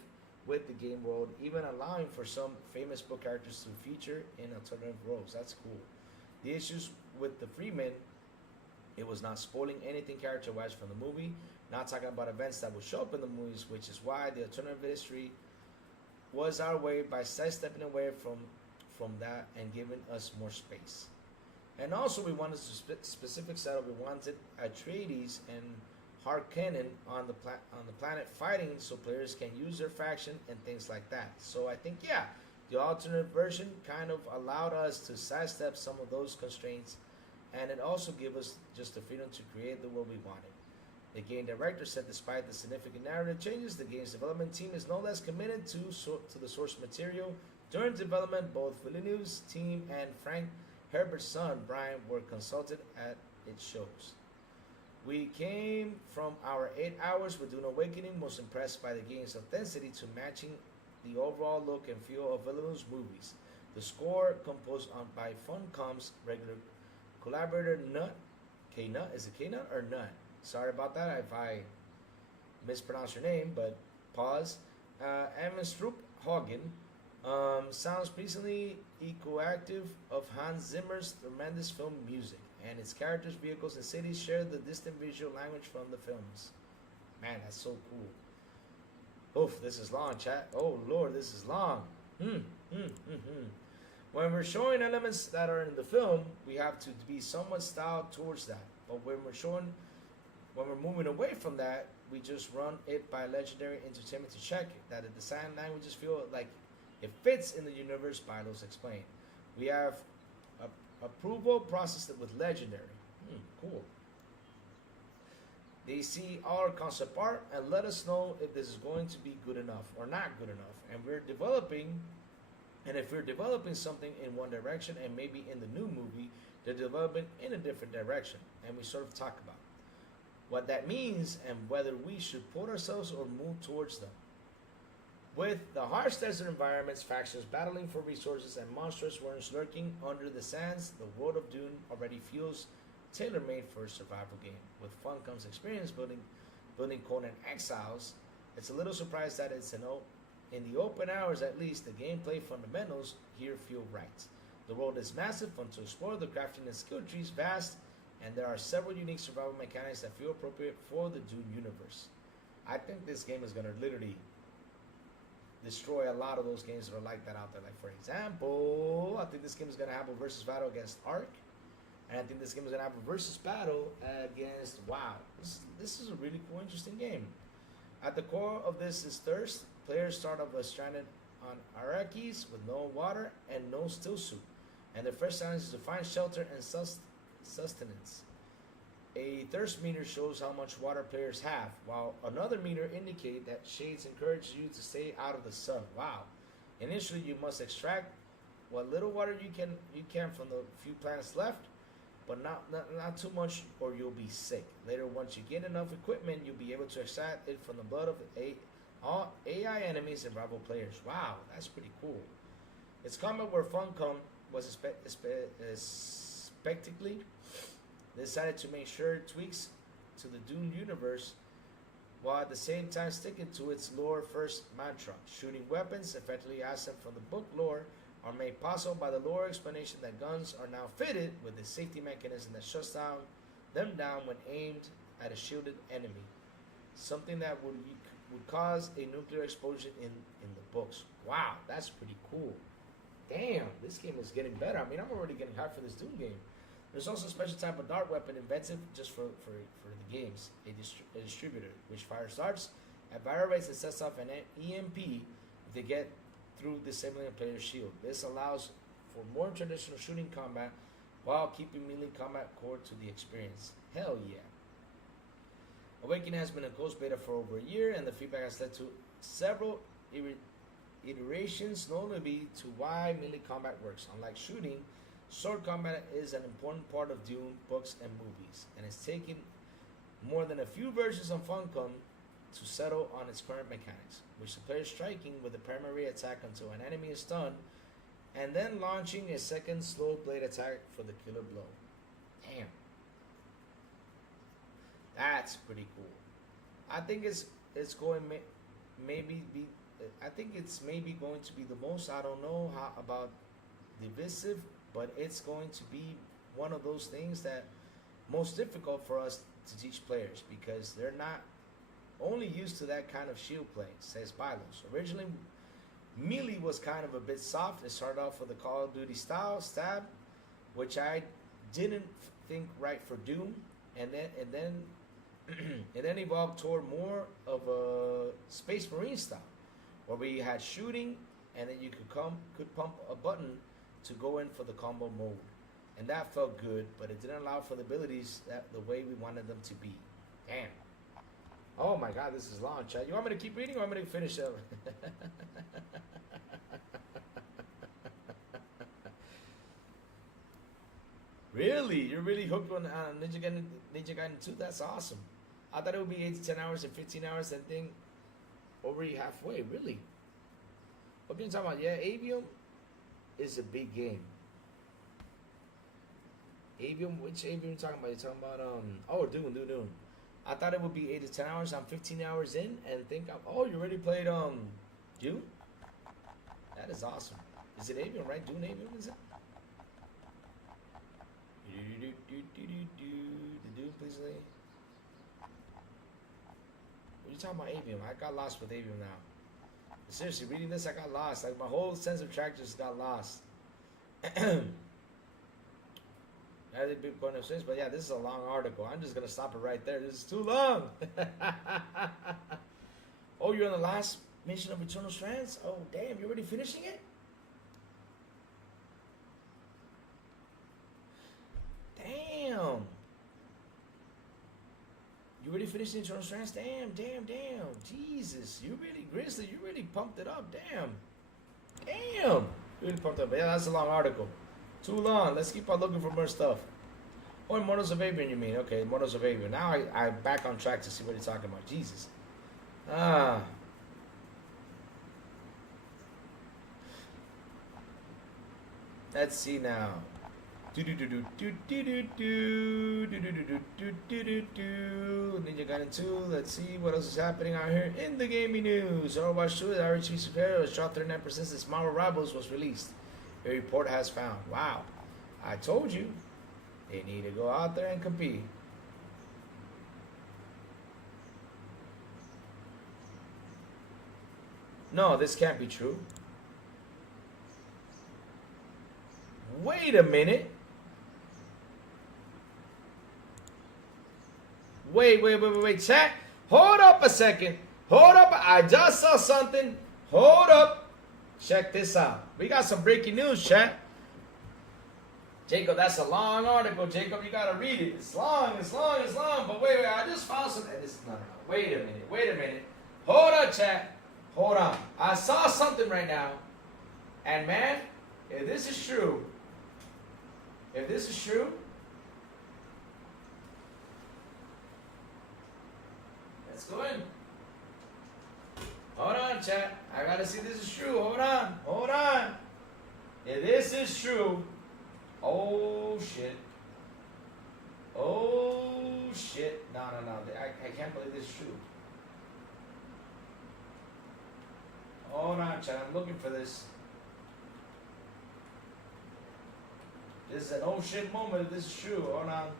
with the game world, even allowing for some famous book characters to feature in alternative roles. That's cool. The issues with the Freeman, it was not spoiling anything character-wise from the movie, not talking about events that will show up in the movies, which is why the alternative history was our way by sidestepping away from that and giving us more space. And also we wanted to specific setup. We wanted Atreides and Harkonnen on the planet fighting, so players can use their faction and things like that. So I think, yeah, the alternate version kind of allowed us to sidestep some of those constraints, and it also gave us just the freedom to create the world we wanted. The game director said despite the significant narrative changes, the game's development team is no less committed to the source material. During development, both Villeneuve's team and Frank Herbert's son, Brian, were consulted at its shows. We came from our 8 hours with Dune Awakening, most impressed by the game's authenticity to matching the overall look and feel of Villeneuve's movies. The score, composed by Funcom's regular collaborator Nut, K-Nut, is it K-Nut or Nut? Sorry about that if I mispronounce your name, but pause. Evan Stroop Hagen sounds pleasingly echoactive of Hans Zimmer's tremendous film music, and its characters, vehicles, and cities share the distant visual language from the films. Man, that's so cool. Oof, this is long, chat. Oh, Lord, this is long. When we're showing elements that are in the film, we have to be somewhat styled towards that. But when we're moving away from that, we just run it by Legendary Entertainment to check that the design languages feel like it fits in the universe, Bylos explained. We have approval processed with Legendary. Cool. They see our concept art and let us know if this is going to be good enough or not good enough. And if we're developing something in one direction and maybe in the new movie, they're developing in a different direction. And we sort of talk about what that means and whether we should put ourselves or move towards them. With the harsh desert environments, factions battling for resources, and monstrous worms lurking under the sands, the world of Dune already feels tailor-made for a survival game. With Funcom's experience building Conan Exiles, it's a little surprised that it's in the open hours at least, the gameplay fundamentals here feel right. The world is massive, fun to explore, the crafting and skill trees vast, and there are several unique survival mechanics that feel appropriate for the Dune universe. I think this game is going to literally destroy a lot of those games that are like that out there. Like, for example, I think this game is going to have a versus battle against Ark, and I think this game is going to have a versus battle against WoW. This is a really cool, interesting game. At the core of this is thirst. Players start off stranded on Arakis with no water and no still suit, and their first challenge is to find shelter and sustenance. A thirst meter shows how much water players have, while another meter indicates that shades encourage you to stay out of the sun. Wow. Initially, you must extract what little water you can from the few plants left, but not too much or you'll be sick. Later, once you get enough equipment, you'll be able to extract it from the blood of all AI enemies and rival players. Wow, that's pretty cool. Its combat where Funcom was spectacularly decided to make sure tweaks to the Doom universe while at the same time sticking to its lore first mantra. Shooting weapons, effectively absent from the book lore, are made possible by the lore explanation that guns are now fitted with a safety mechanism that shuts them down when aimed at a shielded enemy. Something that would cause a nuclear explosion in the books. Wow, that's pretty cool. Damn, this game is getting better. I mean, I'm already getting hyped for this Doom game. There's also a special type of dart weapon invented just for the games, a distributor, which fires darts at viral rates and sets off an EMP if they get through disabling a player's shield. This allows for more traditional shooting combat while keeping melee combat core to the experience. Hell yeah. Awakening has been in closed beta for over a year, and the feedback has led to several iterations, notably to why melee combat works. Unlike shooting, sword combat is an important part of Doom books and movies, and it's taken more than a few versions of Funcom to settle on its current mechanics, which the player striking with a primary attack until an enemy is stunned, and then launching a second slow blade attack for the killer blow. Damn. That's pretty cool. I think it's going maybe be. I think it's maybe going to be the most. I don't know how about divisive, but it's going to be one of those things that most difficult for us to teach players because they're not only used to that kind of shield play, says Bilos. Originally, melee was kind of a bit soft. It started off with the Call of Duty style stab, which I didn't think right for Doom, and then it then evolved toward more of a Space Marine style, where we had shooting, and then you could pump a button to go in for the combo mode, and that felt good, but it didn't allow for the abilities that the way we wanted them to be. Damn. Oh my God, this is long, Chad. You want me to keep reading or want me to finish up? Really? You're really hooked on Ninja Gaiden 2? That's awesome. I thought it would be 8 to 10 hours and 15 hours and think already halfway. Really? What are you talking about? Yeah, Avium is a big game. Avium, which Avium are you talking about? You're talking about, oh, Dune. I thought it would be 8 to 10 hours. I'm 15 hours in and think, oh, you already played, Dune? That is awesome. Is it Avium, right? Dune Avium, is it? The Dune, please, lay. What are you talking about, Avium? I got lost with Avium now. Seriously, reading this, I got lost. Like, my whole sense of track just got lost. I did big point of sense, but yeah, this is a long article. I'm just gonna stop it right there. This is too long. Oh, you're on the last mission of Eternal Strands? Oh, damn, you're already finishing it? Damn. You already finished Eternal Strands? Damn. Jesus, you really, Grizzly, you really pumped it up. Damn. You really pumped it up. Yeah, that's a long article. Too long. Let's keep on looking for more stuff. Oh, Immortals of Avian, you mean? Okay, Immortals of Avian. Now I'm back on track to see what you're talking about. Jesus. Let's see now. Ninja Gaiden 2. Let's see what else is happening out here in the gaming news. Overwatch 2 is average Chief Superior has dropped 39% since Marvel Rivals was released. A report has found. Wow. I told you. They need to go out there and compete. No, this can't be true. Wait a minute. Wait. Chat. Hold up a second. Hold up. I just saw something. Hold up. Check this out. We got some breaking news, chat. Jacob, that's a long article. Jacob, you gotta read it. It's long, it's long, it's long. But wait, I just found some. No. Wait a minute. Hold on, chat. Hold on. I saw something right now. And man, if this is true, let's go in. Hold on, chat. I gotta see if this is true. Hold on. If this is true, oh shit. No. I can't believe this is true. Hold on, chat. I'm looking for this. This is an oh shit moment if this is true. Hold on.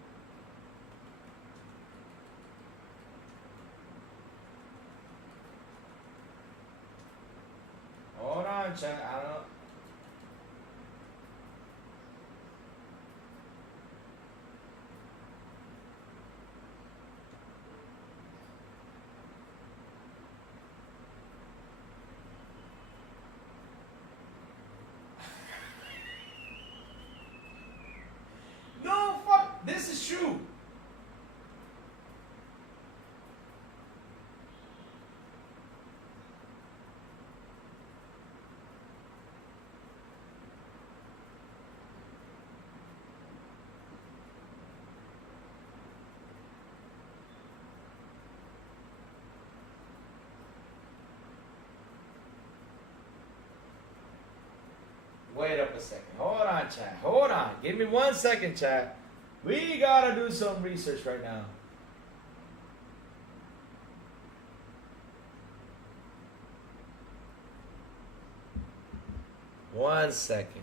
Hold on, chat. I don't know. No, fuck. This is true. Wait up a second. Hold on, chat. Hold on. Give me 1 second, chat. We gotta do some research right now. One second.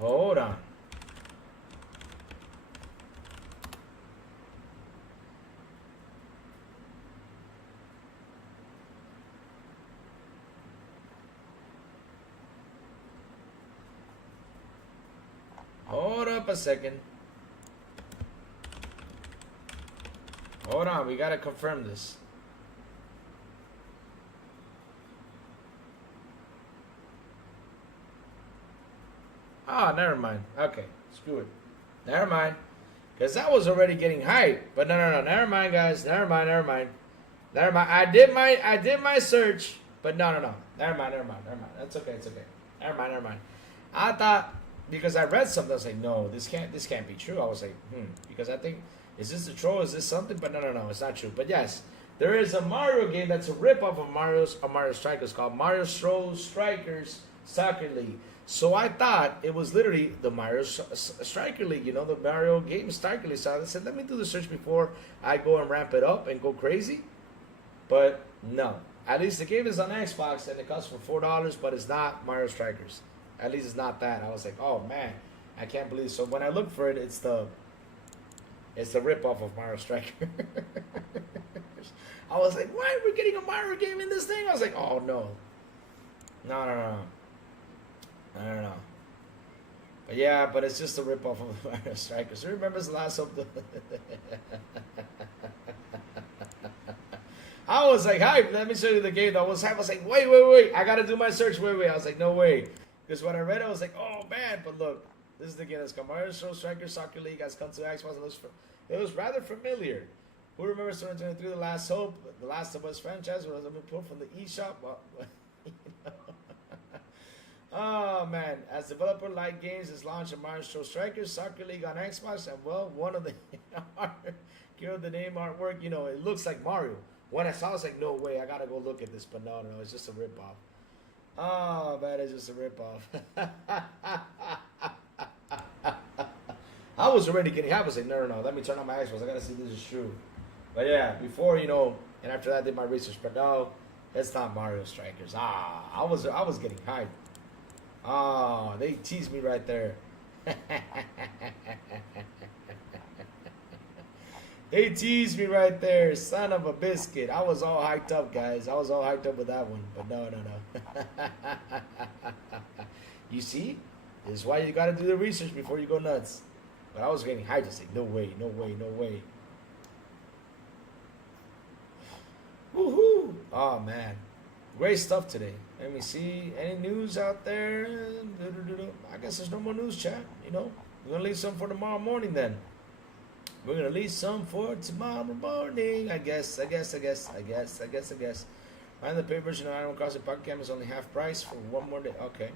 Hold on. Hold up a second. Hold on, we gotta confirm this. Ah, never mind. Okay, screw it. Never mind. Because that was already getting hyped. But no. Never mind, guys. Never mind. I did my search. But no. Never mind. That's okay. It's okay. Never mind. I thought, because I read something, I was like, no, this can't be true. I was like, because I think, is this a troll? Is this something? But no, it's not true. But yes, there is a Mario game that's a rip-off of Mario Strikers called Mario Strikers Soccer League. So I thought it was literally the Mario Striker League, you know, the Mario game Striker League. So I said, let me do the search before I go and ramp it up and go crazy. But no, at least the game is on Xbox and it costs for $4, but it's not Mario Strikers. At least it's not that. I was like, oh man, I can't believe. So when I looked for it, it's the rip-off of Mario Strikers. I was like, why are we getting a Mario game in this thing? I was like, oh no. I don't know. But yeah, but it's just a rip-off of Mario Strikers. Who remembers the last of the... I was like, hype, let me show you the game. I was hype. I was like, wait. I got to do my search. Wait. I was like, no way. Because when I read it, I was like, oh, man. But look, this is the game that's come. Mario Strikers Soccer League has come to Xbox. It was rather familiar. Who remembers 2023, The Last Hope, The Last of Us franchise was pulled from the eShop? Well, you know. Oh man, as developer Light Games has launched a Mario Strikers Soccer League on Xbox, and well, one of the the name artwork, you know, it looks like Mario. When I saw it, I was like, no way, I gotta go look at this, but no, it's just a ripoff. Oh man, it's just a ripoff. I was already getting happy. I was like, no, let me turn on my Xbox, I gotta see if this is true. But yeah, before, you know, and after that I did my research, but no, it's not Mario Strikers. I was getting hyped. Oh, they teased me right there. They teased me right there, son of a biscuit. I was all hyped up, guys. I was all hyped up with that one, but no. You see, this is why you got to do the research before you go nuts. But I was getting hyped. I was like, no way. Woohoo! Oh man, great stuff today. Let me see. Any news out there? I guess there's no more news, chat. You know, we're gonna leave some for tomorrow morning then. We're gonna leave some for tomorrow morning. I guess. Find the papers, Animal Crossing Pocket Camp is only half price for one more day. Okay.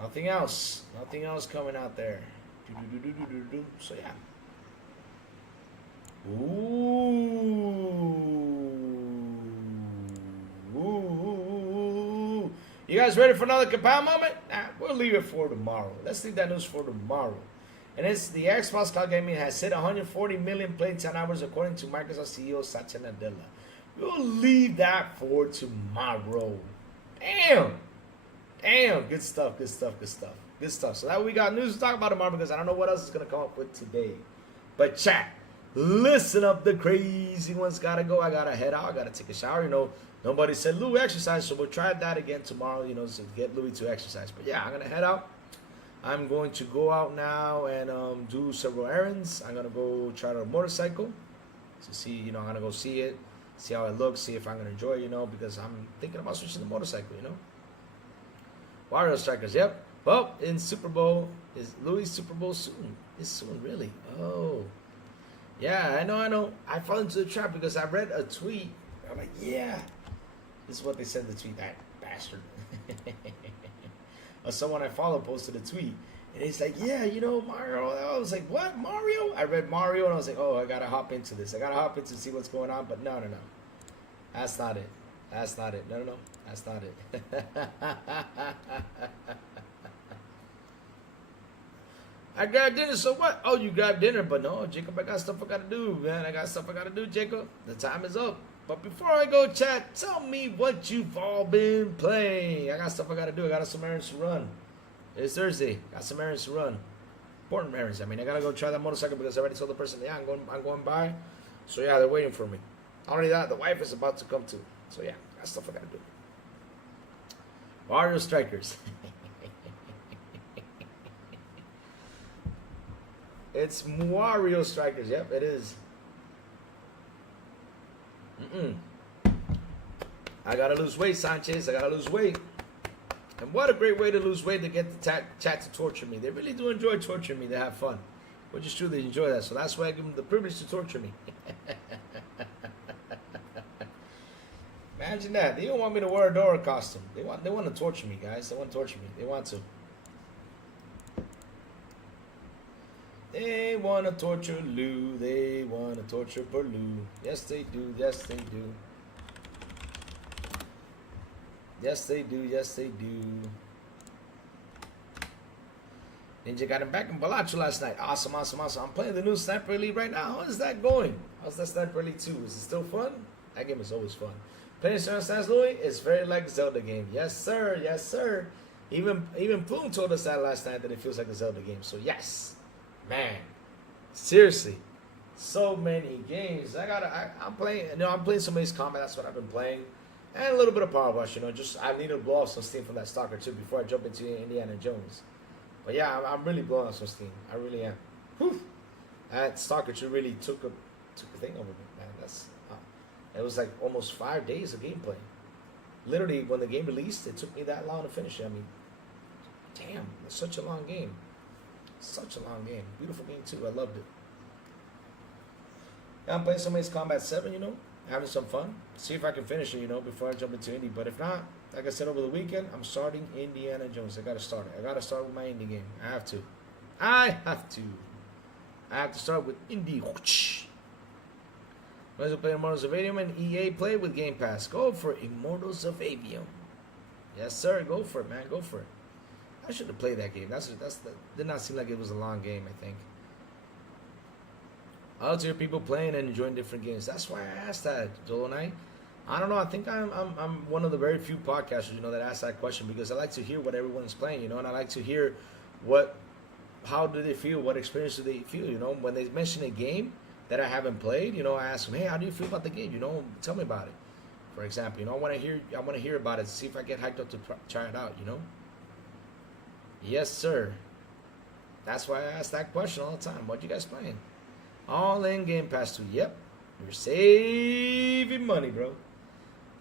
Nothing else coming out there. So yeah. Ooh. You guys ready for another Kapow moment? Nah, we'll leave it for tomorrow. Let's leave that news for tomorrow. And it's the Xbox Cloud Gaming has hit 140 million playing 10 hours according to Microsoft CEO Satya Nadella. We'll leave that for tomorrow. Damn. Good stuff. So that we got news to talk about tomorrow because I don't know what else is going to come up with today. But chat, listen up, the crazy ones gotta go. I gotta head out. I gotta take a shower. Nobody said Louis exercise, so we'll try that again tomorrow, to get Louis to exercise. But yeah, I'm gonna head out. I'm going to go out now and do several errands. I'm gonna go try the motorcycle to see, I'm gonna go see it, see how it looks, see if I'm gonna enjoy it, because I'm thinking about switching the motorcycle, Wario Strikers, yep. Well, in Super Bowl, is Louis Super Bowl soon? It's soon, really? Oh. Yeah, I know. I fell into the trap because I read a tweet. I'm like, yeah. This is what they said in the tweet. That bastard. Or someone I follow posted a tweet. And he's like, yeah, Mario. I was like, what? Mario? I read Mario and I was like, oh, I got to hop into this. I got to hop in to see what's going on. But no. That's not it. No. That's not it. I grabbed dinner, so what? Oh, you grabbed dinner, but no, Jacob, I got stuff I gotta do, man. Jacob. The time is up. But before I go, chat, tell me what you've all been playing. I got stuff I gotta do. I got some errands to run. It's Thursday. Got some errands to run. Important errands. I gotta go try that motorcycle because I already told the person, yeah, I'm going by. So yeah, they're waiting for me. Not only that, the wife is about to come too. So yeah, got stuff I gotta do. Wario Strikers. It's Wario Strikers. Yep, it is. I gotta lose weight, Sanchez. I gotta lose weight. And what a great way to lose weight to get the chat to torture me. They really do enjoy torturing me. They have fun. Which is true, they enjoy that. So that's why I give them the privilege to torture me. Imagine that. They don't want me to wear a Dora costume. They want to torture me, guys. They want to torture me. They want to. They want to torture Lou. They want to torture poor Lou. Yes, they do. Ninja got him back in Balacho last night. Awesome. I'm playing the new Sniper Elite right now. How is that going? How's that Sniper Elite 2? Is it still fun? That game is always fun. Playing Sans Louis is very like a Zelda game. Yes, sir. Even Plume told us that last night, that it feels like a Zelda game. So yes. Man, seriously, so many games. I'm playing. I'm playing some Ace Combat. That's what I've been playing, and a little bit of Power Wash. I need to blow off some steam from that Stalker 2 before I jump into Indiana Jones. But yeah, I'm really blowing off some steam. I really am. Whew. That Stalker 2 really took a thing over me, man. It was like almost 5 days of gameplay. Literally, when the game released, it took me that long to finish it. Damn, it's such a long game. Beautiful game too. I loved it. Yeah, I'm playing some Ace Combat 7, having some fun. See if I can finish it, before I jump into Indie. But if not, like I said over the weekend, I'm starting Indiana Jones. I gotta start it. I gotta start with my indie game. I have to start with Indie. Let's play Immortals of Avium and EA Play with Game Pass. Go for Immortals of Avium. Yes, sir. Go for it, man. Go for it. I should have played that game. Did not seem like it was a long game, I think. I love to hear people playing and enjoying different games. That's why I asked that, Joel and I. I don't know. I think I'm one of the very few podcasters, that ask that question because I like to hear what everyone's playing, and I like to hear how do they feel, what experience do they feel, when they mention a game that I haven't played, you know, I ask them, hey, how do you feel about the game? You know, tell me about it. For example, you know, I want to hear about it, see if I get hyped up to try it out, you know? Yes, sir. That's why I ask that question all the time. What you guys playing? All in Game Pass 2. Yep. You're saving money, bro.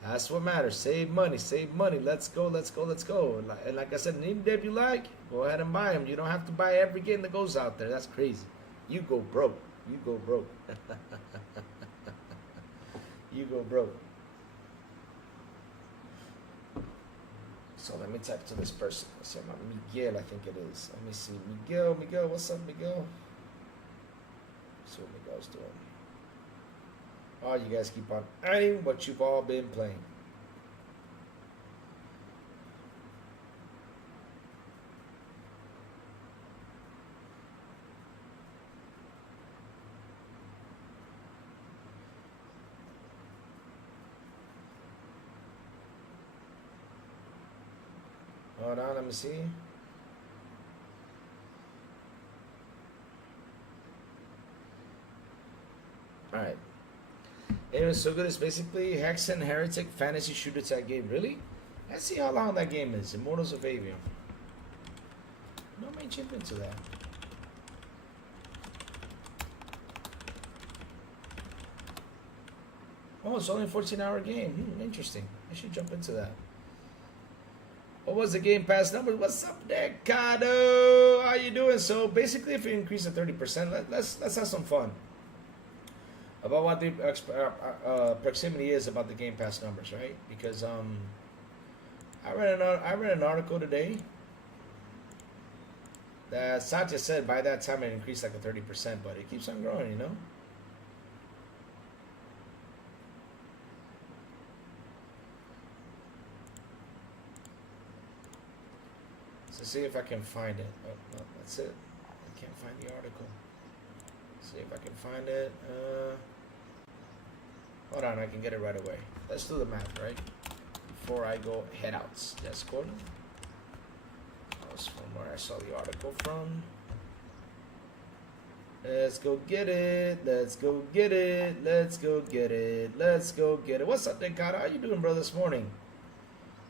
That's what matters. Save money. Save money. Let's go. Let's go. Let's go. And like I said, any dip you like, go ahead and buy them. You don't have to buy every game that goes out there. That's crazy. You go broke. You go broke. You go broke. So let me type to this person. Let's see, Miguel, I think it is. Let me see. Miguel, what's up, Miguel? Let's see what Miguel's doing. Oh, you guys keep on adding what you've all been playing. Hold on, let me see. Alright. It was so good. It's basically Hex and Heretic fantasy shooter type game. Really? Let's see how long that game is. Immortals of Avium. No, I may jump into that. Oh, it's only a 14-hour game. Interesting. I should jump into that. What was the Game Pass number? What's up, Decado? How you doing? So basically, if you increase it 30%, let's have some fun about what the proximity is about the Game Pass numbers, right? Because I read an article today that Satya said by that time it increased like a 30%, but it keeps on growing, you know. To see if I can find it. Oh, no, that's it. I can't find the article. See if I can find it. Hold on, I can get it right away. Let's do the math, right? Before I go head outs. Yes, Gordon. That was from where I saw the article from. Let's go get it. Let's go get it. Let's go get it. Let's go get it. What's up, Decada? How you doing, bro, this morning?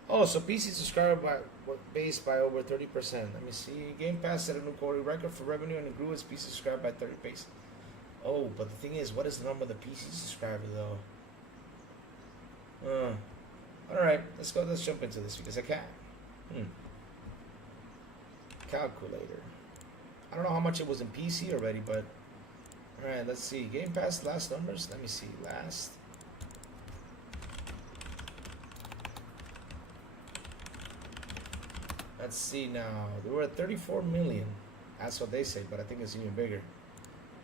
Oh, so PC subscriber base by over 30%. Let me see. Game Pass set a new quarterly record for revenue and it grew its PC subscriber by 30%. Oh, but the thing is, what is the number of the PC subscriber though? All right, let's go. Let's jump into this because I can. Calculator. I don't know how much it was in PC already, but all right. Let's see. Game Pass last numbers. Let me see. Last. Let's see now. They were at 34 million. That's what they say, but I think it's even bigger.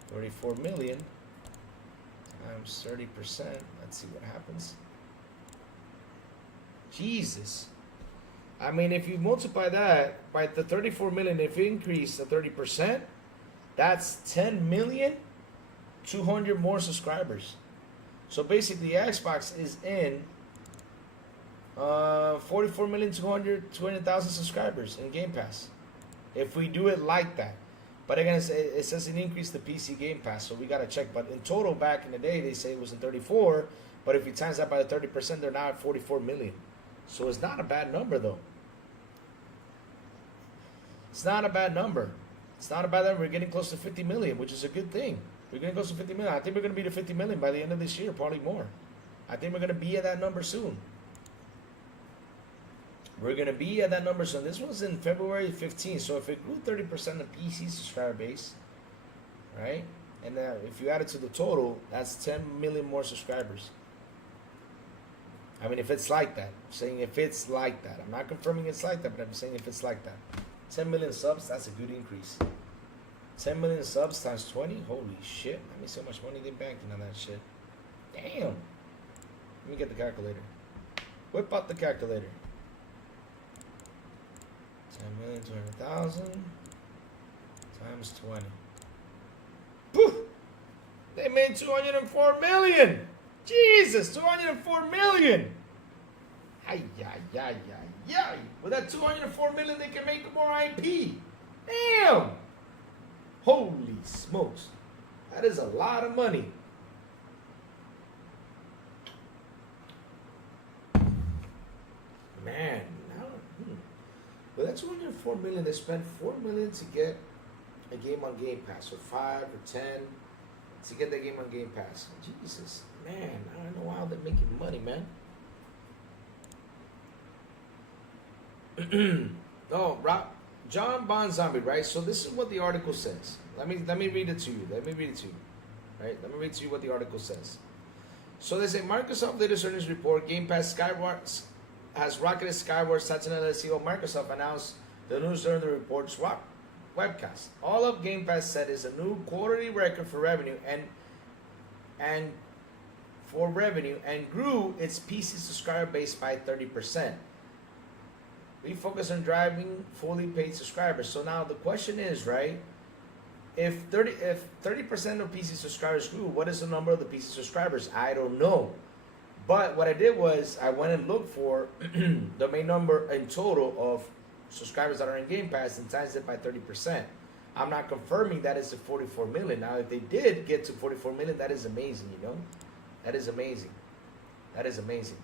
34 million times 30%. Let's see what happens. Jesus. I mean, if you multiply that by the 34 million, if you increase the 30%, that's 10 million 200 more subscribers. So basically, Xbox is in 44,220,000 subscribers in Game Pass. If we do it like that. But again, it says it increased the PC Game Pass, so we got to check. But in total, back in the day, they say it was in 34. But if you times that by the 30%, they're now at 44 million. So it's not a bad number, though. It's not a bad number. It's not a bad number. We're getting close to 50 million, which is a good thing. We're getting close to 50 million. I think we're going to be to 50 million by the end of this year, probably more. I think we're going to be at that number soon. We're going to be at that number soon. This was in February 15th. So if it grew 30% of PC subscriber base, right? And if you add it to the total, that's 10 million more subscribers. I mean, if it's like that. I'm saying if it's like that. I'm not confirming it's like that, but I'm saying if it's like that. 10 million subs, that's a good increase. 10 million subs times 20? Holy shit. Let me see how much money they banking on that shit. Damn. Let me get the calculator. Whip out the calculator. 10,200,000 times 20. Poof! They made 204 million! Jesus! 204 million! Ay, ay, ay, ay, ay. With that 204 million, they can make more IP. Damn! Holy smokes. That is a lot of money. Man, now, well, that's $204 million. They spent $4 million to get a game on Game Pass, or 5 or 10 to get that game on Game Pass. Jesus, man, I don't know how they're making money, man. Oh, John Bon Zombie, right? So this is what the article says. Let me read it to you. Right? Let me read to you what the article says. So they say Microsoft latest earnings report, Game Pass Skyward has rocketed skyward. Satya Nadella, CEO of Microsoft, announced the news during the report's webcast. All of Game Pass said is a new quarterly record for revenue and grew its PC subscriber base by 30%. We focus on driving fully paid subscribers. So now the question is, right? If 30% of PC subscribers grew, what is the number of the PC subscribers? I don't know. But what I did was I went and looked for the main number in total of subscribers that are in Game Pass and times it by 30%. I'm not confirming that it's the 44 million. Now, if they did get to 44 million, that is amazing, you know? That is amazing. That is amazing.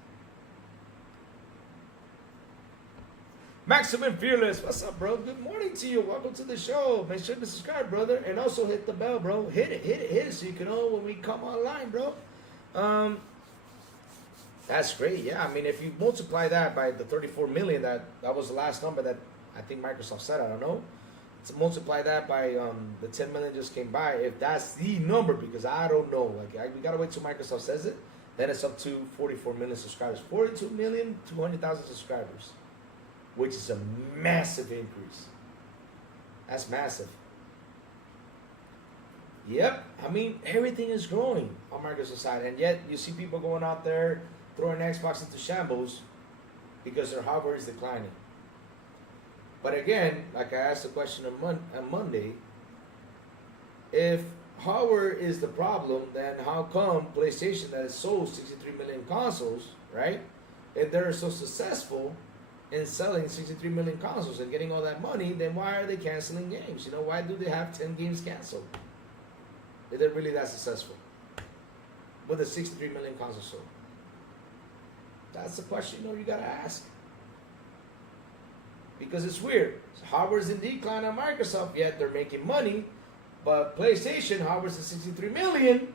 Maximum Fearless, what's up, bro? Good morning to you. Welcome to the show. Make sure to subscribe, brother. And also hit the bell, bro. Hit it so you can know when we come online, bro. That's great. Yeah, I mean, if you multiply that by the 34 million, that was the last number that I think Microsoft said, I don't know. To multiply that by the 10 million just came by, if that's the number, because I don't know. We got to wait till Microsoft says it. Then it's up to 44 million subscribers. 42,200,000 subscribers. Which is a massive increase. That's massive. Yep, I mean, everything is growing on Microsoft's side, and yet you see people going out there throwing Xbox into shambles because their hardware is declining. But again, like I asked the question on Monday, if hardware is the problem, then how come PlayStation that has sold 63 million consoles, right? If they're so successful in selling 63 million consoles and getting all that money, then why are they canceling games? You know, why do they have 10 games canceled? If they're really that successful with the 63 million consoles sold. That's the question, you know, you gotta ask. Because it's weird. Hardware's in decline on Microsoft, yet they're making money. But PlayStation, hardware's at 63 million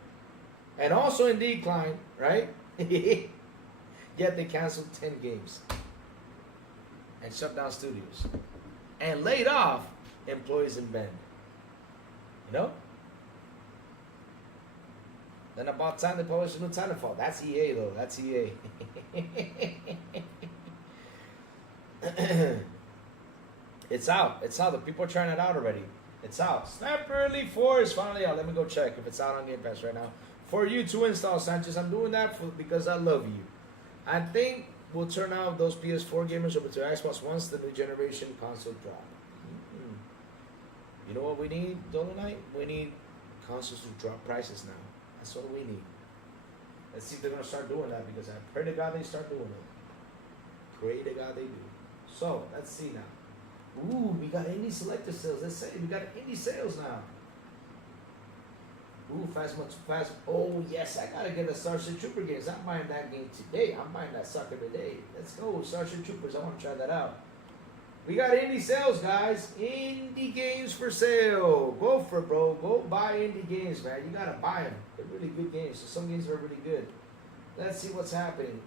and also in decline, right? Yet they canceled 10 games. And shut down studios. And laid off employees in Bend. You know? Then about time they published a new Titanfall. That's EA though. That's EA. It's out. It's out. The people are trying it out already. It's out. Sniper Elite 4 is finally out. Let me go check if it's out on Game Pass right now. For you to install, Sanchez. I'm doing that because I love you. I think we'll turn out those PS4 gamers over to Xbox once the new generation console drop. You know what we need, Dolomite? We need consoles to drop prices now. That's what we need. Let's see if they're going to start doing that, because I pray to God they start doing it. Pray to God they do. So, let's see now. Ooh, we got indie selector sales. Let's say we got indie sales now. Ooh, fast. Oh, yes, I got to get the Starship Trooper games. I'm buying that game today. I'm buying that sucker today. Let's go, Starship Troopers. I want to try that out. We got indie sales, guys. Indie games for sale. Go for it, bro. Go buy indie games, man. You got to buy them. They're really good games. So some games are really good. Let's see what's happening.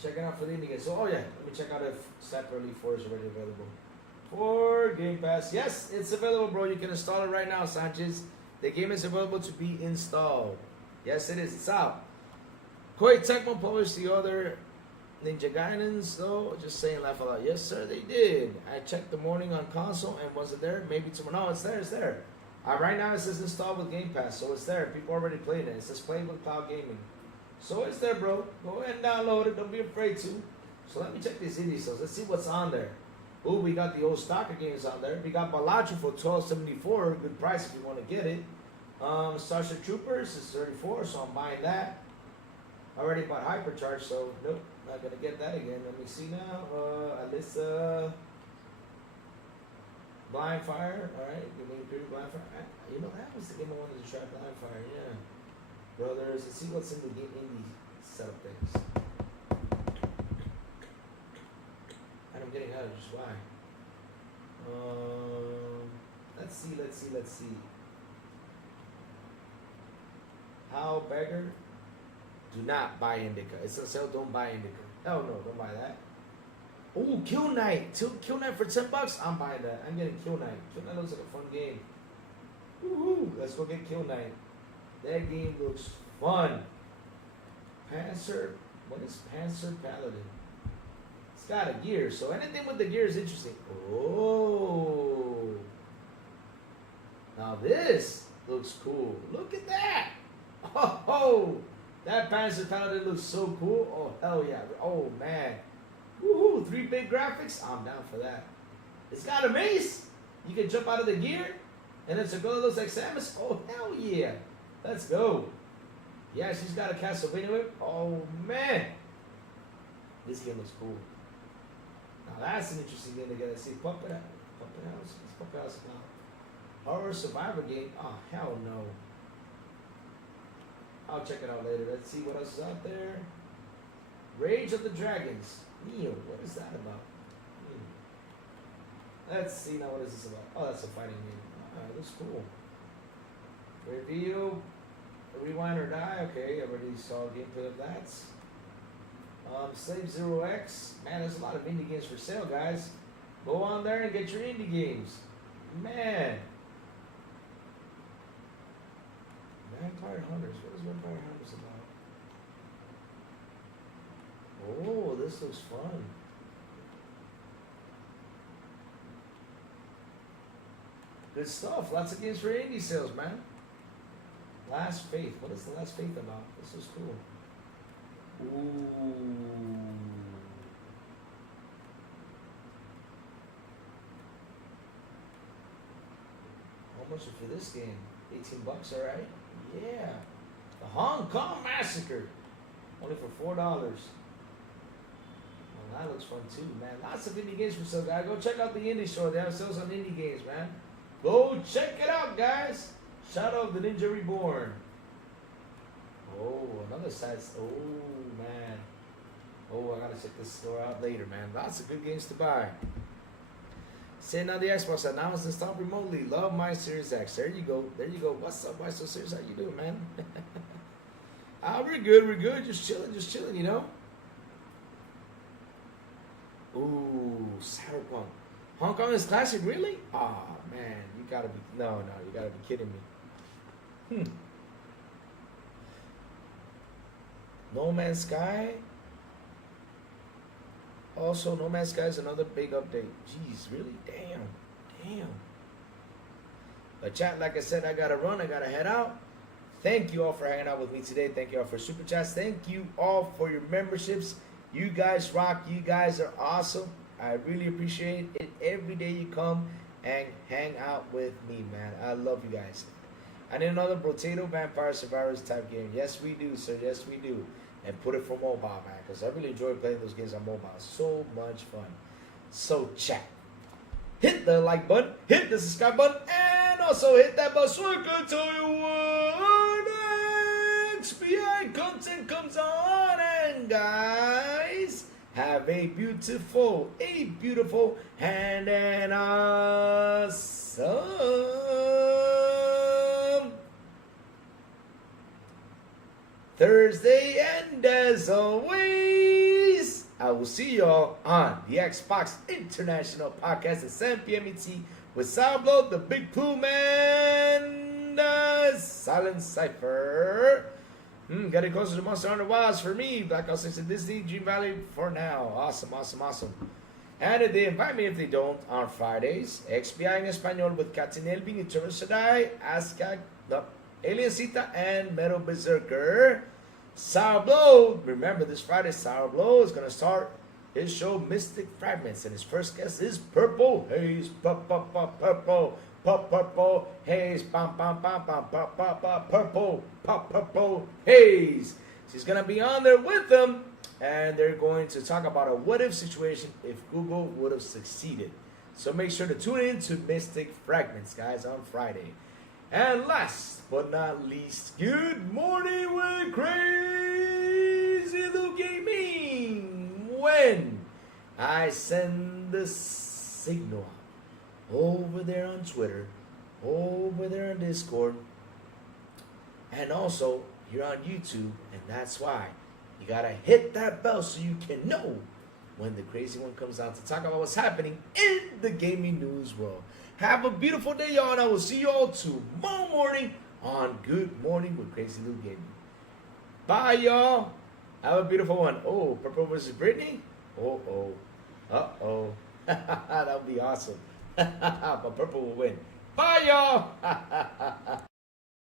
Checking out for the indie games. So, oh, yeah. Let me check out if Cypher Elite 4 is already available. For Game Pass. Yes, it's available, bro. You can install it right now, Sanchez. The game is available to be installed. Yes, it is. It's out. Koei Tecmo published the other Ninja Gaidens, though. Just saying, laugh a lot. Yes, sir, they did. I checked the morning on console, and was it there? Maybe tomorrow. No, it's there. It's there. Right now, it says installed with Game Pass, so it's there. People already played it. It says play with cloud gaming. So it's there, bro. Go ahead and download it. Don't be afraid to. So let me check these indie sales. Let's see what's on there. Ooh, we got the old Stalker games on there. We got Balachu for $12.74. Good price if you want to get it. Starship Troopers is $34, so I'm buying that. I already bought Hypercharge, so nope, not going to get that again. Let me see now. Alyssa. Blind Fire, alright. Give me Imperial Blind Fire. You know, that was the game I wanted to try, Blind Fire, yeah. Brothers, let's see what's in the game indie setup things. And I'm getting out of just why. Let's see. How beggar? Do not buy Indica. It's a sale, don't buy Indica. Hell no, don't buy that. Oh, Kill Knight. Kill Knight for $10? I'm buying that. I'm getting Kill Knight. Kill Knight looks like a fun game. Woohoo! Let's go get Kill Knight. That game looks fun. Panzer. What is Panzer Paladin? It's got a gear, so anything with the gear is interesting. Oh. Now this looks cool. Look at that. Oh, that Panzer Paladin looks so cool. Oh, hell yeah. Oh, man. Woohoo, 3 big graphics. I'm down for that. It's got a mace. You can jump out of the gear. And it's a girl that looks like Samus. Oh, hell yeah. Let's go. Yeah, she's got a Castlevania whip. Oh, man. This game looks cool. Now, that's an interesting game to get to see. Puppet House. What's Puppet House about? Horror Survivor game. Oh, hell no. I'll check it out later. Let's see what else is out there. Rage of the Dragons. Neo. What is that about? Let's see now. What is this about? Oh, that's a fighting game. Alright, looks cool. Reveal. Rewind or Die. Okay, I already saw gameplay of that. Slave Zero X. Man, there's a lot of indie games for sale, guys. Go on there and get your indie games. Man. Vampire Hunters. What is Vampire Hunters about? Oh, this looks fun. Good stuff. Lots of games for indie sales, man. Last Faith. What is the Last Faith about? This is cool. Ooh. How much for this game? $18, alright? Yeah. The Hong Kong Massacre. Only for $4. Well, that looks fun too, man. Lots of indie games for sale, guys. Go check out the indie store. They have sales on indie games, man. Go check it out, guys. Shadow of the Ninja Reborn. Oh, another side. Oh, man. Oh, I gotta check this store out later, man. Lots of good games to buy. Sitting on the Xbox announced installed remotely. Love my Series X. There you go. There you go. What's up, why so serious? How you doing, man? We're good. We're good. Just chilling, you know. Ooh, Cyberpunk. Hong Kong is classic, really? Oh, man. You gotta be, no, you gotta be kidding me. No Man's Sky. Also, No Man's Sky is another big update. Jeez, really? Damn. But chat, like I said, I gotta run. I gotta head out. Thank you all for hanging out with me today. Thank you all for super chats. Thank you all for your memberships. You guys rock. You guys are awesome. I really appreciate it. Every day you come and hang out with me, man. I love you guys. I need another Potato Vampire Survivors type game. Yes, we do, sir. Yes, we do. And put it for mobile, man, because I really enjoy playing those games on mobile. So much fun. So, chat. Hit the like button, hit the subscribe button, and also hit that bell so I can tell you when XPI content comes on. And guys, have a beautiful, and an awesome Thursday, and as always, I will see y'all on the Xbox International Podcast at 7 p.m. ET with Sourblow, the Big Plume, and Silent Cypher. Getting closer to Monster Hunter Wilds for me. Black Ops 6 and Disney, Dream Valley for now. Awesome. And if they invite me, if they don't, on Fridays, XPI en Español with Captain Elvin, Eternal Shaddai, Azka, Aliencita, and Metal Berserker. Sourblow, remember this Friday, Sourblow is going to start his show Mystic Fragments, and his first guest is Purple Haze. Purple Haze. Purple Haze. She's going to be on there with them, and they're going to talk about a what if situation if Google would have succeeded. So make sure to tune in to Mystic Fragments, guys, on Friday. And last but not least, good morning with Crazy Luke Gaming. When I send the signal over there on Twitter, over there on Discord, and also here on YouTube, and that's why you gotta hit that bell so you can know when the crazy one comes out to talk about what's happening in the gaming news world. Have a beautiful day, y'all, and I will see you all tomorrow morning on Good Morning with Crazy Luke Gaming. Bye, y'all. Have a beautiful one. Oh, Purple versus Brittany? Uh-oh. Uh-oh. That would be awesome. But Purple will win. Bye, y'all.